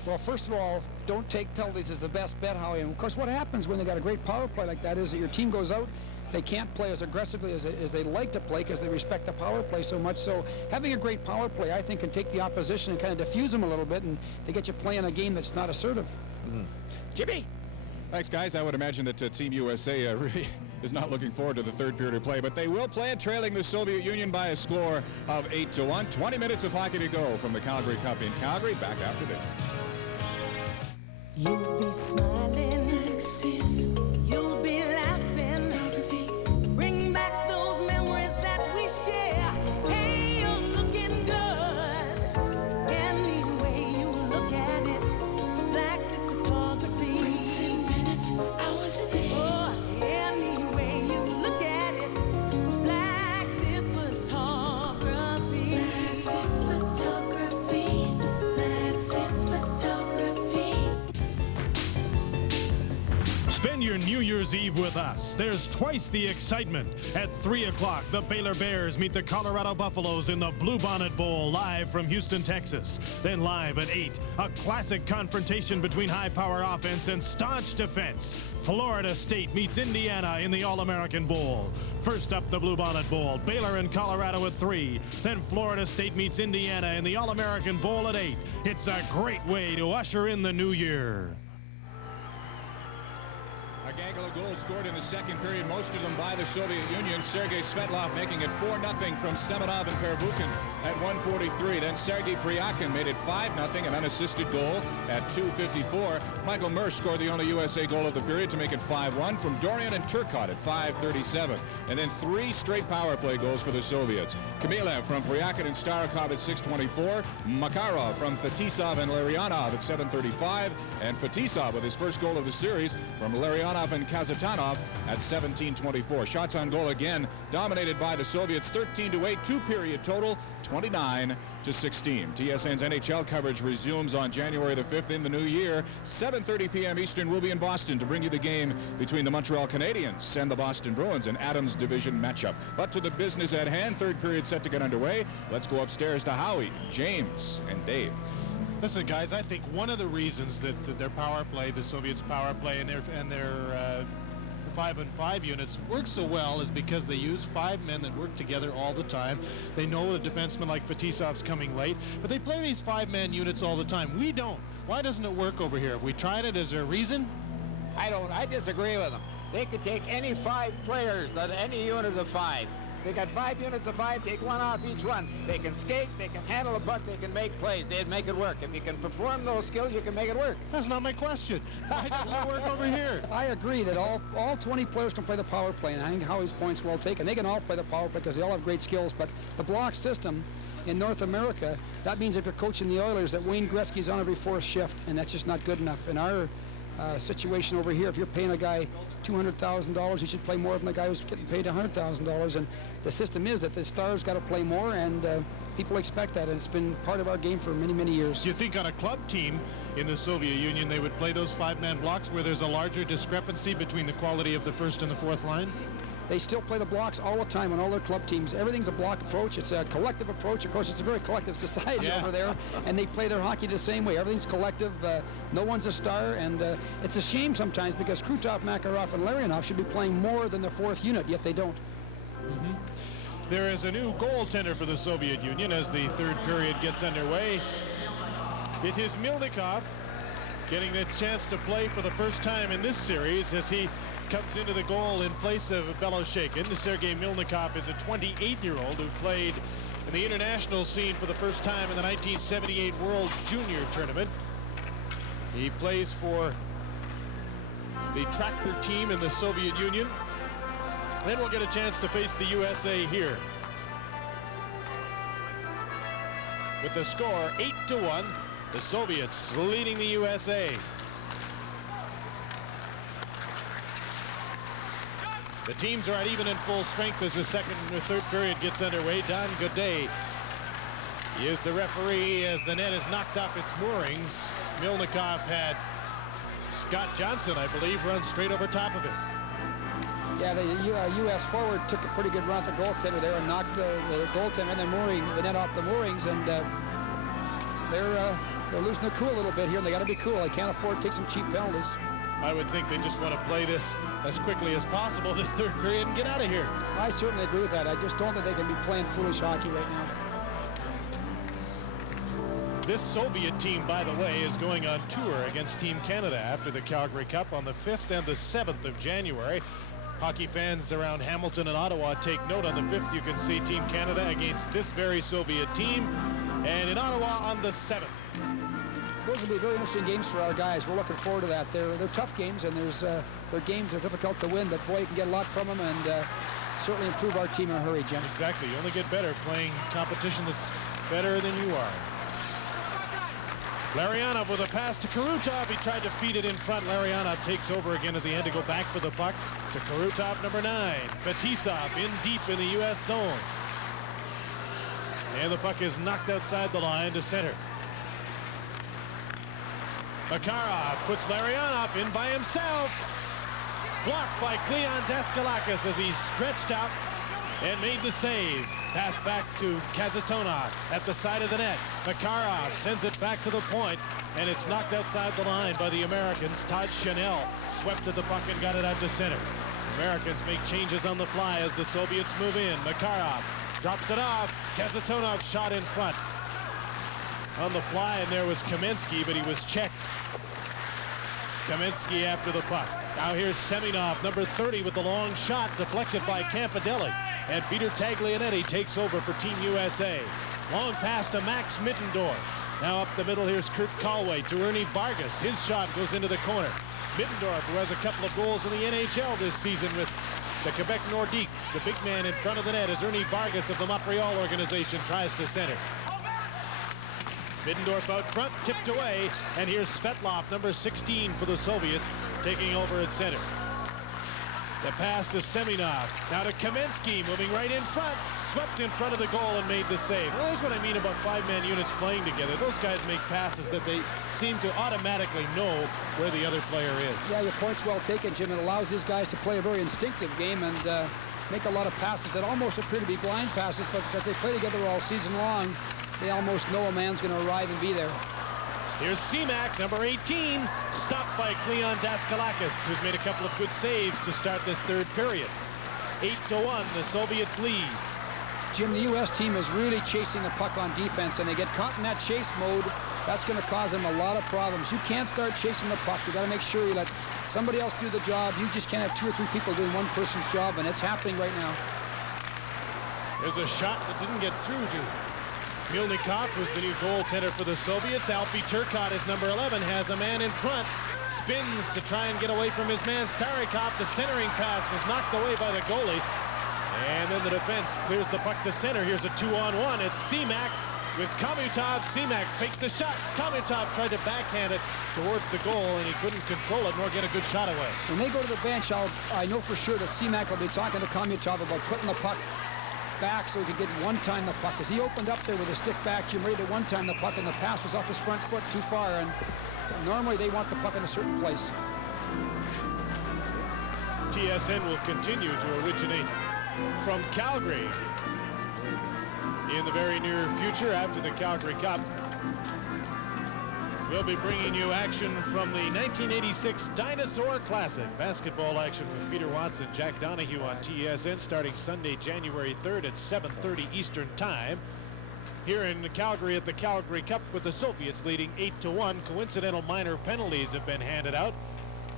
Well, first of all, don't take penalties is the best bet, Howie. And of course, what happens when they got a great power play like that is that your team goes out, they can't play as aggressively as they like to play because they respect the power play so much. So having a great power play, I think, can take the opposition and kind of diffuse them a little bit, and they get you playing a game that's not assertive. Jimmy? Thanks, guys. I would imagine that Team USA really is not looking forward to the third period of play, but they will play it trailing the Soviet Union by a score of 8-1. 20 minutes of hockey to go from the Calgary Cup in Calgary. Back after this. You'll be smiling, sis. You'll be laughing. Bring back those memories that we share. Hey, you're looking good. Any way you look at it, Black's is photography. Printing minutes, hours and days. Oh, any way you look at it, Black's is photography. Black's is photography. Black's is photography. Spend your New Year's Eve with us. There's twice the excitement. At 3 o'clock, the Baylor Bears meet the Colorado Buffaloes in the Bluebonnet Bowl live from Houston, Texas. Then live at 8, a classic confrontation between high-power offense and staunch defense. Florida State meets Indiana in the All-American Bowl. First up, the Bluebonnet Bowl. Baylor and Colorado at 3. Then Florida State meets Indiana in the All-American Bowl at 8. It's a great way to usher in the new year. A gaggle of goals scored in the second period, most of them by the Soviet Union. Sergei Svetlov making it 4-0 from Semenov and Pervukin at 1:43. Then Sergei Pryakin made it 5-0, an unassisted goal at 2:54. Michael Mersch scored the only USA goal of the period to make it 5-1 from Dorian and Turcotte at 5:37. And then 3 straight power play goals for the Soviets. Kamilev from Pryakin and Starikov at 6:24. Makarov from Fetisov and Larionov at 7:35. And Fetisov with his first goal of the series from Larionov and Kazatanov at 17:24. Shots on goal again dominated by the Soviets, 13-8, 2-period total, 29-16. TSN's NHL coverage resumes on January the 5th in the new year. 7:30 p.m. Eastern, we'll be in Boston to bring you the game between the Montreal Canadiens and the Boston Bruins, an Adams division matchup. But to the business at hand, third period set to get underway. Let's go upstairs to Howie, James, and Dave. Listen, guys, I think one of the reasons that their power play, the Soviets' power play, and their 5-on-5 units work so well is because they use 5 men that work together all the time. They know a defenseman like Fetisov's coming late, but they play these 5-man units all the time. We don't. Why doesn't it work over here? Have we tried it? Is there a reason? I disagree with them. They could take any 5 players on any unit of 5. They got 5 units of 5, take 1 off each one. They can skate, they can handle a puck, they can make plays. They'd make it work. If you can perform those skills, you can make it work. That's not my question. Why doesn't it work over here? I agree that all 20 players can play the power play, and I think Howie's point's well taken. They can all play the power play because they all have great skills, but the block system in North America, that means if you're coaching the Oilers that Wayne Gretzky's on every 4th shift, and that's just not good enough. In our situation over here, if you're paying a guy $200,000, he should play more than the guy who's getting paid $100,000. And the system is that the stars got to play more, and people expect that, and it's been part of our game for many, many years. Do you think on a club team in the Soviet Union they would play those 5-man blocks where there's a larger discrepancy between the quality of the 1st and the 4th line? They still play the blocks all the time on all their club teams. Everything's a block approach. It's a collective approach. Of course, it's a very collective society over there, and they play their hockey the same way. Everything's collective. No one's a star, and it's a shame sometimes because Krutov, Makarov, and Larionov should be playing more than the 4th unit, yet they don't. There is a new goaltender for the Soviet Union as the 3rd period gets underway. It is Milnikov getting the chance to play for the first time in this series as he comes into the goal in place of Beloshakin. Sergei Milnikov is a 28-year-old who played in the international scene for the first time in the 1978 World Junior Tournament. He plays for the tractor team in the Soviet Union. Then we'll get a chance to face the USA here. With the score 8-1, the Soviets leading the USA. The teams are at even in full strength as the 2nd and 3rd period gets underway. Don Godet is the referee as the net is knocked off its moorings. Milnikov had Scott Johnson, I believe, run straight over top of it. Yeah, the U.S. forward took a pretty good run at the goaltender there and knocked the goaltender and the net off the moorings, and they're losing their cool a little bit here, and they got to be cool. They can't afford to take some cheap penalties. I would think they just want to play this as quickly as possible this 3rd period and get out of here. I certainly agree with that. I just don't think they can be playing foolish hockey right now. This Soviet team, by the way, is going on tour against Team Canada after the Calgary Cup on the 5th and the 7th of January. Hockey fans around Hamilton and Ottawa take note. On the 5th, you can see Team Canada against this very Soviet team, and in Ottawa on the 7th. Those will be very interesting games for our guys. We're looking forward to that. They're tough games, and their games are difficult to win, but boy, you can get a lot from them, and certainly improve our team in a hurry, Jim. Exactly. You only get better playing competition that's better than you are. Larionov with a pass to Krutov. He tried to feed it in front. Larionov takes over again as he had to go back for the puck to Krutov, number 9. Fetisov in deep in the U.S. zone. And the puck is knocked outside the line to center. Makarov puts Larionov in by himself. Blocked by Cleon Daskalakis as he stretched out and made the save. Pass back to Kazatonov at the side of the net. Makarov sends it back to the point, and it's knocked outside the line by the Americans. Todd Chanel swept at the puck and got it out to center. Americans make changes on the fly as the Soviets move in. Makarov drops it off. Kazatonov shot in front. On the fly, and there was Kamensky, but he was checked. Kamensky after the puck. Now here's Semenov, number 30, with the long shot deflected by Campidelli. And Peter Taglianetti takes over for Team USA. Long pass to Max Mittendorf. Now up the middle, here's Kurt Calway to Ernie Vargas. His shot goes into the corner. Mittendorf, who has a couple of goals in the NHL this season with the Quebec Nordiques. The big man in front of the net is Ernie Vargas of the Montreal organization, tries to center. Middendorf out front, tipped away, and here's Svetlov, number 16 for the Soviets, taking over at center. The pass to Semenov, now to Kamensky, moving right in front, swept in front of the goal and made the save. Well, that's what I mean about 5-man units playing together. Those guys make passes that they seem to automatically know where the other player is. Yeah, your point's well taken, Jim. It allows these guys to play a very instinctive game and make a lot of passes that almost appear to be blind passes, but because they play together all season long, they almost know a man's going to arrive and be there. Here's Seamak, number 18, stopped by Cleon Daskalakis, who's made a couple of good saves to start this third period. 8-1, the Soviets lead. Jim, the U.S. team is really chasing the puck on defense, and they get caught in that chase mode. That's going to cause them a lot of problems. You can't start chasing the puck. You got to make sure you let somebody else do the job. You just can't have 2 or 3 people doing one person's job, and it's happening right now. There's a shot that didn't get through to Milnikov, who's the new goaltender for the Soviets. Alfie Turcotte is number 11, has a man in front, spins to try and get away from his man Starikov. The centering pass was knocked away by the goalie, and then the defense clears the puck to center. Here's a 2-on-1. It's Seamak with Kamutov. Seamak faked the shot. Kamutov tried to backhand it towards the goal, and he couldn't control it nor get a good shot away. When they go to the bench, I know for sure that Seamak will be talking to Kamutov about putting the puck back so he could get one-time the puck. As he opened up there with a stick back, Jim, ready to one-time the puck, and the pass was off his front foot too far, and normally they want the puck in a certain place. TSN will continue to originate from Calgary in the very near future after the Calgary Cup. We'll be bringing you action from the 1986 Dinosaur Classic. Basketball action with Peter Watson, Jack Donahue on TSN starting Sunday, January 3rd at 7:30 Eastern Time. Here in Calgary at the Calgary Cup with the Soviets leading 8-1. Coincidental minor penalties have been handed out.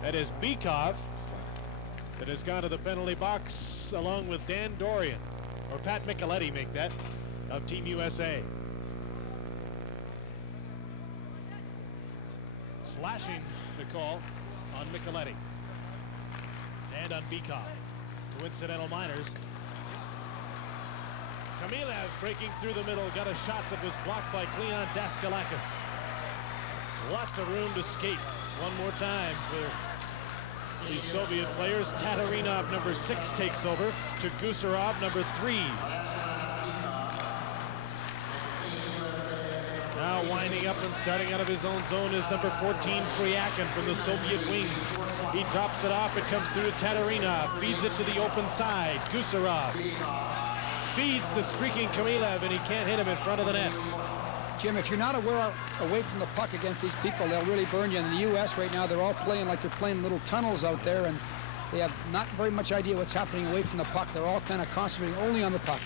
That is Bykov that has gone to the penalty box along with Dan Dorian, or Pat Micheletti make that, of Team USA. Slashing the call on Micheletti and on Bykov. Coincidental minors. Kamilev breaking through the middle, got a shot that was blocked by Cleon Daskalakis. Lots of room to skate. One more time for the Soviet players. Tatarinov, number 6, takes over to Gusarov, number 3. Now winding up and starting out of his own zone is number 14, Kryakin from the Soviet wings. He drops it off. It comes through to Tatarinov. Feeds it to the open side. Gusarov feeds the streaking Kamilev, and he can't hit him in front of the net. Jim, if you're not away from the puck against these people, they'll really burn you. In the U.S. right now, they're all playing like they're playing little tunnels out there, and they have not very much idea what's happening away from the puck. They're all kind of concentrating only on the puck.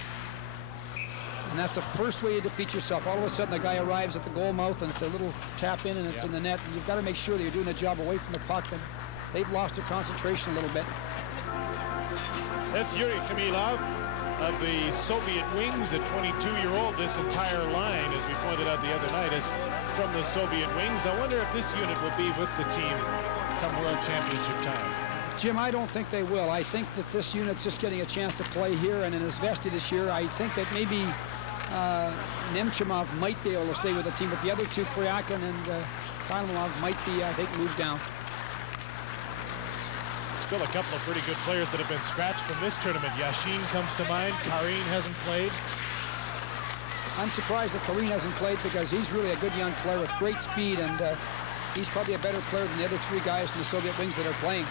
And that's the first way you defeat yourself. All of a sudden, the guy arrives at the goal mouth, and it's a little tap in, and it's in the net. And you've got to make sure that you're doing the job away from the puck, and they've lost their concentration a little bit. That's Yuri Kamilov of the Soviet wings, a 22-year-old. This entire line, as we pointed out the other night, is from the Soviet wings. I wonder if this unit will be with the team come World Championship time. Jim, I don't think they will. I think that this unit's just getting a chance to play here, and in Izvesty this year, I think that maybe Nemchimov might be able to stay with the team, but the other two, Kryakin and Kailamov, might be, I think, moved down. Still a couple of pretty good players that have been scratched from this tournament. Yashin comes to mind. Karin hasn't played. I'm surprised that Karin hasn't played because he's really a good young player with great speed, and he's probably a better player than the other 3 guys from the Soviet wings that are playing.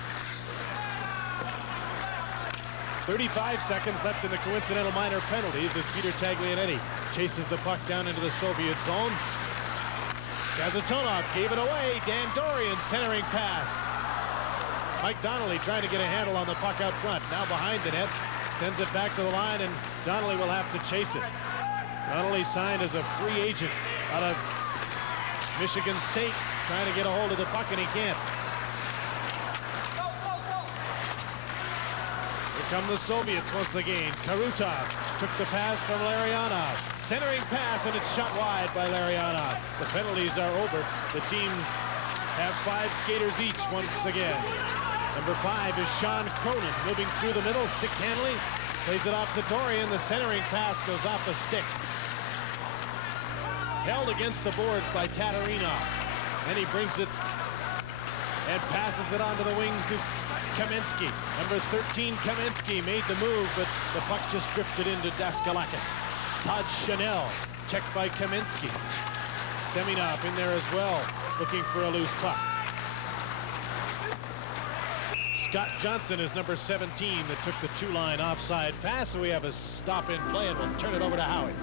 35 seconds left in the coincidental minor penalties as Peter Taglianetti chases the puck down into the Soviet zone. Kazatonov gave it away. Dan Dorian centering pass. Mike Donnelly trying to get a handle on the puck out front. Now behind the net. Sends it back to the line, and Donnelly will have to chase it. Donnelly signed as a free agent out of Michigan State, trying to get a hold of the puck, and he can't. Here come the Soviets once again. Karutov took the pass from Larionov. Centering pass, and it's shot wide by Larionov. The penalties are over. The teams have 5 skaters each once again. Number 5 is Sean Cronin, moving through the middle, stick handling, plays it off to Dorian. The centering pass goes off the stick. Held against the boards by Tatarinov. And he brings it and passes it onto the wing to Kamensky. Number 13, Kamensky, made the move, but the puck just drifted into Daskalakis. Todd Chanel, checked by Kamensky. Seminov in there as well, looking for a loose puck. Scott Johnson is number 17 that took the two-line offside pass. So we have a stop in play, and we'll turn it over to Howie.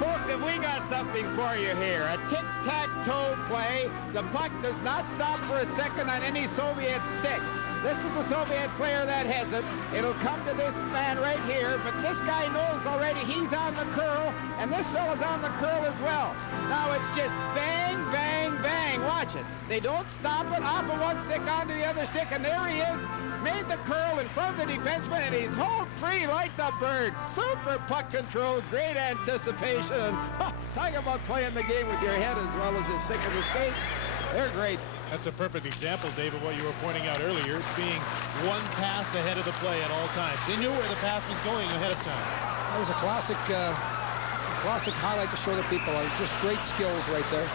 Folks, if we got something for you here, a tic-tac-toe play. The puck does not stop for a second on any Soviet stick. This is a Soviet player that has it. It'll come to this man right here, but this guy knows already he's on the curl, and this fella's on the curl as well. Now it's just bang, bang, bang. Watch it. They don't stop it. Off of one stick onto the other stick, and there he is. Made the curl in front of the defenseman, and he's home free like the bird. Super puck control, great anticipation. Talk about playing the game with your head as well as the stick of the skates. They're great. That's a perfect example, Dave, of what you were pointing out earlier, being one pass ahead of the play at all times. They knew where the pass was going ahead of time. That was a classic highlight to show the people. Just great skills right there.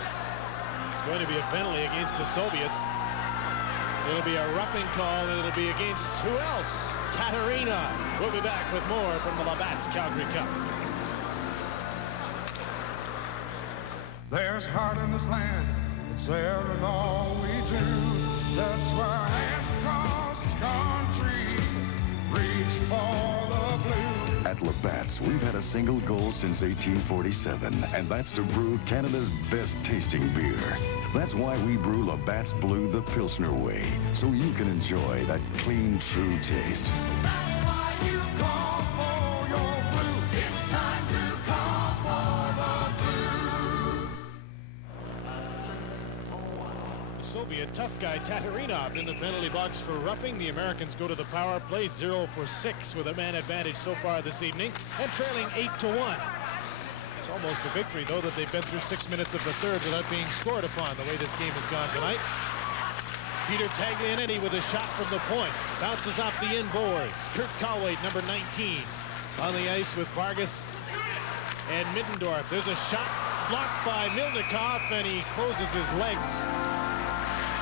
It's going to be a penalty against the Soviets. It'll be a roughing call, and it'll be against who else? Tatarina. We'll be back with more from the Labatt's Calgary Cup. There's heart in this land. It's there in all we do. That's why hands across this country reach for the blue. At Labatt's, we've had a single goal since 1847, and that's to brew Canada's best tasting beer. That's why we brew Labatt's Blue the Pilsner way, so you can enjoy that clean, true taste. That's why you call for your blue. It's time to call for the blue. Soviet tough guy Tatarinov in the penalty box for roughing. The Americans go to the power play 0 for 6 with a man advantage so far this evening and trailing 8-1. It's almost a victory, though, that they've been through 6 minutes of the third without being scored upon the way this game has gone tonight. Peter Taglianetti with a shot from the point. Bounces off the inboards. Kurt Colwaite, number 19, on the ice with Vargas and Middendorf. There's a shot blocked by Milnikov, and he closes his legs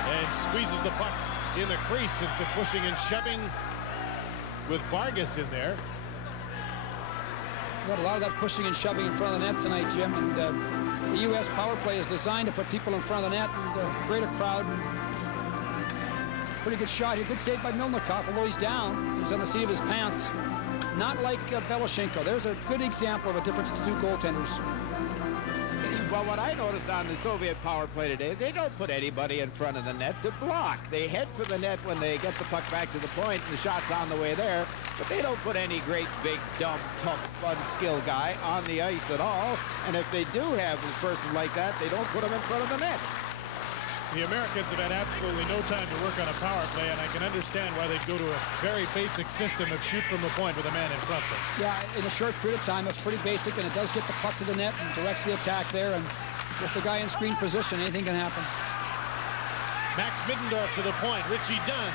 and squeezes the puck in the crease, and some pushing and shoving with Vargas in there. Got a lot of that pushing and shoving in front of the net tonight, Jim, and the U.S. power play is designed to put people in front of the net and create a crowd. Pretty good shot here. Good save by Milnikov, although he's down. He's on the seat of his pants. Not like Belashenko. There's a good example of a difference in two goaltenders. Well, what I noticed on the Soviet power play today is they don't put anybody in front of the net to block. They head for the net when they get the puck back to the point, and the shot's on the way there. But they don't put any great, big, dumb, tough, unskilled guy on the ice at all. And if they do have a person like that, they don't put him in front of the net. The Americans have had absolutely no time to work on a power play, and I can understand why they'd go to a very basic system of shoot from the point with a man in front of them. Yeah, in a short period of time, it's pretty basic, and it does get the puck to the net and directs the attack there. And with the guy in screen position, anything can happen. Max Middendorf to the point. Richie Dunn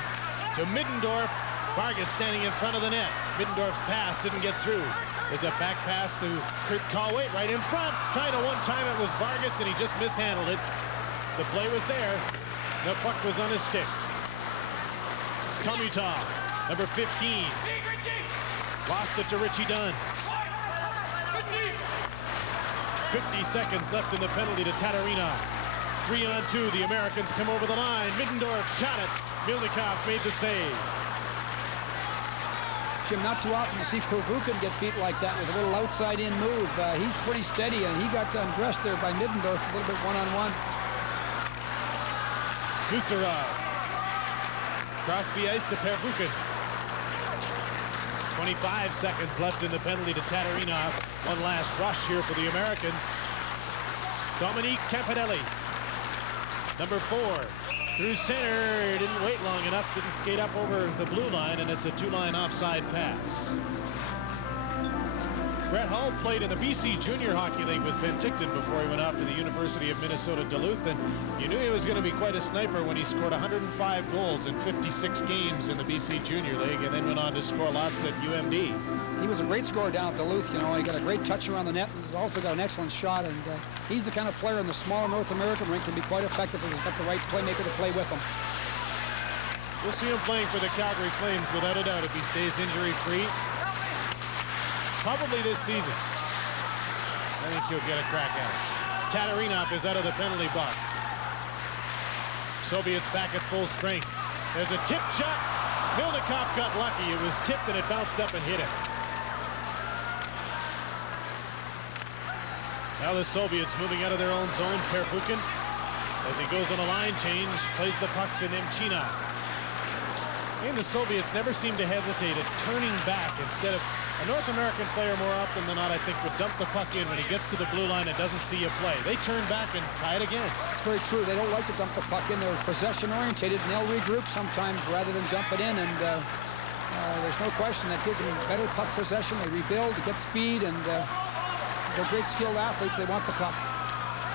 to Middendorf. Vargas standing in front of the net. Middendorf's pass didn't get through. There's a back pass to Kurt Colwaite right in front. Trying to one-time it was Vargas, and he just mishandled it. The play was there. The puck was on his stick. Komutov, number 15. Lost it to Richie Dunn. 50 seconds left in the penalty to Tatarina. 3-on-2. The Americans come over the line. Middendorf shot it. Milnikov made the save. Jim, not too often you see Provukin get beat like that with a little outside-in move. He's pretty steady, and he got undressed there by Middendorf a little bit one-on-one. Gusarov across the ice to Pervukin. 25 seconds left in the penalty to Tatarinov. One last rush here for the Americans. Dominique Campanelli, number 4, through center. Didn't wait long enough. Didn't skate up over the blue line, and it's a two-line offside pass. Brett Hull played in the BC Junior Hockey League with Penticton before he went off to the University of Minnesota Duluth, and you knew he was going to be quite a sniper when he scored 105 goals in 56 games in the BC Junior League, and then went on to score lots at UMD. He was a great scorer down at Duluth. You know, he got a great touch around the net. He's also got an excellent shot, and he's the kind of player in the smaller North American rink can be quite effective if he's got the right playmaker to play with him. We'll see him playing for the Calgary Flames without a doubt if he stays injury-free. Probably this season. I think he'll get a crack at it. Tatarinov is out of the penalty box. Soviets back at full strength. There's a tip shot. Milnikov got lucky. It was tipped and it bounced up and hit him. Now the Soviets moving out of their own zone. Pervukin, as he goes on a line change, plays the puck to Nemchinov. And the Soviets never seem to hesitate at turning back instead of a North American player more often than not, I think, would dump the puck in when he gets to the blue line and doesn't see a play. They turn back and try it again. It's very true. They don't like to dump the puck in. They're possession orientated, and they'll regroup sometimes rather than dump it in. And there's no question that gives them better puck possession. They rebuild, they get speed, and they're great skilled athletes. They want the puck.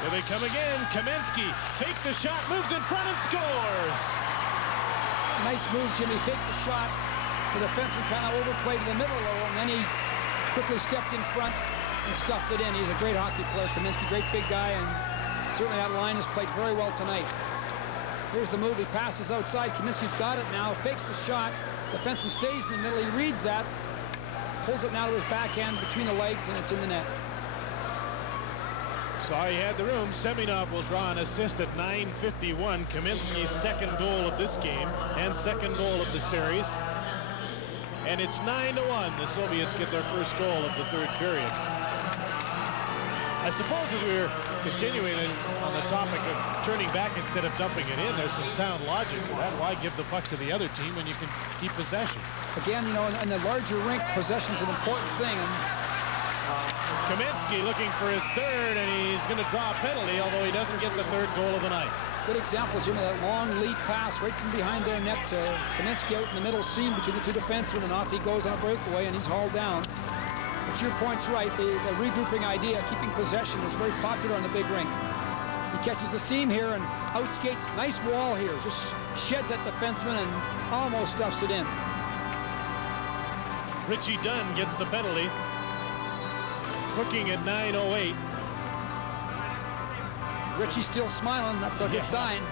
Here they come again. Kamensky fakes the shot, moves in front and scores. Nice move, Jimmy. Faked the shot. The defenseman kind of overplayed to the middle low, and then he quickly stepped in front and stuffed it in. He's a great hockey player, Kaminsky, great big guy, and certainly that line has played very well tonight. Here's the move. He passes outside. Kaminsky's got it now. Fakes the shot. Defenseman stays in the middle. He reads that. Pulls it now to his backhand between the legs, and it's in the net. Saw he had the room. Semenov will draw an assist at 9:51. Kaminsky's second goal of this game and second goal of the series. And it's 9-1. The Soviets get their first goal of the third period. I suppose as we were continuing on the topic of turning back instead of dumping it in, there's some sound logic to that. Why give the puck to the other team when you can keep possession? Again, you know, in the larger rink, possession's an important thing. And Kamensky looking for his third, and he's going to draw a penalty, although he doesn't get the third goal of the night. Good example, Jimmy, that long lead pass right from behind their net to Kaminsky out in the middle seam between the two defensemen, and off he goes on a breakaway, and he's hauled down. But your point's right. The regrouping idea, keeping possession, is very popular on the big rink. He catches the seam here and outskates. Nice wall here. Just sheds that defenseman and almost stuffs it in. Richie Dunn gets the penalty. Hooking at 9:08. Richie's still smiling. That's a good sign.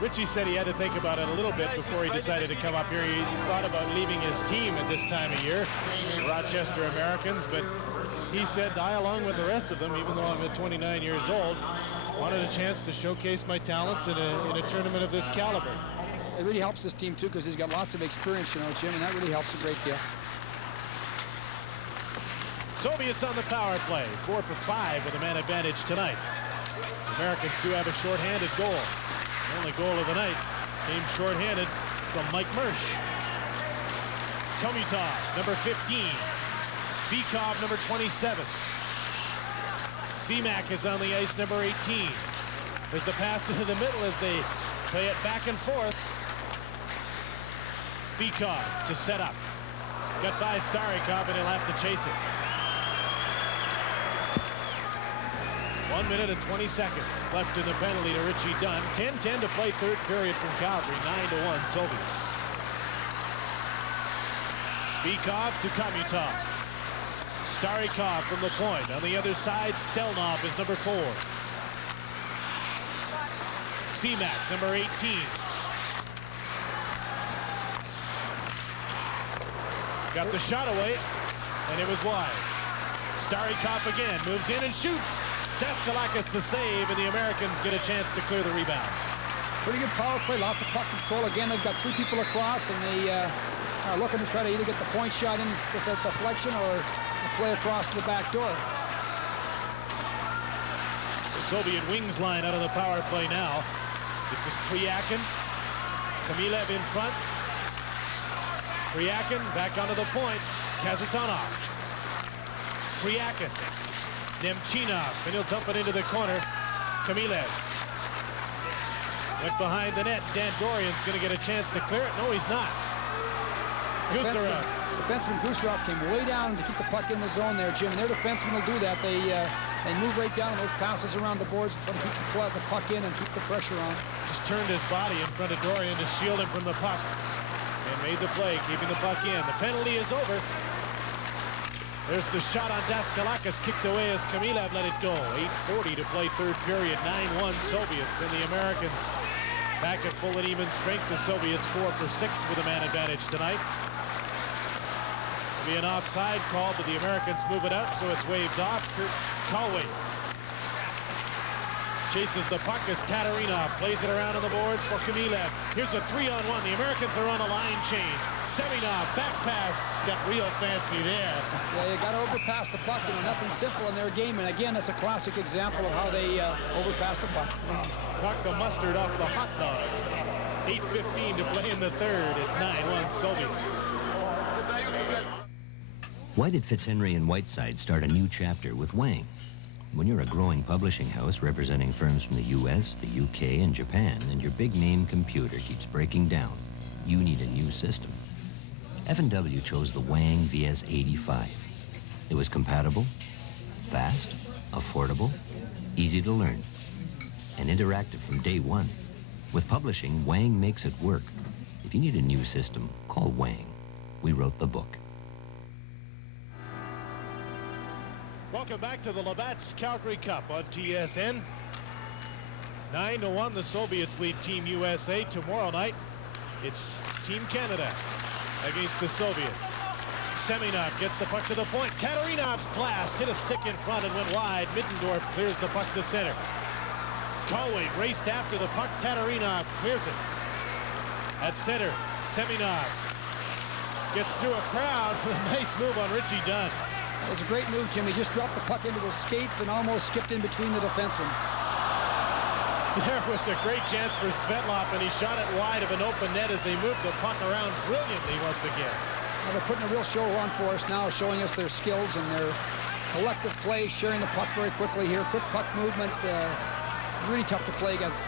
Richie said he had to think about it a little bit before he decided to come up here. He thought about leaving his team at this time of year, the Rochester Americans, but he said, I, along with the rest of them, even though I'm at 29 years old, wanted a chance to showcase my talents in a tournament of this caliber. It really helps this team, too, because he's got lots of experience, you know, Jim, and that really helps a great deal. Soviets on the power play, 4 for 5 with a man advantage tonight. The Americans do have a shorthanded goal. The only goal of the night came shorthanded from Mike Mersch. Komitov, number 15. Bykov, number 27. Semak is on the ice, number 18. There's the pass into the middle as they play it back and forth. Bykov to set up. Got by Starikov, and he'll have to chase it. 1 minute and 20 seconds left in the penalty to Richie Dunn. 10-10 to play third period from Calgary. 9-1 Soviets. Bykov to Komitov. Starikov from the point. On the other side, Stelnov is number 4. Semak, number 18. Got the shot away, and it was wide. Starikov again moves in and shoots. Daskalakis the save, and the Americans get a chance to clear the rebound. Pretty good power play, lots of puck control. Again, they've got 3 people across, and they are looking to try to either get the point shot in with a deflection or a play across the back door. The Soviet wings line out of the power play now. This is Priyakin. Kamilev in front. Priyakin back onto the point. Kazatonov. Priyakin. Nemchinov, and he'll dump it into the corner. Kamilev. Went behind the net. Dan Dorian's going to get a chance to clear it. No, he's not. Gusarov. Defenseman Gusarov came way down to keep the puck in the zone there, Jim. And their defensemen will do that. They move right down those passes around the boards and try to keep the puck in and keep the pressure on. Just turned his body in front of Dorian to shield him from the puck. And made the play, keeping the puck in. The penalty is over. There's the shot on Daskalakis, kicked away as Kamilev let it go. 8:40 to play third period. 9-1 Soviets, and the Americans back at full and even strength. The Soviets 4 for 6 with a man advantage tonight. It'll be an offside call, but the Americans move it out, so it's waved off. Kurt Colway. chases the puck as Tatarinov plays it around on the boards for Khmylev. Here's a 3-on-1. The Americans are on a line change. Seminov, back pass, got real fancy there. Yeah, you got to overpass the puck. You know, nothing simple in their game. And again, that's a classic example of how they overpass the puck. Knock the mustard off the hot dog. 8:15 to play in the third. It's 9-1 Soviets. Why did Fitzhenry and Whiteside start a new chapter with Wang? When you're a growing publishing house representing firms from the US, the UK, and Japan, and your big name computer keeps breaking down, you need a new system. F&W chose the Wang VS85. It was compatible, fast, affordable, easy to learn, and interactive from day one. With publishing, Wang makes it work. If you need a new system, call Wang. We wrote the book. Welcome back to the Labatt's Calgary Cup on TSN. 9-1, the Soviets lead Team USA. Tomorrow night, it's Team Canada against the Soviets. Seminov gets the puck to the point. Tatarinov's blast hit a stick in front and went wide. Middendorf clears the puck to center. Colway raced after the puck. Tatarinov clears it. At center, Seminov gets through a crowd with a nice move on Richie Dunn. That was a great move, Jim. He just dropped the puck into his skates and almost skipped in between the defensemen. There was a great chance for Svetlov, and he shot it wide of an open net as they moved the puck around brilliantly once again. Well, they're putting a real show on for us now, showing us their skills and their collective play, sharing the puck very quickly here. Quick puck movement, really tough to play against.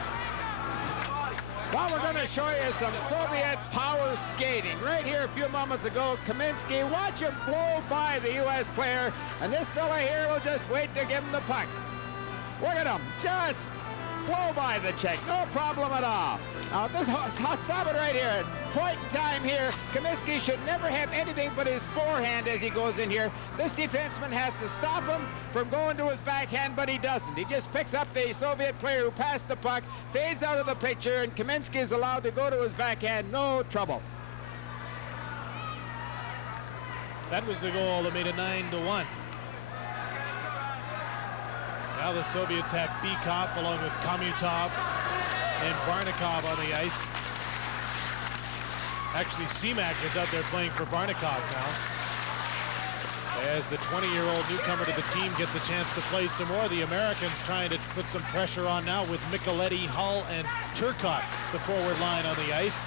Well, we're going to show you some Soviet power skating. Right here a few moments ago, Kaminsky, watch him blow by the U.S. player, and this fella here will just wait to give him the puck. Look at him, just blow by the Czech, no problem at all. Now, this, stop it right here. Point in time here, Kaminsky should never have anything but his forehand as he goes in here. This defenseman has to stop him from going to his backhand, but he doesn't. He just picks up the Soviet player who passed the puck, fades out of the picture, and Kaminsky is allowed to go to his backhand, no trouble. That was the goal that made it 9-1. Now the Soviets have Bykov along with Komutov and Varnikov on the ice. Actually, Semak is out there playing for Varnikov now, as the 20-year-old newcomer to the team gets a chance to play some more. The Americans trying to put some pressure on now with Micheletti, Hull, and Turcotte, the forward line on the ice.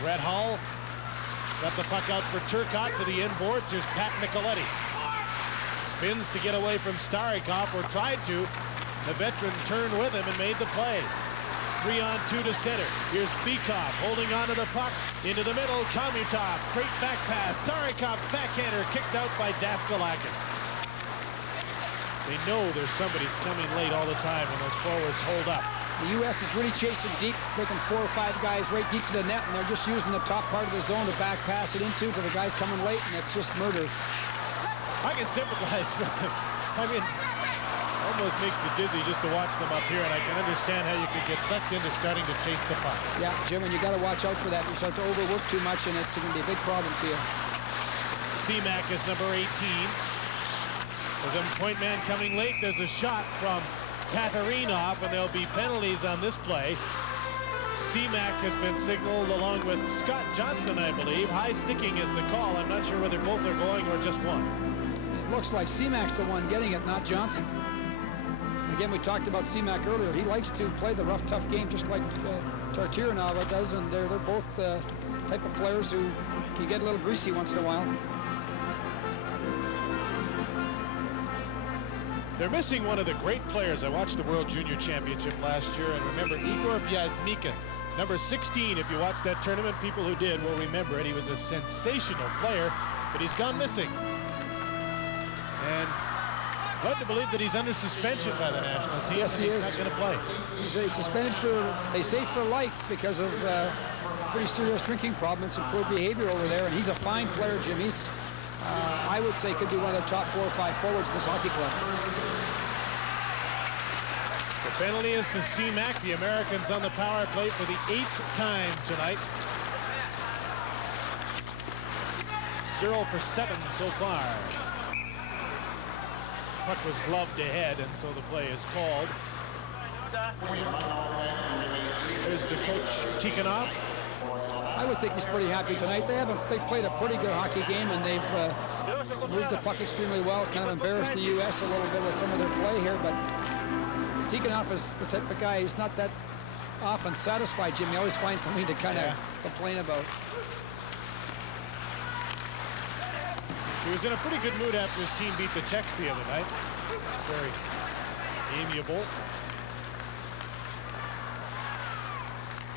Brett Hull got the puck out for Turcotte to the inboards. Here's Pat Micheletti. Spins to get away from Starikov, or tried to. The veteran turned with him and made the play. 3-on-2 to center. Here's Bykov holding onto the puck. Into the middle, Komutov. Great back pass. Starikov backhander kicked out by Daskalakis. They know there's somebody's coming late all the time when those forwards hold up. The U.S. is really chasing deep, taking 4 or 5 guys right deep to the net, and they're just using the top part of the zone to back pass it into to the guys coming late, and it's just murder. I can sympathize with them. I mean, almost makes you dizzy just to watch them up here, and I can understand how you could get sucked into starting to chase the puck. Yeah, Jim, and you got to watch out for that. You start to overwork too much, and it's going to be a big problem to you. Semak is number 18. There's a point man coming late. There's a shot from Tatarinov, and there'll be penalties on this play. Semak has been signaled along with Scott Johnson, I believe. High sticking is the call. I'm not sure whether both are going or just one. It looks like Semak's the one getting it, not Johnson. Again, we talked about Semak earlier. He likes to play the rough, tough game just like Tatarinov does, and they're both type of players who can get a little greasy once in a while. They're missing one of the great players. I watched the World Junior Championship last year, and remember Igor Vyazmikin, number 16. If you watch that tournament, people who did will remember it. He was a sensational player, but he's gone missing. And led to believe that he's under suspension by the national team. Yes, he is. Not going to play. He's suspended for, they say, for life because of pretty serious drinking problems and poor behavior over there. And he's a fine player, Jim. He's, I would say, could be one of the top 4 or 5 forwards in this hockey club. The penalty is to Semak. The Americans on the power play for the 8th time tonight. 0 for 7 so far. Puck was gloved ahead, and so the play is called. There's the coach, Tikhonov. I would think he's pretty happy tonight. They've played a pretty good hockey game, and they've moved the puck extremely well. Kind of embarrassed the U.S. a little bit with some of their play here, but Tikhonov is the type of guy, he's not that often satisfied, Jim. He always finds something to kind of complain about. He was in a pretty good mood after his team beat the Czechs the other night. It's very amiable.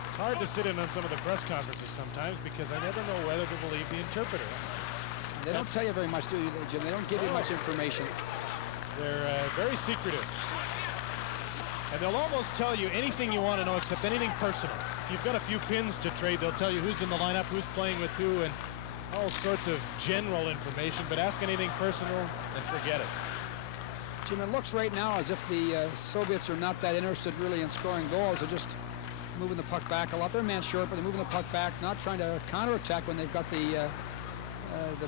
It's hard to sit in on some of the press conferences sometimes because I never know whether to believe the interpreter. They don't tell you very much, do you, Jim? They don't give you much information. They're very secretive. And they'll almost tell you anything you want to know except anything personal. If you've got a few pins to trade, they'll tell you who's in the lineup, who's playing with who, and all sorts of general information, but ask anything personal and forget it. Jim, it looks right now as if the Soviets are not that interested really in scoring goals. They're just moving the puck back a lot. They're man short, but they're moving the puck back, not trying to counterattack when they've got the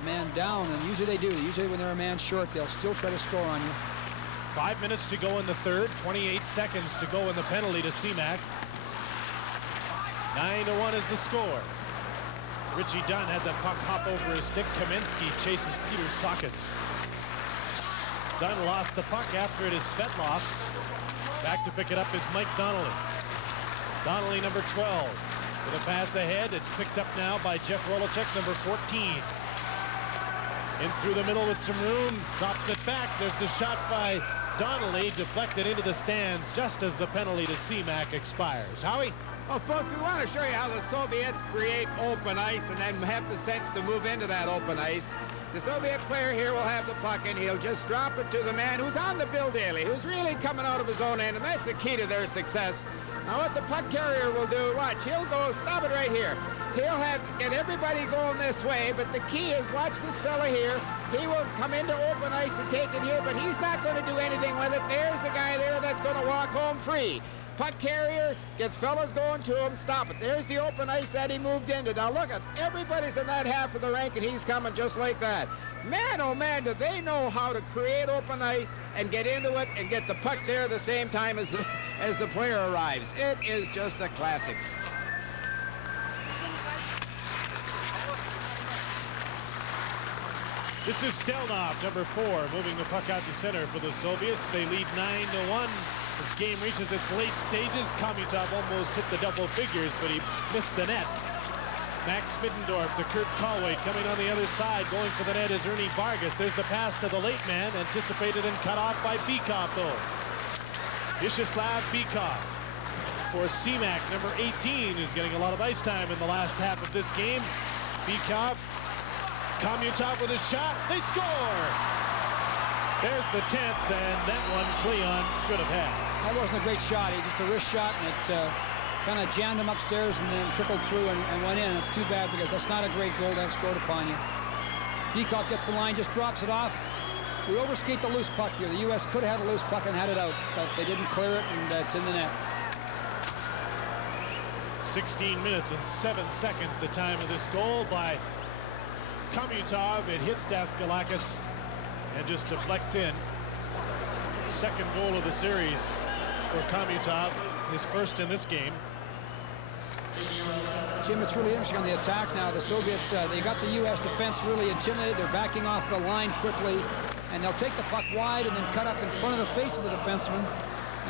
man down, and usually they do. Usually when they're a man short, they'll still try to score on you. 5 minutes to go in the third, 28 seconds to go in the penalty to Seamack. 9-1 is the score. Richie Dunn had the puck hop over his stick. Kaminsky chases Peter Sockins. Dunn lost the puck after it is Svetlov. Back to pick it up is Mike Donnelly. Donnelly, number 12. With a pass ahead, it's picked up now by Jeff Rolacek, number 14. In through the middle with some room, drops it back. There's the shot by Donnelly, deflected into the stands just as the penalty to Seamack expires. Howie? Well, folks, we want to show you how the Soviets create open ice and then have the sense to move into that open ice. The Soviet player here will have the puck, and he'll just drop it to the man who's on the bill daily, who's really coming out of his own end, and that's the key to their success. Now, what the puck carrier will do, watch, he'll go, stop it right here. He'll get everybody going this way, but the key is, watch this fella here. He will come into open ice and take it here, but he's not going to do anything with it. There's the guy there that's going to walk home free. Puck carrier gets fellas going to him, stop it. There's the open ice that he moved into. Now look at, everybody's in that half of the rink, and he's coming just like that. Man, oh man, do they know how to create open ice and get into it and get the puck there at the same time as the player arrives. It is just a classic. This is Stelnov, number 4, moving the puck out to center for the Soviets. They lead 9-1. This game reaches its late stages. Kamutov almost hit the double figures, but he missed the net. Max Middendorf to Kurt Colway coming on the other side. Going for the net is Ernie Vargas. There's the pass to the late man, anticipated and cut off by Bykov, though. Vyacheslav Bykov for Seamack, number 18, who's getting a lot of ice time in the last half of this game. Bykov, Kamutov with a shot. They score! There's the 10th, and that one Cleon should have had. That wasn't a great shot. He just a wrist shot, and it kind of jammed him upstairs and then trickled through and went in. It's too bad because that's not a great goal that scored upon you. Bykov gets the line, just drops it off. We overskate the loose puck here. The U.S. could have had a loose puck and had it out, but they didn't clear it, and it's in the net. 16 minutes and 7 seconds the time of this goal by Kamutov. It hits Daskalakis and just deflects in. Second goal of the series for Kamutov, his first in this game. Jim, it's really interesting on the attack now. The Soviets, they got the U.S. defense really intimidated. They're backing off the line quickly, and they'll take the puck wide and then cut up in front of the face of the defenseman,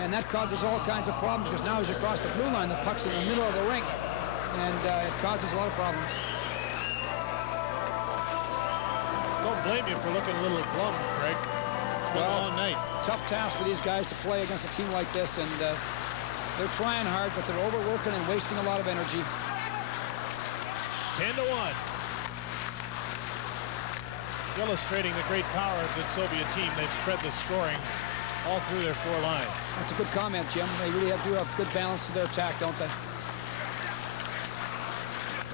and that causes all kinds of problems because now as you cross the blue line, the puck's in the middle of the rink, and it causes a lot of problems. Don't blame you for looking a little glum, Greg. It's been a long night. Tough task for these guys to play against a team like this, and they're trying hard, but they're overworking and wasting a lot of energy. 10-1. Illustrating the great power of this Soviet team. They've spread the scoring all through their 4 lines. That's a good comment, Jim. They really do have good balance to their attack, don't they?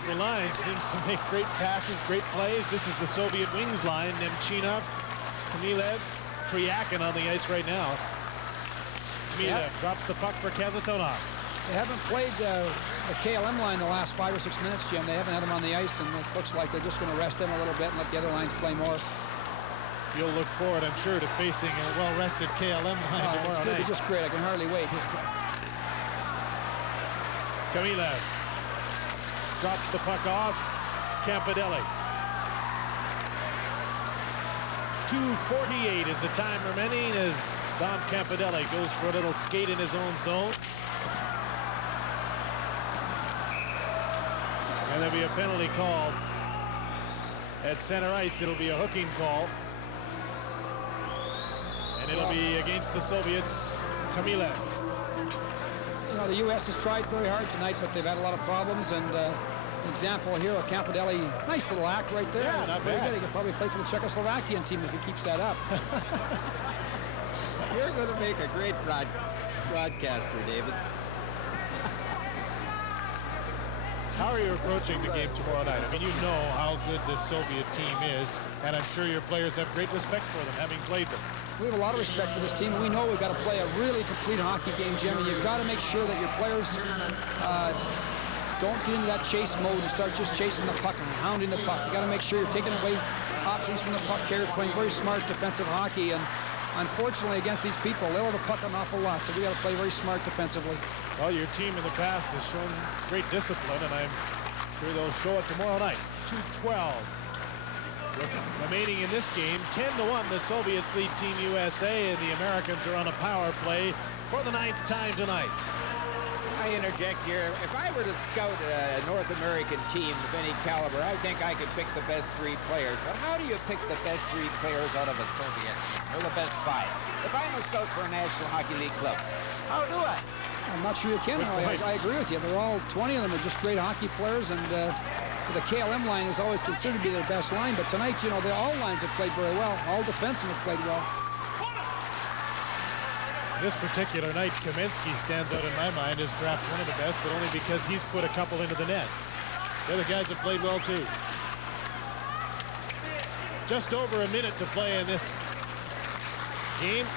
The line seems to make great passes, great plays. This is the Soviet wings line. Nemchinov, Kamilev, Kryakin on the ice right now. Kamilev drops the puck for Kazatonov. They haven't played the KLM line the last 5 or 6 minutes, Jim. They haven't had them on the ice, and it looks like they're just going to rest them a little bit and let the other lines play more. You'll look forward, I'm sure, to facing a well-rested KLM line tomorrow it's going to be just great. I can hardly wait. Khmylev drops the puck off. Campidelli. 2:48 is the time remaining as Dom Campidelli goes for a little skate in his own zone. And there'll be a penalty call at center ice. It'll be a hooking call. And it'll be against the Soviets, Khmylev. You know, the U.S. has tried very hard tonight, but they've had a lot of problems. And an example here of Campidelli, nice little act right there. Yeah, not bad. He could probably play for the Czechoslovakian team if he keeps that up. You're going to make a great broadcaster, David. How are you approaching the game tomorrow night? I mean, you know how good this Soviet team is, and I'm sure your players have great respect for them, having played them. We have a lot of respect for this team, and we know we've got to play a really complete hockey game, Jim, and you've got to make sure that your players don't get into that chase mode and start just chasing the puck and hounding the puck. You got to make sure you're taking away options from the puck carrier, playing very smart defensive hockey, and unfortunately against these people, they let the puck an awful lot, so we got to play very smart defensively. Well, your team in the past has shown great discipline, and I'm sure they'll show it tomorrow night. 2:12 remaining in this game. 10-1, the Soviets lead Team USA, and the Americans are on a power play for the 9th time tonight. I interject here. If I were to scout a North American team of any caliber, I think I could pick the best 3 players. But how do you pick the best 3 players out of a Soviet team, or the best 5? If I'm a scout for a National Hockey League club, how do I? I'm not sure you can. I agree with you. They're all 20 of them are just great hockey players, and the KLM line is always considered to be their best line. But tonight, you know, all lines have played very well. All defensemen have played well. This particular night, Kaminsky stands out in my mind as perhaps one of the best, but only because he's put a couple into the net. The other guys have played well too. Just over a minute to play in this game.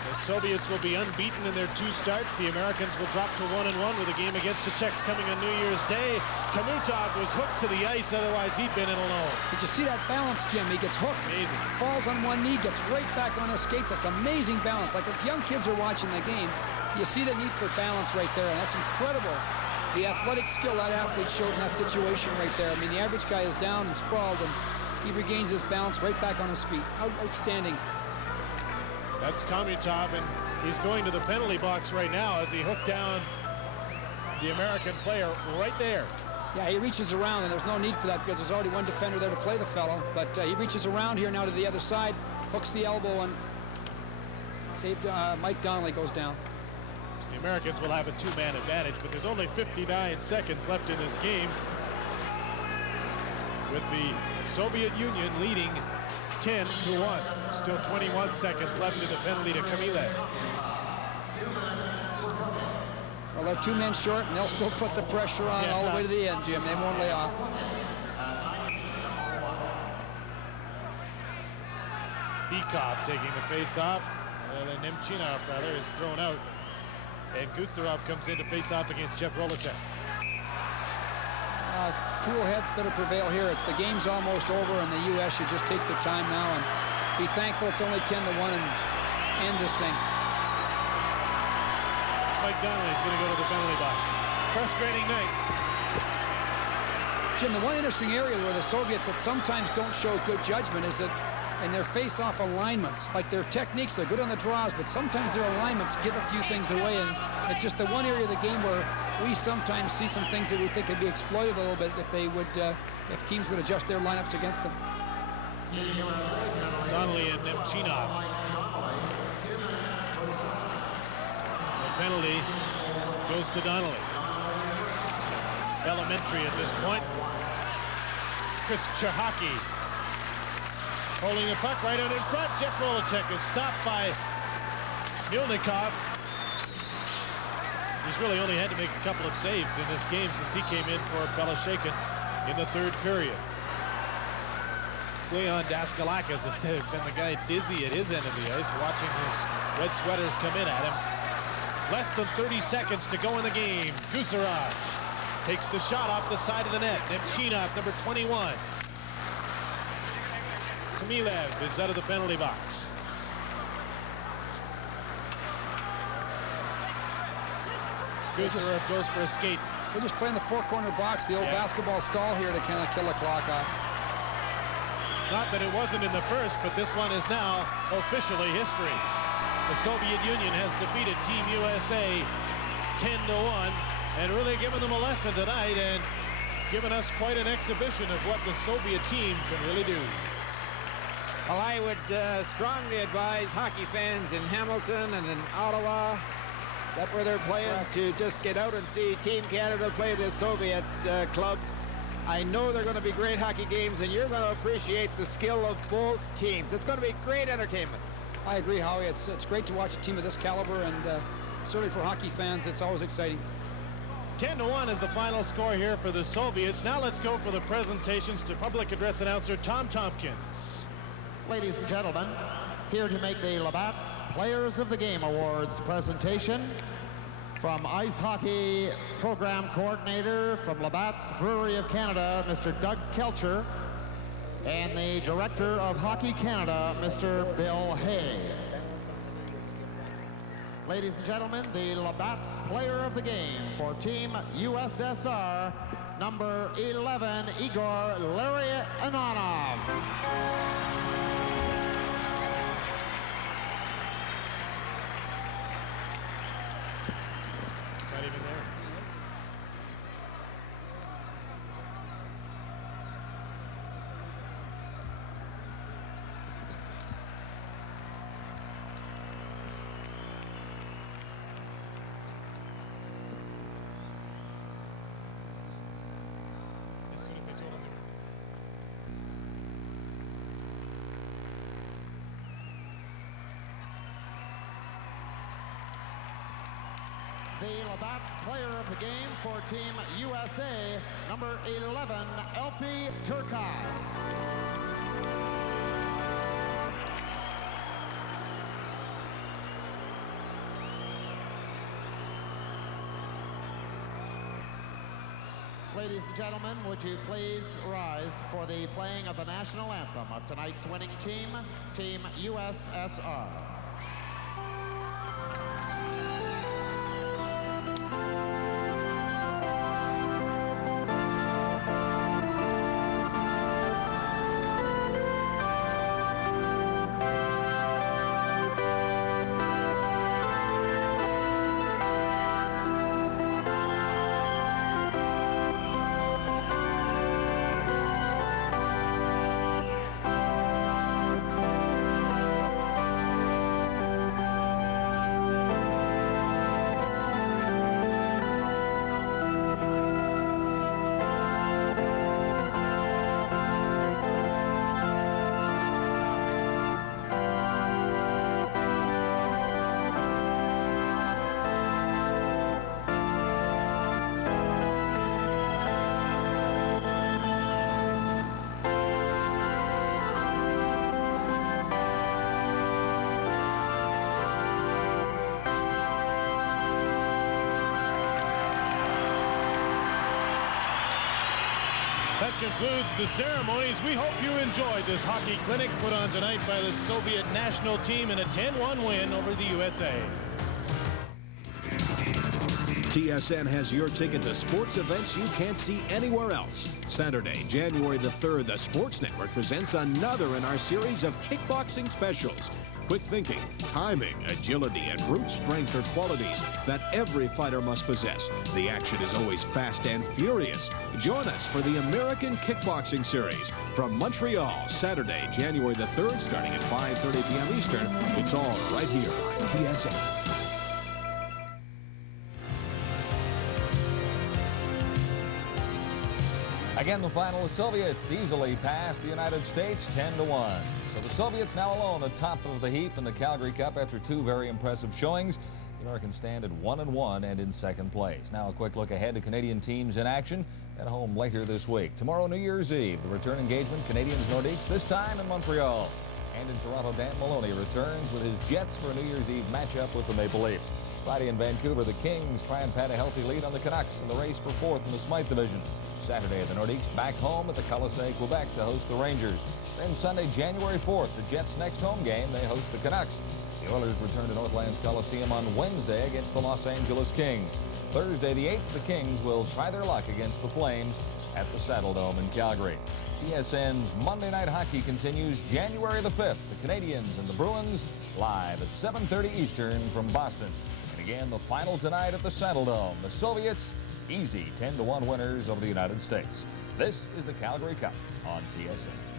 The Soviets will be unbeaten in their 2 starts. The Americans will drop to 1-1 with a game against the Czechs coming on New Year's Day. Khmylev was hooked to the ice, otherwise he'd been in alone. Did you see that balance, Jim? He gets hooked, amazing. Falls on one knee, gets right back on his skates. That's amazing balance. Like if young kids are watching the game, you see the need for balance right there, and that's incredible. The athletic skill that athlete showed in that situation right there. I mean, the average guy is down and sprawled, and he regains his balance right back on his feet. Outstanding. That's Khmylev, and he's going to the penalty box right now as he hooked down the American player right there. Yeah, he reaches around, and there's no need for that because there's already one defender there to play the fellow. But he reaches around here now to the other side, hooks the elbow, and Mike Donnelly goes down. The Americans will have a 2-man advantage, but there's only 59 seconds left in this game, with the Soviet Union leading 10-1. Still 21 seconds left in the penalty to Khmylev. Well, they're 2 men short, and they'll still put the pressure on all the way to the end, Jim. They won't lay off. Bikov taking the face-off. Nemchinov, rather, is thrown out. And Gusarov comes in to face off against Jeff Rolacek. Cool heads better prevail here. The game's almost over, and the U.S. should just take their time now and be thankful it's only 10-1 and end this thing. Mike Donnelly's going to go to the penalty box. Frustrating night. Jim, the one interesting area where the Soviets that sometimes don't show good judgment is that in their face-off alignments, like their techniques, they're good on the draws, but sometimes their alignments give a few things away, and it's just the one area of the game where we sometimes see some things that we think could be exploited a little bit if they would, if teams would adjust their lineups against them. Donnelly and Nemchinov. The penalty goes to Donnelly. Elementary at this point. Chris Chahaki holding the puck right out in front. Jeff Rolacek is stopped by Milnikov. He's really only had to make a couple of saves in this game since he came in for Belashekin in the 3rd period. Leon Daskalakis has been the guy dizzy at his end of the ice, watching his red sweaters come in at him. Less than 30 seconds to go in the game. Gusarov takes the shot off the side of the net. Nemchinov, number 21. Khmylev is out of the penalty box. Gusarov goes for a skate They just play in the four-corner box, the old basketball stall here to kind of kill the clock off. Not that it wasn't in the first, but this one is now officially history. The Soviet Union has defeated Team USA 10-1 and really given them a lesson tonight and given us quite an exhibition of what the Soviet team can really do. Well, I would strongly advise hockey fans in Hamilton and in Ottawa, that where they're playing, to just get out and see Team Canada play the Soviet club. I know they're going to be great hockey games, and you're going to appreciate the skill of both teams. It's going to be great entertainment. I agree, Howie. It's great to watch a team of this caliber, and certainly for hockey fans, it's always exciting. 10-1 is the final score here for the Soviets. Now let's go for the presentations to public address announcer Tom Tompkins. Ladies and gentlemen, here to make the Labatt's Players of the Game Awards presentation from Ice Hockey Program Coordinator from Labatt's Brewery of Canada, Mr. Doug Kelcher, and the Director of Hockey Canada, Mr. Bill Hay. Ladies and gentlemen, the Labatt's Player of the Game for Team USSR, number 11, Igor Larionov. Not even there. As soon as they told him they were The Labatt's Player of the Game for Team USA, number 11, Elfie Turkai. Ladies and gentlemen, would you please rise for the playing of the national anthem of tonight's winning team, Team USSR. That concludes the ceremonies. We hope you enjoyed this hockey clinic put on tonight by the Soviet national team in a 10-1 win over the USA. TSN has your ticket to sports events you can't see anywhere else. Saturday, January the 3rd, the Sports Network presents another in our series of kickboxing specials. Quick thinking, timing, agility, and brute strength are qualities that every fighter must possess. The action is always fast and furious. Join us for the American Kickboxing Series from Montreal, Saturday, January the 3rd, starting at 5:30 p.m. Eastern. It's all right here on TSN. Again, the final, the Soviets easily passed the United States 10-1. So the Soviets now alone atop of the heap in the Calgary Cup after two very impressive showings. The Americans stand at 1-1 and in second place. Now a quick look ahead to Canadian teams in action at home later this week. Tomorrow, New Year's Eve, the return engagement, Canadians Nordiques, this time in Montreal. And in Toronto, Dan Maloney returns with his Jets for a New Year's Eve matchup with the Maple Leafs. Friday in Vancouver, the Kings try and pad a healthy lead on the Canucks in the race for fourth in the Smythe Division. Saturday, the Nordiques back home at the Colisée, Quebec to host the Rangers. Then Sunday, January 4th, the Jets' next home game, they host the Canucks. The Oilers return to Northlands Coliseum on Wednesday against the Los Angeles Kings. Thursday, the 8th, the Kings will try their luck against the Flames at the Saddle Dome in Calgary. TSN's Monday Night Hockey continues January the 5th. The Canadians and the Bruins live at 7:30 Eastern from Boston. And again, the final tonight at the Saddle Dome. The Soviets, easy 10-1 winners over the United States. This is the Calgary Cup on TSN.